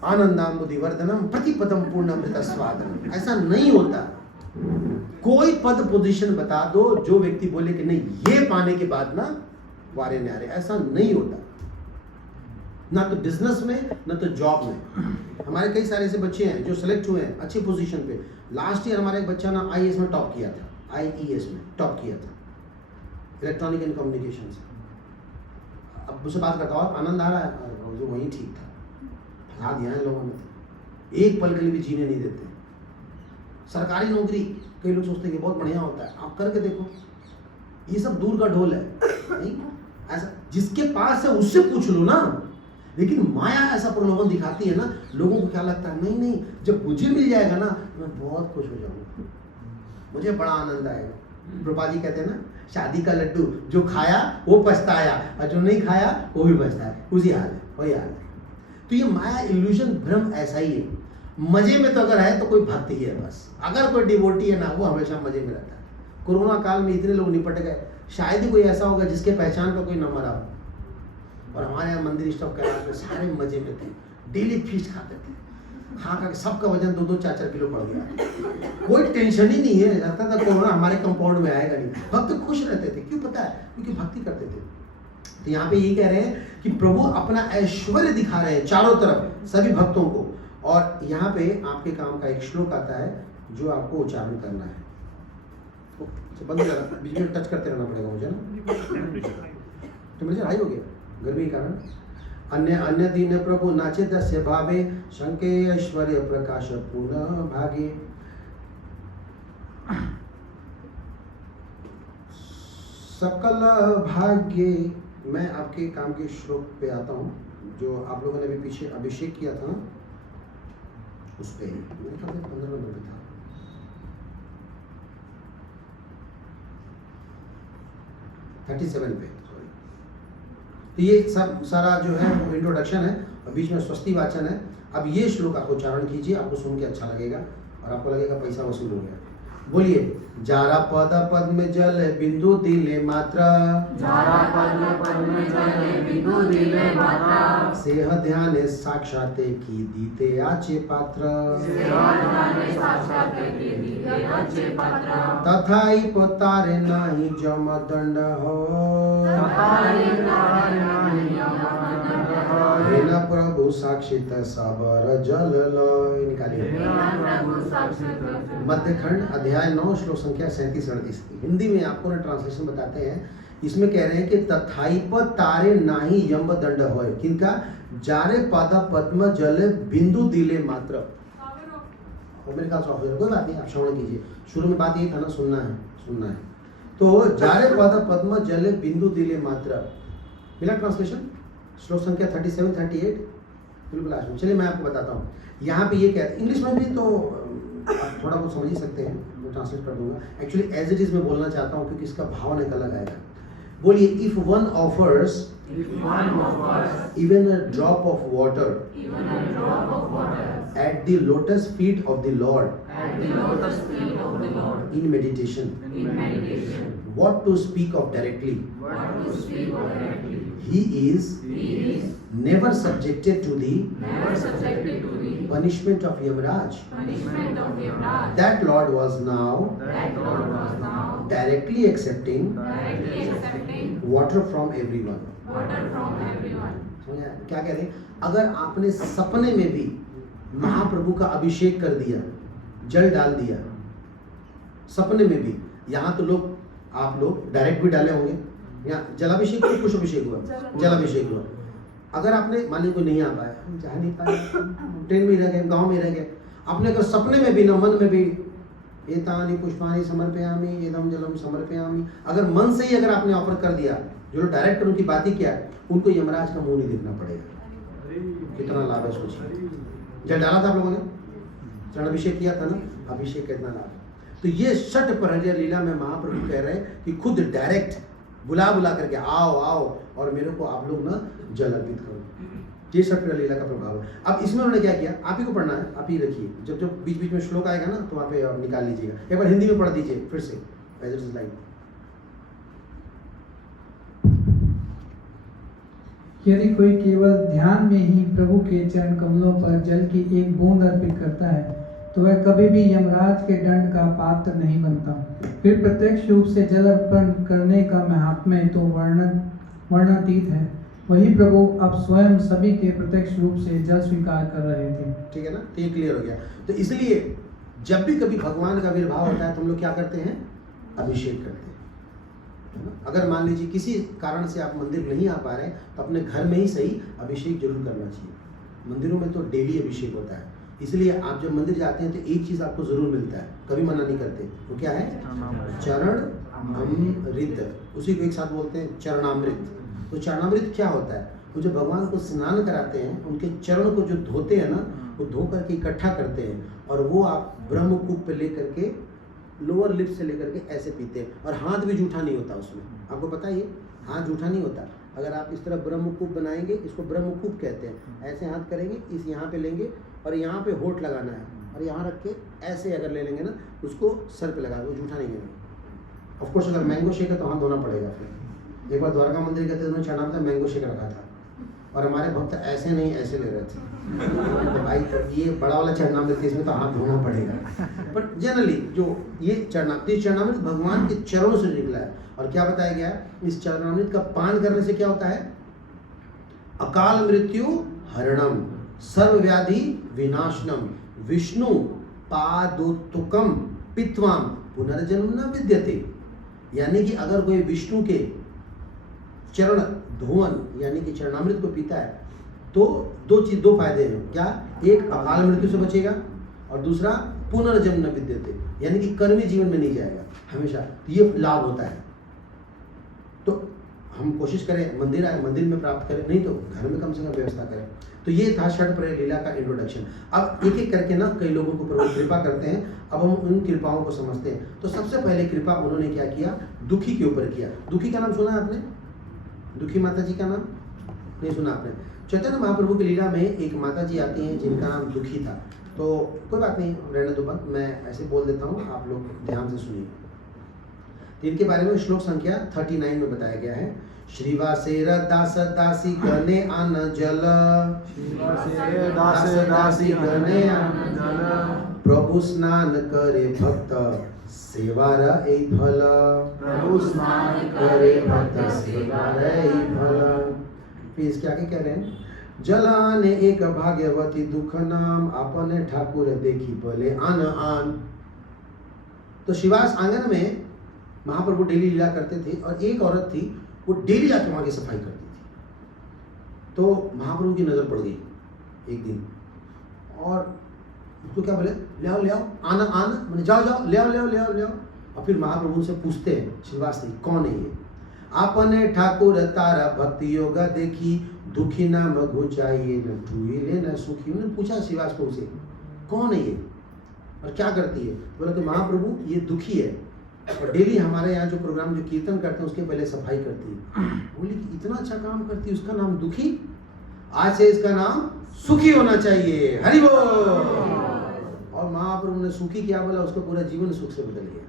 आनंदाम बुद्धिवर्धनम प्रतिपदम पूर्ण अमृत स्वादनम, ऐसा नहीं होता। कोई पद पोजीशन बता दो जो व्यक्ति बोले कि नहीं ये पाने के बाद ना वारे न्यारे, ऐसा नहीं होता, ना तो बिजनेस में ना तो जॉब में। हमारे कई सारे ऐसे बच्चे हैं जो सेलेक्ट हुए हैं अच्छी पोजीशन पे। लास्ट ईयर हमारा एक बच्चा ना आईएएस में टॉप किया था, आईईएस में टॉप किया था, इलेक्ट्रॉनिक एंड कम्युनिकेशन से। अब मुझसे बात करता हूँ, आनंद आ रहा है, जो वहीं ठीक था, फंसा दिया है लोगों ने, एक पल के लिए भी जीने नहीं देते। सरकारी नौकरी कई लोग सोचते हैं कि बहुत बढ़िया होता है, आप करके देखो, ये सब दूर का ढोल है। नहीं ऐसा, जिसके पास है उससे पूछ लो ना। लेकिन माया ऐसा प्रलोभन दिखाती है ना, लोगों को क्या लगता है, नहीं जब मुझे मिल जाएगा ना मैं बहुत खुश हो जाऊंगा, मुझे बड़ा आनंद आएगा। प्रभा जी कहते हैं ना, शादी का लड्डू जो खाया वो पछताया और जो नहीं खाया वो भी पछताया, उसी हाल है, वही हाल है। तो ये माया इल्यूजन भ्रम ऐसा ही है। मजे में तो अगर है तो कोई भक्त ही है बस, अगर कोई डिवोटी है ना वो हमेशा मजे में रहता है। कोरोना काल में इतने लोग निपट गए, शायद ही कोई ऐसा होगा जिसके पहचान का कोई न मरा हो। और हमारे यहाँ मंदिर स्टॉप कैलाश में सारे मजे में थे, डेली फीस्ट खाते थे, खा सबका वजन 2-2, 4-4 किलो बढ़ गया, कोई टेंशन ही नहीं है, लगता था कोरोना हमारे कंपाउंड में आएगा नहीं। भक्त खुश रहते थे, क्यों पता है, क्योंकि भक्ति करते थे। तो यहाँ पे यही कह रहे हैं कि प्रभु अपना ऐश्वर्य दिखा रहे हैं चारों तरफ सभी भक्तों को। और यहाँ पे आपके काम का एक श्लोक आता है जो आपको उच्चारण करना है। बंद करा, बीच में टच करते रहना पड़ेगा मुझे ना, टेम्परेचर हाई हो गया गर्मी के कारण। अन्य अन्य दिन प्रभु नाचे दस्य भावे, शंके ऐश्वर्य प्रकाश पुनः भागे। सकल भाग्य, मैं आपके काम के श्लोक पे आता हूँ जो आप लोगों ने अभी पीछे अभिषेक किया था ना, उस पे मेरे ख्याल से 15 नंबर पे था। पे सॉरी। तो ये सब सारा जो है वो इंट्रोडक्शन है और बीच में स्वस्ति वाचन है। अब ये श्लोक आप उच्चारण कीजिए, आपको सुन के अच्छा लगेगा और आपको लगेगा पैसा वसूल हो गया। बोलिए, जारा पद पद्म जल बिंदु दिले मात्रा, जारा पद्म जल बिंदु दिले मात्रा, सेह ध्यान साक्षात की दीते आचे पात्र, सेवा ध्यान साक्षात की दीते आचे पात्र, तथाई पतारे नाही जम दंड हो, तथाई पतारे नाही जम दंड हो, हेन प्रभु साक्षित सबर जल लय। निकालिए प्रभु साक्षित। मध्यखंड अध्याय 9 श्लोक संख्या 37-38। हिंदी में आपको ना ट्रांसलेशन बताते हैं। इसमें कह रहे हैं कि तथाइप तारे नाही यम दंड होय, किनका? जारे पद पद्म जल बिंदु दिले मात्र। और मेरे ख्याल से ऑफिसर कोई बात नहीं, आप श्रवण कीजिए। शुरू में बात यही था ना, सुनना है। तो जारे पद पद्म जल बिंदु दिले मात्र, मिला ट्रांसलेशन? श्लोक संख्या 37-38 बिल्कुल लास्ट में। चलिए मैं आपको बताता हूँ। यहाँ पे ये क्या है, इंग्लिश में भी तो आप थोड़ा बहुत समझ ही सकते हैं, मैं ट्रांसलेट कर दूंगा। एक्चुअली एज इट इज मैं बोलना चाहता हूँ क्योंकि इसका भाव एक अलग आएगा। बोलिए, if one offers even a drop of water at the lotus feet of the Lord in meditation, what to speak of directly, he is never subjected to the punishment of Yamaraj. That Lord was now directly accepting water from everyone. समझा? क्या कह रहे हैं? अगर आपने सपने में भी महाप्रभु का अभिषेक कर दिया, जल डाल दिया, सपने में भी, यहाँ तो लोग, आप लोग डायरेक्ट भी डाले होंगे, या जलाभिषेक हुआ, कुछ अभिषेक हुआ, जलाभिषेक हुआ। अगर आपने, मान लीजिए कोई नहीं आ पाया, जा नहीं पाया, ट्रेन में रह गए, गांव में रह गए, आपने अगर सपने में भी ना, मन में भी, एतानि पुष्पानि समर्पयामि एदम जलम समर्पयामि, अगर मन से ही अगर आपने ऑफर कर दिया, जो लोग डायरेक्ट उनकी बात ही क्या है, उनको यमराज का मुंह नहीं देखना पड़ेगा। कितना लाभ है सोचिए। जल डाला था आप लोगों ने, चरण अभिषेक किया था ना, अभिषेक कितना लाभ है। तो ये षट प्रहर लीला में महाप्रभु कह रहे हैं कि खुद डायरेक्ट बुला करके आओ और मेरे को आप लोग ना जल अर्पित करो। ये षट प्रहर लीला का प्रभाव है। अब इसमें उन्होंने क्या किया, आप ही को पढ़ना है, आप ही रखिए। जब बीच बीच में श्लोक आएगा ना, तो वहाँ पे आप निकाल लीजिएगा। एक बार हिंदी में पढ़ दीजिए फिर से, एज इट इज लाइक। यदि कोई केवल ध्यान में ही प्रभु के चरण कमलों पर जल की एक बूंद अर्पित करता है तो वह कभी भी यमराज के दंड का पात्र नहीं बनता। फिर प्रत्यक्ष रूप से जल अर्पण करने का महात्म्य तो वर्णनातीत है। वही प्रभु अब स्वयं सभी के प्रत्यक्ष रूप से जल स्वीकार कर रहे थे। ठीक है ना, तो ये क्लियर हो गया। तो इसलिए जब भी कभी भगवान का आविर्भाव होता है तो हम लोग क्या करते हैं, अभिषेक करते हैं। अगर मान लीजिए किसी कारण से आप मंदिर नहीं आ पा रहे हैं तो अपने घर में ही सही अभिषेक जरूर करना चाहिए। मंदिरों में तो डेली अभिषेक होता है, इसलिए आप जब मंदिर जाते हैं तो एक चीज आपको जरूर मिलता है, कभी मना नहीं करते। वो क्या है? चरण अमृत। उसी को एक साथ बोलते हैं चरणामृत। तो चरणामृत क्या होता है? वो जो भगवान को स्नान कराते हैं, उनके चरण को जो धोते हैं ना, वो धो करके इकट्ठा करते हैं और वो आप ब्रह्मकूप पे लेकर के, लोअर लिप से लेकर के ऐसे पीते हैं। और हाथ भी जूठा नहीं होता उसमें, आपको पता है ये हाथ जूठा नहीं होता। अगर आप इस तरह ब्रह्मकूप बनाएंगे, इसको ब्रह्मकूप कहते हैं। ऐसे हाथ करेंगे, इस यहाँ पे लेंगे और यहाँ पे होठ लगाना है और यहाँ रख के ऐसे अगर ले लेंगे ना, उसको सर पे लगा, वो जूठा नहीं है। ऑफकोर्स अगर मैंगो शेक है तो हाथ धोना पड़ेगा। फिर एक बार द्वारका मंदिर गए थे, उन्होंने चढ़ा था, मैंगो शेक रखा था और हमारे भक्त ऐसे नहीं ऐसे ले रहे थे। तो भाई ये बड़ा वाला चरणामृत, इसमें तो हाथ धोना पड़ेगा। बट जनरली जो ये चरणामृत भगवान के चरणों से निकला है। और क्या बताया गया है, इस चरणामृत का पान करने से क्या होता है? अकाल मृत्यु हरणम, सर्व व्याधि विनाशनम, विष्णु पादोत्तुकम पित्वाम पुनर्जन्म न विद्यते, यानी कि अगर कोई विष्णु के चरण धोवन यानी कि चरणामृत को पीता है तो दो फायदे हैं। क्या? एक अकाल मृत्यु से बचेगा और दूसरा पुनर्जन्म न विद्यते, यानी कि कर्मी जीवन में नहीं जाएगा हमेशा। तो ये लाभ होता है। तो हम कोशिश करें मंदिर आए, मंदिर में प्राप्त करें, नहीं तो घर में कम से कम व्यवस्था करें। तो ये था षटप्रेय लीला का इंट्रोडक्शन। अब एक एक करके ना कई लोगों को प्रभु कृपा करते हैं, अब हम उन कृपाओं को समझते हैं। तो सबसे पहले कृपा उन्होंने क्या किया? दुखी के ऊपर किया। दुखी का नाम सुना है आपने? दुखी माता जी का नाम नहीं सुना आपने? चैतन्य महाप्रभु की लीला में एक माता जी आती हैं जिनका नाम दुखी था। तो कोई बात नहीं, रहने दो बात, मैं ऐसे बोल देता हूँ, आप लोग ध्यान से सुनिए। इनके बारे में श्लोक संख्या 39 में बताया गया है। श्रीवासेर दास दासी गणे आन जल, दास दासी गणे आन जल, प्रभु स्नान करे भक्त सेवार ए फल, प्रभु स्नान करे भक्त सेवार ए फल। फिर इसके आगे कह रहे हैं, जलाने एक भाग्यवती दुख नाम, अपने ठाकुर देखी बोले आन आन। तो शिवास आंगन में महाप्रभु डेली लीला करते थे और एक औरत थी, वो डेली जाके वहां की सफाई करती थी। तो महाप्रभु की नजर पड़ गई एक दिन और उसको क्या बोले, ले आओ ले आओ, आना आना, मैंने जाओ जाओ ले आओ ले आओ ले आओ ले आओ। और फिर महाप्रभु से पूछते हैं श्रीवास जी, कौन है ये? आपने ठाकुर तारा भक्ति योगा देखी, दुखी नाम घुचाइए न ठुइले न सुखी। उन्होंने पूछा श्रीवास को उसे, कौन है ये और क्या करती है? बोला कि महाप्रभु ये दुखी है और डेली हमारे यहाँ जो प्रोग्राम जो कीर्तन करते हैं उसके पहले सफाई करती है। बोली कि इतना अच्छा काम करती है, उसका नाम दुखी, आज से इसका नाम सुखी होना चाहिए, हरि बोल। और महाप्रभु ने सुखी क्या बोला, उसका पूरा जीवन सुख से बदल गया।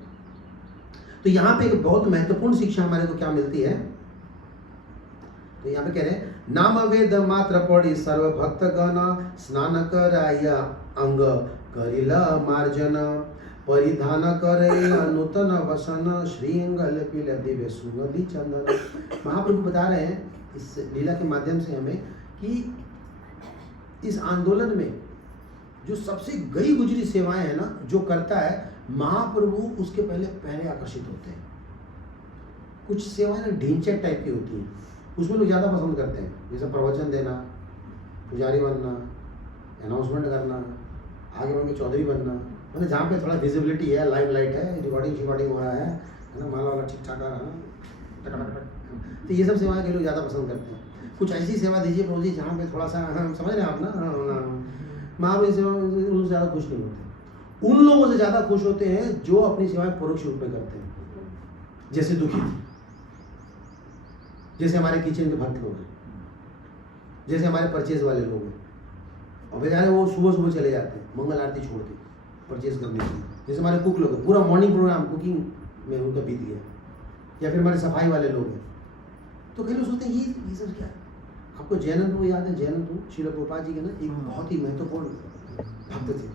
तो यहाँ पे एक बहुत महत्वपूर्ण शिक्षा हमारे को क्या मिलती है? तो यहाँ पे कह रहे हैं, नाम वेद मात्र पढ़ी सर्व भक्त गण, स्नान कराया अंग करिला मार्जन, परिधान करे नूतन वसन, श्रृंगल पिल दिव्य सुगंधि चंदन। महाप्रभु बता रहे हैं इस लीला के माध्यम से हमें कि इस आंदोलन में जो सबसे गई गुजरी सेवाएं है ना, जो करता है महाप्रभु, उसके पहले आकर्षित होते हैं। कुछ सेवाएं ना ढींचक टाइप की होती हैं, उसमें लोग ज़्यादा पसंद करते हैं, जैसे प्रवचन देना, पुजारी बनना, अनाउंसमेंट करना, आगे बढ़ के चौधरी बनना, मतलब जहाँ पे थोड़ा विजिबिलिटी है, लाइव लाइट है, रिकॉर्डिंग हो रहा है ना, माला वाला ठीक ठाक आ रहा है, तो ये सब सेवाएं के लोग ज़्यादा पसंद करते हैं। कुछ ऐसी सेवा दीजिए प्रभु जी जहाँ पे थोड़ा सा समझ रहे हैं आप ना, महाप्रभु सेवा उनसे ज़्यादा खुश नहीं होते। उन लोगों से ज़्यादा खुश होते हैं जो अपनी सेवाएं परोक्ष रूप में करते हैं, जैसे दुखी, जैसे हमारे किचन के भक्त लोग हैं, जैसे हमारे परचेज वाले लोग हैं, और बेचारे वो सुबह सुबह चले जाते हैं मंगल आरती छोड़ के परचेज करने के लिए। जैसे हमारे कुक लोग हैं, पूरा मॉर्निंग प्रोग्राम कुकिंग में उनका बीत गया, या फिर हमारे सफाई वाले लोग हैं। तो कई लोग सोचते हैं ये सब क्या है? आपको जैनंद को याद है? जैनंद को श्रील प्रभुपाद जी के ना एक बहुत ही महत्वपूर्ण भक्त थे।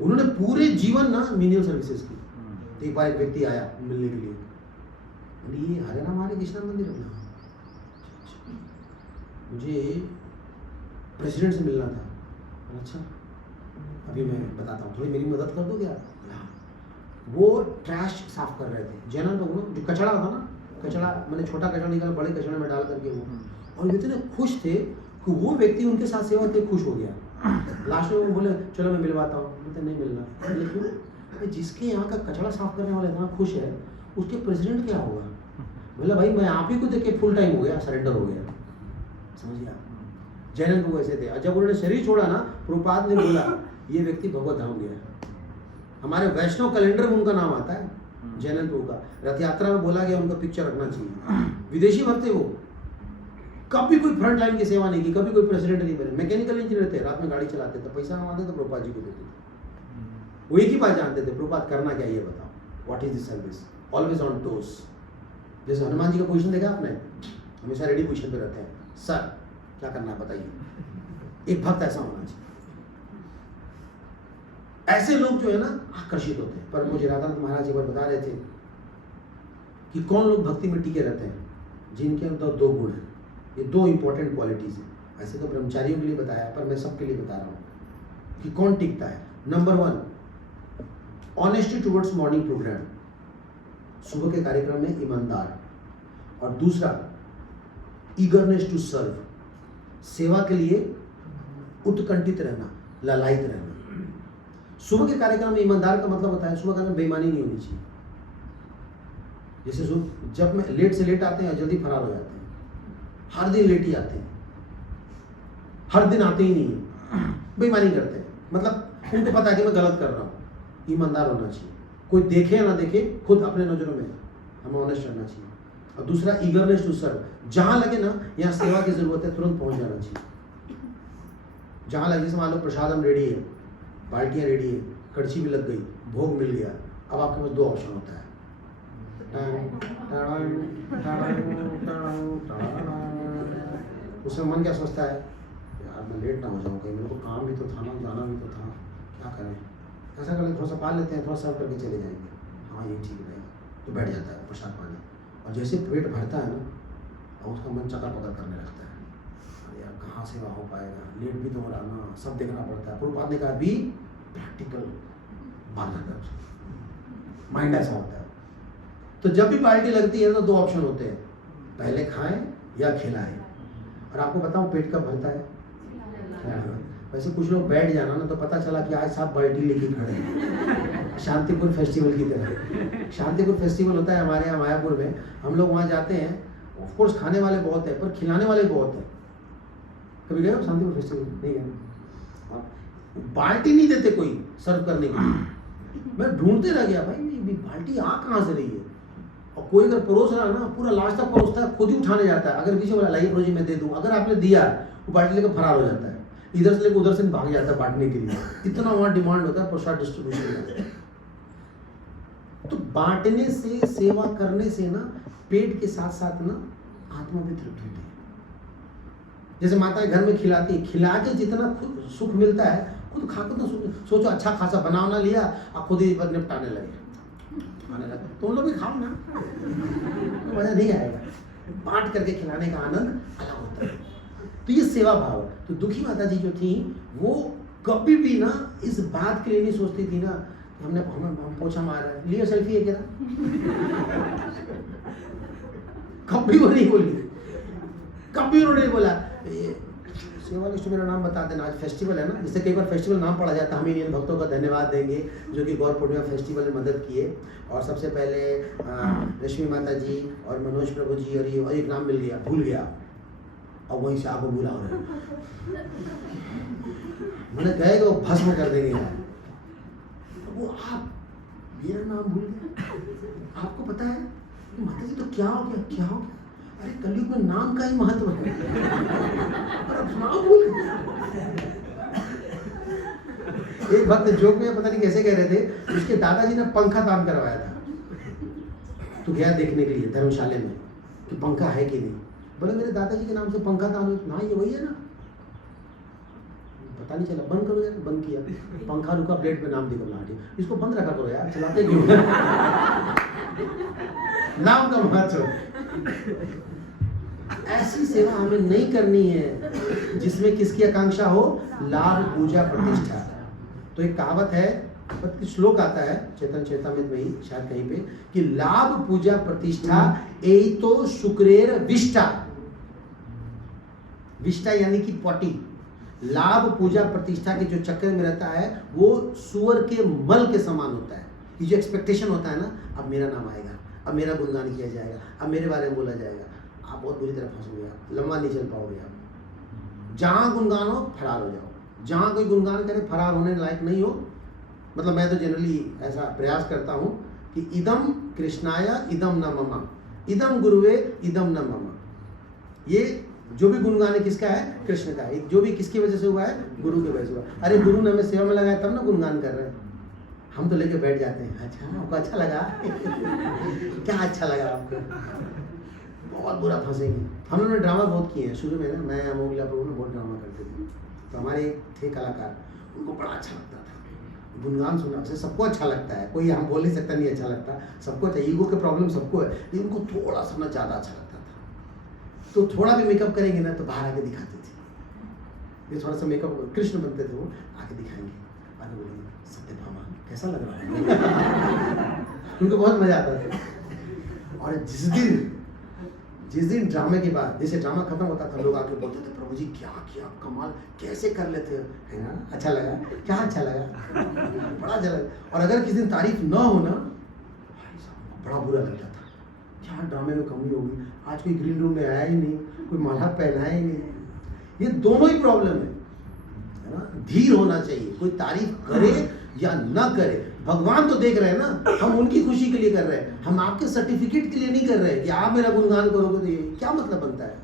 उन्होंने पूरे जीवन ना मिनियल सर्विसेज की। तो एक बार एक व्यक्ति आया मिलने के लिए, ये हरे राम हरे कृष्णा मंदिर है, मुझे प्रेसिडेंट से मिलना था। अच्छा अभी मैं बताता हूँ, थोड़ी मेरी मदद कर दोगे आप? वो ट्रैश साफ कर रहे थे जैनन लोग, जो कचड़ा था ना, कचड़ा मैंने छोटा कचड़ा निकाला बड़े कचड़े में डाल करके वो, और इतने खुश थे कि वो व्यक्ति उनके साथ सेवा करके खुश हो गया। लास्ट में वो बोले चलो मैं मिलवाता हूँ, बोलते नहीं मिलना। लेकिन जिसके यहाँ का कचड़ा साफ करने वाला इतना खुश है, उसके प्रेसिडेंट क्या होगा? बोला भाई मैं आप ही को देख के फुल टाइम हो गया, सरेंडर हो गया। समझिए आप, जैनन को ऐसे थे। और जब उन्होंने शरीर छोड़ा ना, प्रभुपाद ने बोला ये व्यक्ति भगवत धाम गया। हमारे वैष्णव कैलेंडर में उनका नाम आता है जैनन प्रभु का। रथ यात्रा में बोला गया उनका पिक्चर रखना चाहिए। विदेशी भक्त थे वो, कभी कोई फ्रंट लाइन की सेवा नहीं की, कभी कोई प्रेसिडेंट नहीं बने, मैकेनिकल इंजीनियर थे, रात में गाड़ी चलाते थे, पैसा कमाते तो प्रभुपाद जी को देते थे। वो एक ही बात जानते थे, प्रभुपाद करना क्या ये बताओ, what is this service, always on toes. जैसे हनुमान जी का पोजीशन देखा आपने, हमेशा रेडी पोजीशन पे रहते हैं, सर क्या करना है बताइए। एक भक्त ऐसा होना चाहिए। ऐसे लोग जो है ना आकर्षित होते हैं। पर मुझे राधानाथ महाराज एक बार बता रहे थे कि कौन लोग भक्ति में टिके रहते हैं, जिनके अंदर दो गुण हैं। ये दो इंपॉर्टेंट क्वालिटीज हैं। ऐसे तो ब्रह्मचारियों के लिए बताया, पर मैं सबके लिए बता रहा हूँ कि कौन टिकता है। Number 1, honesty towards morning programme, सुबह के कार्यक्रम में ईमानदार, और दूसरा ईगरनेस टू सर्व, सेवा के लिए उत्कंठित रहना, ललायित रहना। सुबह के कार्यक्रम में ईमानदार का मतलब होता है सुबह का बेईमानी नहीं होनी चाहिए। जैसे जब मैं लेट से लेट आते हैं जल्दी फरार हो जाते हैं, हर दिन लेट ही आते हैं, हर दिन आते ही नहीं है, बेईमानी करते हैं, मतलब उनको पता है कि मैं गलत कर रहा हूँ। ईमानदार होना चाहिए, कोई देखे या ना देखे, खुद अपने नजरों में हमें ऑनेस्ट रहना चाहिए। और दूसरा ईगरनेस टू सर्व, जहाँ लगे ना यहाँ सेवा की जरूरत है तुरंत पहुँच जाना चाहिए। जहाँ लगे, जैसे मान लो प्रसादम रेडी है, बाल्टियाँ रेडी है, कड़छी भी लग गई, भोग मिल गया, अब आपके पास दो ऑप्शन होता है, उसमें मन क्या सोचता है, यार मैं लेट ना हो जाऊँ, कहीं मेरे को काम भी तो था ना, जाना भी तो था, क्या करें, ऐसा कर लेते, थोड़ा सा पाल लेते हैं, थोड़ा सर्व करके चले जाएंगे, हाँ ये ठीक रहेगा, तो बैठ जाता है प्रसाद पानी। और जैसे पेट भरता है ना, और उसका मन चक्कर पकड़ करने लगता है, अरे यार कहाँ सेवा हो पाएगा, लेट भी तो हो रहा ना, सब देखना पड़ता है। प्रभुपाद ने कहा भी प्रैक्टिकल बात आता है, माइंड ऐसा होता है। तो जब भी पार्टी लगती है तो दो ऑप्शन होते हैं, पहले खाएं या खिलाएं। और आपको बताऊं पेट कब भरता है, वैसे कुछ लोग बैठ जाना ना तो पता चला कि आज 7 बाल्टी लेके खड़े हैं, शांतिपुर फेस्टिवल की तरह। शांतिपुर फेस्टिवल होता है हमारे यहाँ मायापुर में, हम लोग वहाँ जाते हैं, ऑफ कोर्स खाने वाले बहुत है पर खिलाने वाले बहुत है। कभी गए हो शांतिपुर फेस्टिवल? नहीं गए। बाल्टी नहीं देते कोई सर्व करने के लिए, मैं ढूंढते रह गया भाई ये बाल्टी आ कहाँ से रही है। और कोई अगर परोस रहा है ना, पूरा लास्ट तक परोसता है, खुद ही उठाने जाता है, अगर पीछे बोला लाइए प्रोजी मैं दे दूँ, अगर आपने दिया वो बाल्टी लेकर फरार हो जाता है, इधर से लेकर उधर से भाग जाता है बांटने के लिए, इतना वहाँ डिमांड होता है प्रसाद डिस्ट्रीब्यूशन का। तो बांटने से, सेवा करने से ना पेट के साथ साथ ना आत्मा भी तृप्त होती है। जैसे माताएं घर में खिलाती है, खिला के जितना खुद सुख मिलता है, खुद खाकर तो सोचो अच्छा खासा बनावना लिया और खुद ही निपटाने लगे, आने लगे, तुम लोग भी खाओ ना, तो मजा नहीं आएगा। बांट करके खिलाने का आनंद अलग होता है। तो ये सेवा भाव। तो दुखी माता जी जो थी वो कभी भी ना इस बात के लिए नहीं सोचती थी ना हमने हम पोछा मार रहे हैं, लियो सेल्फी है क्या, कभी वो नहीं बोली, कभी उन्होंने नहीं बोला सेवा लिस्ट मेरा नाम बता देना, आज फेस्टिवल है ना, जिससे कई बार फेस्टिवल नाम पड़ा जाता है, हम इंडियन भक्तों का धन्यवाद देंगे जो कि गौर पूर्णिमा फेस्टिवल में मदद किए। और सबसे पहले रश्मि माता जी और मनोज प्रभु जी, और ये एक नाम मिल गया, भूल गया, और वहीं से आपको भूला हो रहा है, मैंने कहेगा वो भस्म कर देंगे यार, वो आप मेरा नाम भूल गया, आपको पता है माता जी तो क्या हो गया, क्या हो गया, अरे कलयुग में नाम का ही महत्व है, और नाम भूल गए। एक भक्त जोक में पता नहीं कैसे कह रहे थे, उसके दादाजी ने पंखा दान करवाया था, तो गया देखने के लिए धर्मशाला में कि पंखा है कि नहीं, बोले मेरे दादाजी के नाम से पंखा दान, ना ये वही है ना, पता नहीं चला, बंद करो यार, बंद किया, पंखा रुका, प्लेट पे नाम दिखा, लाठी, इसको बंद रखा करो यार, चलाते क्यों, नाम का महत्व। ऐसी सेवा हमें नहीं करनी है जिसमें किसकी आकांक्षा हो, लाभ, पूजा, प्रतिष्ठा। तो एक कहावत है, श्लोक आता है चेतन चेतामृत में ही शायद कहीं पे, कि लाभ, पूजा, प्रतिष्ठा एई तो शुक्रेर विष्टा, विष्टा यानी कि पॉटी, लाभ, पूजा, प्रतिष्ठा के जो चक्कर में रहता है वो सुअर के मल के समान होता है। ये जो एक्सपेक्टेशन होता है ना, अब मेरा नाम आएगा, अब मेरा गुणगान किया जाएगा, अब मेरे बारे में बोला जाएगा, आप बहुत बुरी तरह फंसोगे, आप लंबा नहीं चल पाओगे। आप जहाँ गुणगान हो फरार हो जाओ, जहाँ कोई गुणगान करे फरार होने लायक नहीं हो। मतलब मैं तो जनरली ऐसा प्रयास करता हूँ कि इदम कृष्णाया इदम न ममा, इदम गुरुवे इदम न ममा। ये जो भी गुणगान है किसका है, कृष्ण का है, जो भी किसकी वजह से हुआ है, गुरु की वजह से हुआ। अरे गुरु ने हमें सेवा में लगाया तब ना गुणगान कर रहे हैं, हम तो लेके बैठ जाते हैं, अच्छा आपको अच्छा लगा क्या अच्छा लगा आपको, बहुत बुरा फंसेंगे। हम लोगों ने ड्रामा बहुत किए हैं शुरू में ना, मैं अमोगला प्रभु में बहुत ड्रामा करते थे। तो हमारे थे कलाकार, उनको बड़ा अच्छा लगता था गुणगान सुनना से, सबको अच्छा लगता है, कोई हम बोल नहीं सकता नहीं अच्छा लगता, सबको अच्छा, ईगो के प्रॉब्लम सबको है, लेकिन उनको थोड़ा सुनना ज़्यादा अच्छा लगता था। तो थोड़ा भी मेकअप करेंगे ना तो बाहर आके दिखाते थे, ये थोड़ा सा मेकअप कृष्ण बनते थे, वो आके दिखाएंगे, आगे बोलेंगे सत्यभामा कैसा लग रहा है उनको बहुत मजा आता था। और जिस दिन ड्रामे के बाद, जैसे ड्रामा खत्म होता था, लोग आके बोलते थे प्रभु जी क्या किया, कमाल, कैसे कर लेते हो, है ना, अच्छा लगा, क्या अच्छा लगा, बड़ा अच्छा लगा। और अगर किसी दिन तारीफ ना हो ना, भाई साहब बड़ा बुरा लगता था, क्या ड्रामे में कमी होगी, आज कोई ग्रीन रूम में आया ही नहीं, कोई माला पहनाया ही नहीं। ये दोनों ही प्रॉब्लम है ना। धीर होना चाहिए, कोई तारीफ करे या ना करे, भगवान तो देख रहे हैं ना, हम उनकी खुशी के लिए कर रहे हैं, हम आपके सर्टिफिकेट के लिए नहीं कर रहे हैं कि आप मेरा गुणगान करोगे तो ये क्या मतलब बनता है।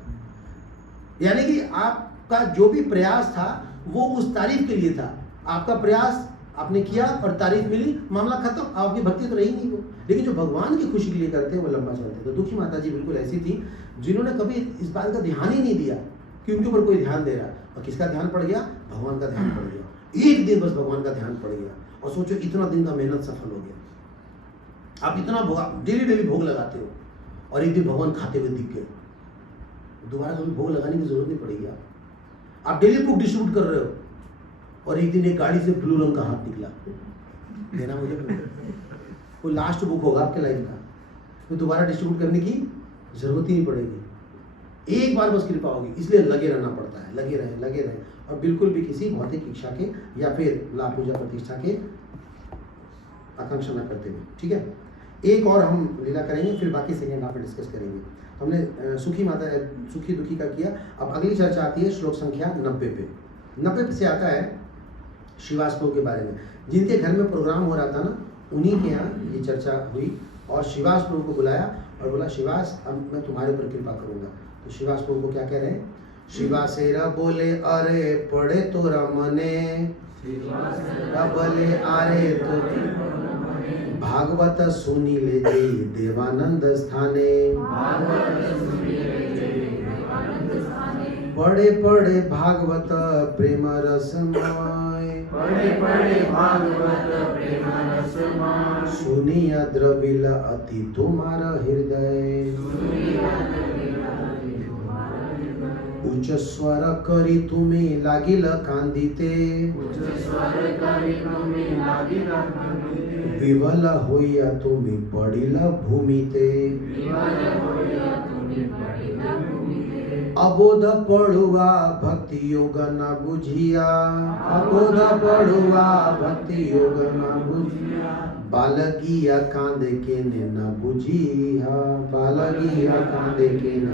यानी कि आपका जो भी प्रयास था वो उस तारीफ के लिए था, आपका प्रयास आपने किया और तारीफ मिली, मामला खत्म, आपकी भक्ति तो रही नहीं वो। लेकिन जो भगवान की खुशी के लिए करते हैं वो लंबा चलते हैं। तो दुखी माता जी बिल्कुल ऐसी थी जिन्होंने कभी इस बात का ध्यान ही नहीं दिया कि उनके ऊपर कोई ध्यान दे रहा, और किसका ध्यान पड़ गया, भगवान का ध्यान पड़ गया। एक दिन बस भगवान का ध्यान पड़ गया और सोचो इतना दिन का मेहनत सफल हो गया। आप इतना डेली भोग लगाते हो और एक दिन भगवान खाते हुए दिख गए, दोबारा कभी भोग लगाने की जरूरत नहीं पड़ेगी। आप डेली बुक डिस्ट्रीब्यूट कर रहे हो और एक दिन एक गाड़ी से ब्लू रंग का हाथ निकला, देना मुझे वो लास्ट बुक होगा आपके लाइफ का, तो दोबारा डिस्ट्रीब्यूट करने की जरूरत ही नहीं पड़ेगी, एक बार बस कृपा होगी। इसलिए लगे रहना पड़ता है, लगे रहें और बिल्कुल भी किसी भौतिक इच्छा के या फिर लाभ पूजा प्रतिष्ठा के आकांक्षा न करते हुए। ठीक है, एक और हम लीला करेंगे, फिर बाकी सेकेंड हाफ में डिस्कस करेंगे। हमने सुखी दुखी का किया। अब अगली चर्चा आती है श्लोक संख्या 90 पे। 90 से आता है शिवास प्रभु के बारे में। जिनके घर में प्रोग्राम हो रहा था ना, उन्हीं के यहाँ ये चर्चा हुई और शिवास प्रभु को बुलाया और बोला शिवास अब मैं तुम्हारे ऊपर कृपा करूंगा। तो शिवास प्रभु को क्या कह रहे हैं, शिवासेरा बोले अरे पढ़े तो रमने, बोले अरे तो भागवत सुनी ले देवानंद स्थाने, पढ़े पढ़े भागवत प्रेम रसमय, पढ़े भागवत प्रेम रसमय, सुनिया द्रविल अति तुम्हारा हृदय, उच्च स्वर करी तुम्हें लागिल कांदिते, विवल होइया तुम्हें पडिल भूमिते, अबोध पड़ुआ भक्ति योग न बुझिया, अबोध पड़ुआ भक्ति योग न बुझिया, बालकिया कांदे के न बुझिया, बालकिया कांदे के न,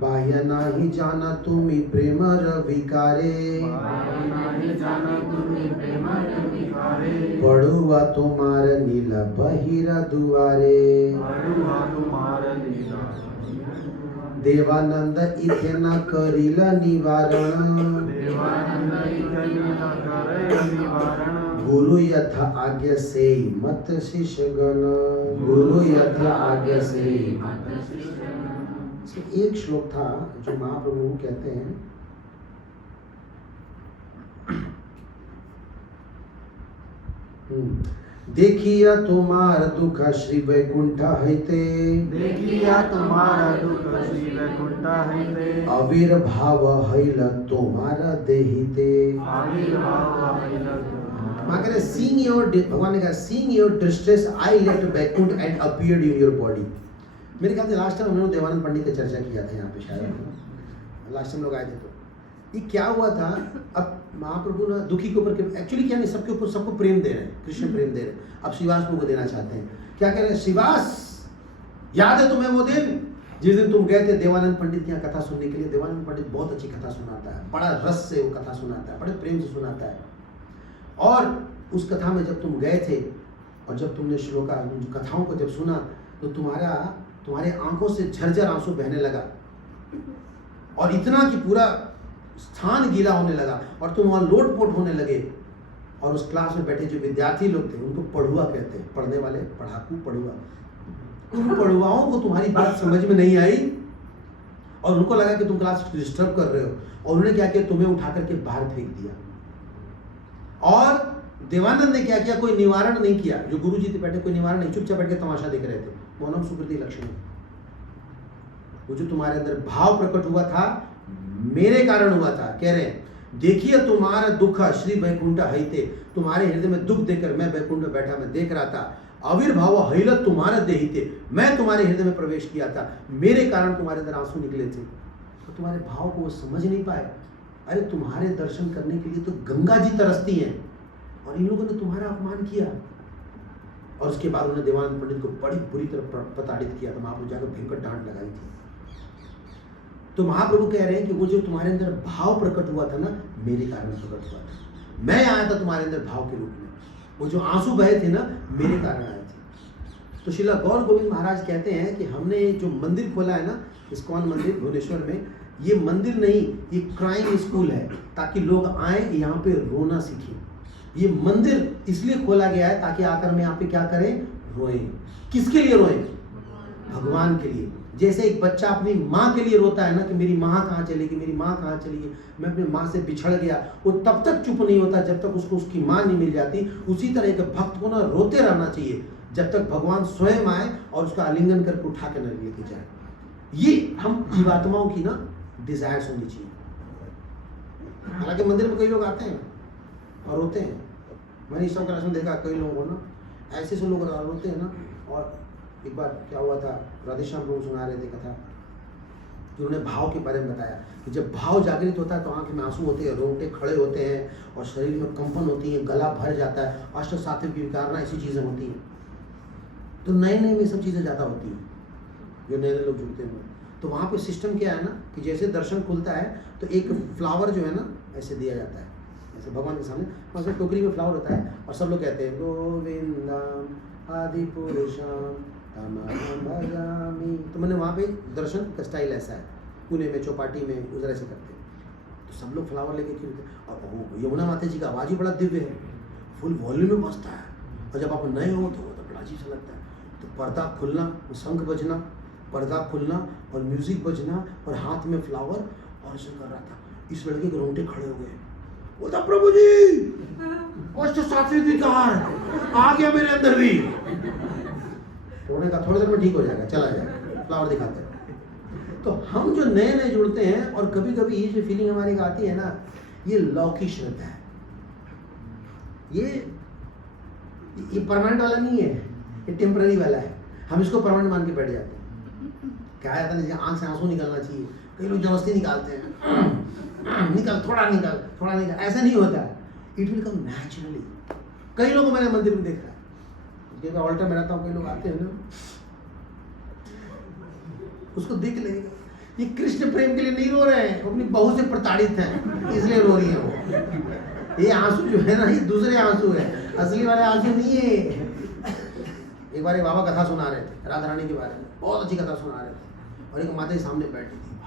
बाह्य नाही जाना तुम्ही प्रेम रविकारे, पड़ुआ तुम्हार नीला बहिरा दुआरे, देवानंद इथे न करिल निवारण, गुरु यथ आज्ञा से मत शिष्यगण, गुरु यथ आज्ञा से। एक श्लोक था जो महाप्रभु कहते हैं, देखिया तुम्हार दुख श्री वैकुंठ हैते, देखिया तुम्हारा दुख श्री वैकुंठ हैते, आविर्भाव हैल तुम्हारा देहिते, आविर्भाव हैल मां कह रहे सीइंग योर, भगवान ने कहा seeing your distress I left Vaikuntha and appeared in your body. मेरे ख्याल से लास्ट टाइम उन्होंने देवानंद पंडित की चर्चा किया था यहाँ पे, शायद लास्ट टाइम लोग आए थे। तो ये क्या हुआ था, अब महाप्रभु ना दुखी के ऊपर, एक्चुअली क्या नहीं, सबके ऊपर सबको प्रेम दे रहे हैं, कृष्ण प्रेम दे रहे हैं। अब शिवास प्रभु को देना चाहते हैं, क्या कह रहे हैं, शिवास याद है तुम्हें वो दिन जिस दिन तुम गए थे देवानंद पंडित की यहाँ कथा सुनने के लिए। देवानंद पंडित बहुत अच्छी कथा सुनाता है, बड़ा रस से वो कथा सुनाता है, बड़े प्रेम से सुनाता है। और उस कथा में जब तुम गए थे और जब तुमने श्लोका कथाओं को जब सुना तो तुम्हारे आंखों से झरझर आंसू बहने लगा और इतना कि पूरा स्थान गीला होने लगा और तुम वहाँ लोटपोट होने लगे। और उस क्लास में बैठे जो विद्यार्थी लोग थे उनको पढ़ुआ कहते हैं, पढ़ने वाले, पढ़ाकू, पढ़ुआ। उन पढ़ुआओं को तुम्हारी बात समझ में नहीं आई और उनको लगा कि तुम क्लास डिस्टर्ब कर रहे हो और उन्होंने क्या किया, तुम्हें उठा करके बाहर फेंक दिया। और देवानंद ने क्या किया, कोई निवारण नहीं किया। जो गुरु जी थे बैठे, कोई निवारण नहीं, चुपचाप बैठ के तमाशा देख रहे थे। मौनम सुकृति लक्षण, वो जो तुम्हारे अंदर भाव प्रकट हुआ था मेरे कारण हुआ था। कह रहे हैं देखिए तुम्हारा दुख श्री वैकुंठ हईते, तुम्हारे हृदय में दुख देकर मैं वैकुंठ में बैठा, मैं देख रहा था। आविर्भाव हईलत तुम्हारे देहिते, मैं तुम्हारे हृदय में प्रवेश किया था, मेरे कारण तुम्हारे अंदर आंसू निकले थे। तो तुम्हारे भाव को वो समझ नहीं पाए। अरे तुम्हारे दर्शन करने के लिए तो गंगा जी तरसती हैं, और इन लोगों ने तुम्हारा अपमान किया। और उसके बाद उन्होंने देवानंद पंडित को बड़ी बुरी तरह प्रताड़ित किया था। महाप्रभु जाकर भयंकर डांट लगाई थी। तो महाप्रभु कह रहे हैं कि वो जो तुम्हारे अंदर भाव प्रकट हुआ था ना, मेरे कारण प्रकट हुआ था। मैं आया था तुम्हारे अंदर भाव के रूप में। वो जो आंसू बहे थे ना, मेरे कारण आए थे। तो श्रीला गौर गोविंद महाराज कहते हैं कि हमने जो मंदिर खोला है ना, इस्कॉन मंदिर भुवनेश्वर में, ये मंदिर नहीं, ये क्राइम स्कूल है, ताकि लोग आए यहाँ पे रोना सीखें। ये मंदिर इसलिए खोला गया है ताकि आकर में यहाँ पे क्या करें, रोएं। किसके लिए रोएं? भगवान के लिए। जैसे एक बच्चा अपनी माँ के लिए रोता है ना कि मेरी माँ कहाँ चली गई, मेरी माँ कहाँ चली गई, मैं अपनी माँ से बिछड़ गया, वो तब तक चुप नहीं होता जब तक उसको उसकी माँ नहीं मिल जाती। उसी तरह एक भक्त को ना रोते रहना चाहिए जब तक भगवान स्वयं आए और उसका आलिंगन करके उठा के न लेके जाए। ये हम जीवात्माओं की ना डिजायर्स होनी चाहिए। हालांकि मंदिर में कई लोग आते हैं और रोते हैं। मैंने इस क्लास में देखा कई लोगों को ना ऐसे लोग रोते हैं ना। और एक बार क्या हुआ था, राधेश्याम प्रभु सुना रहे थे कथा, उन्होंने भाव के बारे में बताया कि जब भाव जागृत होता है तो आंख में आंसू होते हैं, रोंगटे खड़े होते हैं और शरीर में कंपन होती है, गला भर जाता है, अष्ट सात्विक विकार ना ऐसी चीज़ें होती हैं। तो नए नए में सब चीज़ें ज़्यादा होती हैं जो नए नए लोग जुड़ते हैं। तो वहाँ पे सिस्टम क्या है ना कि जैसे दर्शन खुलता है तो एक फ्लावर जो है ना ऐसे दिया जाता है, ऐसे भगवान के सामने, वहाँ टोकरी में फ्लावर होता है और सब लोग कहते हैं गोविंदम आदि पुरुषम तमहं भजामि। तो मैंने वहाँ पे दर्शन का स्टाइल ऐसा है, पुणे में चौपाटी में उधर ऐसे करते हैं। तो सब लोग फ्लावर लेके खिलते हैं और यमुना माता जी का आवाज़ ही बड़ा दिव्य है, फुल वॉल्यूम में बजता है। और जब आप नए हो तो बड़ा अजीब सा लगता है। तो पर्दा खुलना, शंख बजना, पर्दा खुलना और म्यूजिक बजना और हाथ में फ्लावर और ऐसे कर रहा था। इस लड़के के रोंगटे खड़े हो गए, बोलता प्रभु जी अष्ट सात्विक विकार आ गया मेरे अंदर भी। रोने का थोड़ी देर में ठीक हो जाएगा, चला जाएगा, फ्लावर दिखाते हैं। तो हम जो नए नए जुड़ते हैं और कभी कभी ये जो फीलिंग हमारी आती है ना, ये लौकिक श्रद्धा है। ये परमानेंट वाला नहीं है, ये टेम्पररी वाला है। हम इसको परमानेंट मान के बैठ जाते हैं। क्या जाता है, आंख से आंसू निकलना चाहिए, कई लोग जबरदस्ती निकालते हैं, निकल थोड़ा निकल थोड़ा निकल, ऐसा नहीं होता है। It will come naturally. कई लोगों को मैंने मंदिर में देखा है, जब मैं ऑल्टर में रहता हूँ, कई लोग आते हैं ना, उसको देख लगेगा ये कृष्ण प्रेम के लिए नहीं रो रहे हैं, अपनी बहू से प्रताड़ित हैं इसलिए रो रही है वो। ये आंसू जो है ना, ये दूसरे आंसू है, असली वाले आंसू नहीं है। एक बार एक बाबा कथा सुना रहे थे राधा रानी के बारे में, बहुत अच्छी कथा सुना रहे थे, और एक माता जी सामने बैठी थी,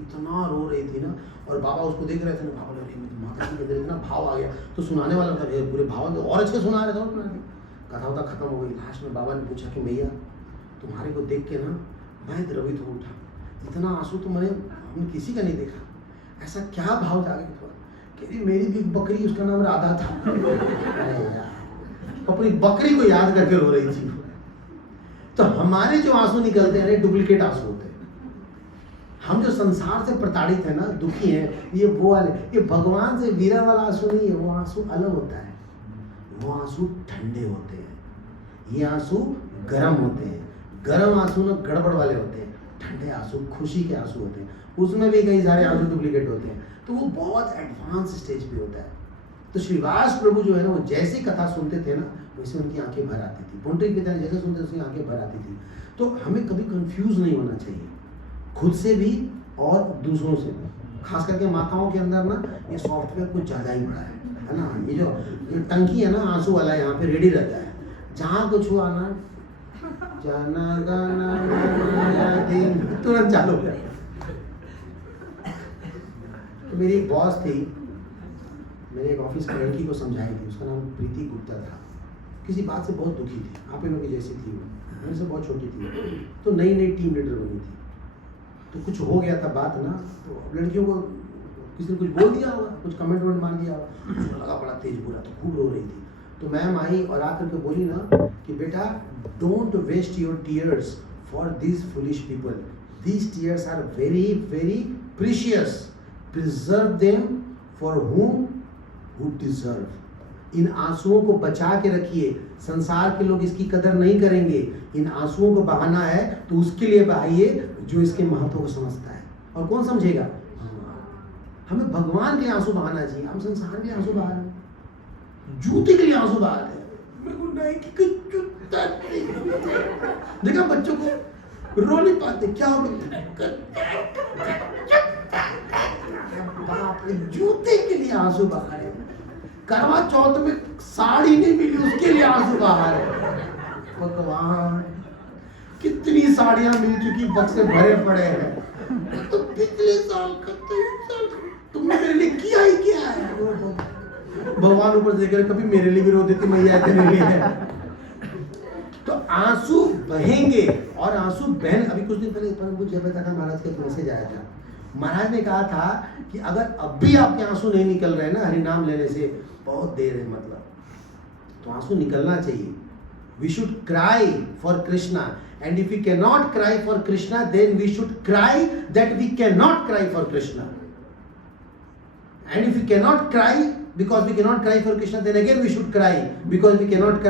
इतना रो रही थी ना, और बाबा उसको देख रहे थे ना, बाबा ने माता जी के अंदर इतना भाव आ गया। तो सुनाने वाला था पूरे भाव में और अच्छे सुना रहे थे। कथा होता खत्म हो गई। लास्ट में बाबा ने पूछा कि भैया तुम्हारे को देख के ना मैं द्रवित हो उठा, इतना आंसू तो हमने किसी का नहीं देखा, ऐसा क्या भाव जागृत हुआ। कह रही मेरी भी बकरी, उसका नाम राधा था, अपनी बकरी को याद करके रो रही थी। तो हमारे जो आंसू निकलते हैं डुप्लीकेट आंसू होते हैं। हम जो संसार से प्रताड़ित है ना, दुखी हैं, ये वो वाले, ये भगवान से वीरा वाला आंसू नहीं है। वो आंसू अलग होता है, वो आंसू ठंडे होते हैं, ये आंसू गर्म होते हैं। गर्म आंसू ना गड़बड़ वाले होते हैं, ठंडे आंसू खुशी के आंसू होते हैं। उसमें भी कई सारे आंसू डुप्लीकेट होते हैं, तो वो बहुत एडवांस स्टेज पे होता है। तो श्रीवास प्रभु जो है ना, वो जैसी कथा सुनते थे ना, वैसे उनकी आंखें भर आती थी। पुंडरीक पिता ने जैसे सुनते उसकी आंखें भर आती थी। तो हमें कभी कंफ्यूज नहीं होना चाहिए, खुद से भी और दूसरों से भी। खास करके माताओं के अंदर ना ये सॉफ्टवेयर कुछ ज़्यादा ही बड़ा है ना। ये जो टंकी है ना आंसू वाला, यहाँ पे रेडी रहता है, जहाँ कुछ हुआ ना जाना गाना तुरंत चालू हो जाता। तो मेरी एक बॉस थी, मेरे एक ऑफिस की लड़की को समझाई थी, उसका नाम प्रीति गुप्ता था। किसी बात से बहुत दुखी थी, आप इन लोगों की जैसी थी, वो मेरे से बहुत छोटी थी। तो नई नई टीम लीडर बनी थी, तो कुछ हो गया था बात ना, तो लड़कियों को किसी ने कुछ बोल दिया होगा, कुछ कमेंट वमेंट मार दिया होगा, उसको लगा बड़ा तेज बुरा, तो खूब रो रही थी। तो मैम आई और आकर के बोली ना कि बेटा don't waste your tears for this foolish people, these tears are very very precious, preserve them for whom who deserve. इन आंसुओं को बचा के रखिए। संसार के लोग इसकी कदर नहीं करेंगे। इन आंसुओं को बहाना है तो उसके लिए बहाइए जो इसके महत्व को समझता है। और कौन समझेगा? हमें भगवान के लिए आंसू बहाना चाहिए। हम संसार के लिए आंसू बहा रहे हैं, जूते के लिए आंसू बहा रहे हैं। मेरे को नाइकी का जूता देखा, बच्चों को रो नहीं पाते, क्या हो जूते के लिए आंसू बहा रहे हैं। करवा चौथ में साड़ी नहीं मिली उसके लिए आंसू बहा रहे हैं। भगवान, कितनी साड़ियां मिल चुकी, बक्से भरे पड़े हैं। तो पिछले साल का तुमने मेरे लिए किया ही क्या है? भगवान ऊपर देख रहे, कभी मेरे लिए भी रो देती मैया तेरे लिए। तो आंसू बहेंगे और आंसू बहन। अभी कुछ दिन पहले परम पूज्य जयप्रकाश महाराज का मैसेज आया था। महाराज ने कहा था कि अगर अब भी आपके आंसू नहीं निकल रहे ना हरि नाम लेने से, बहुत देर है मतलब, तो आंसू निकलना चाहिए। We should cry for Krishna, and if we cannot cry for Krishna, then we should cry that we cannot cry for Krishna. And if we cannot cry because we cannot cry for Krishna, then again we should cry because we cannot cry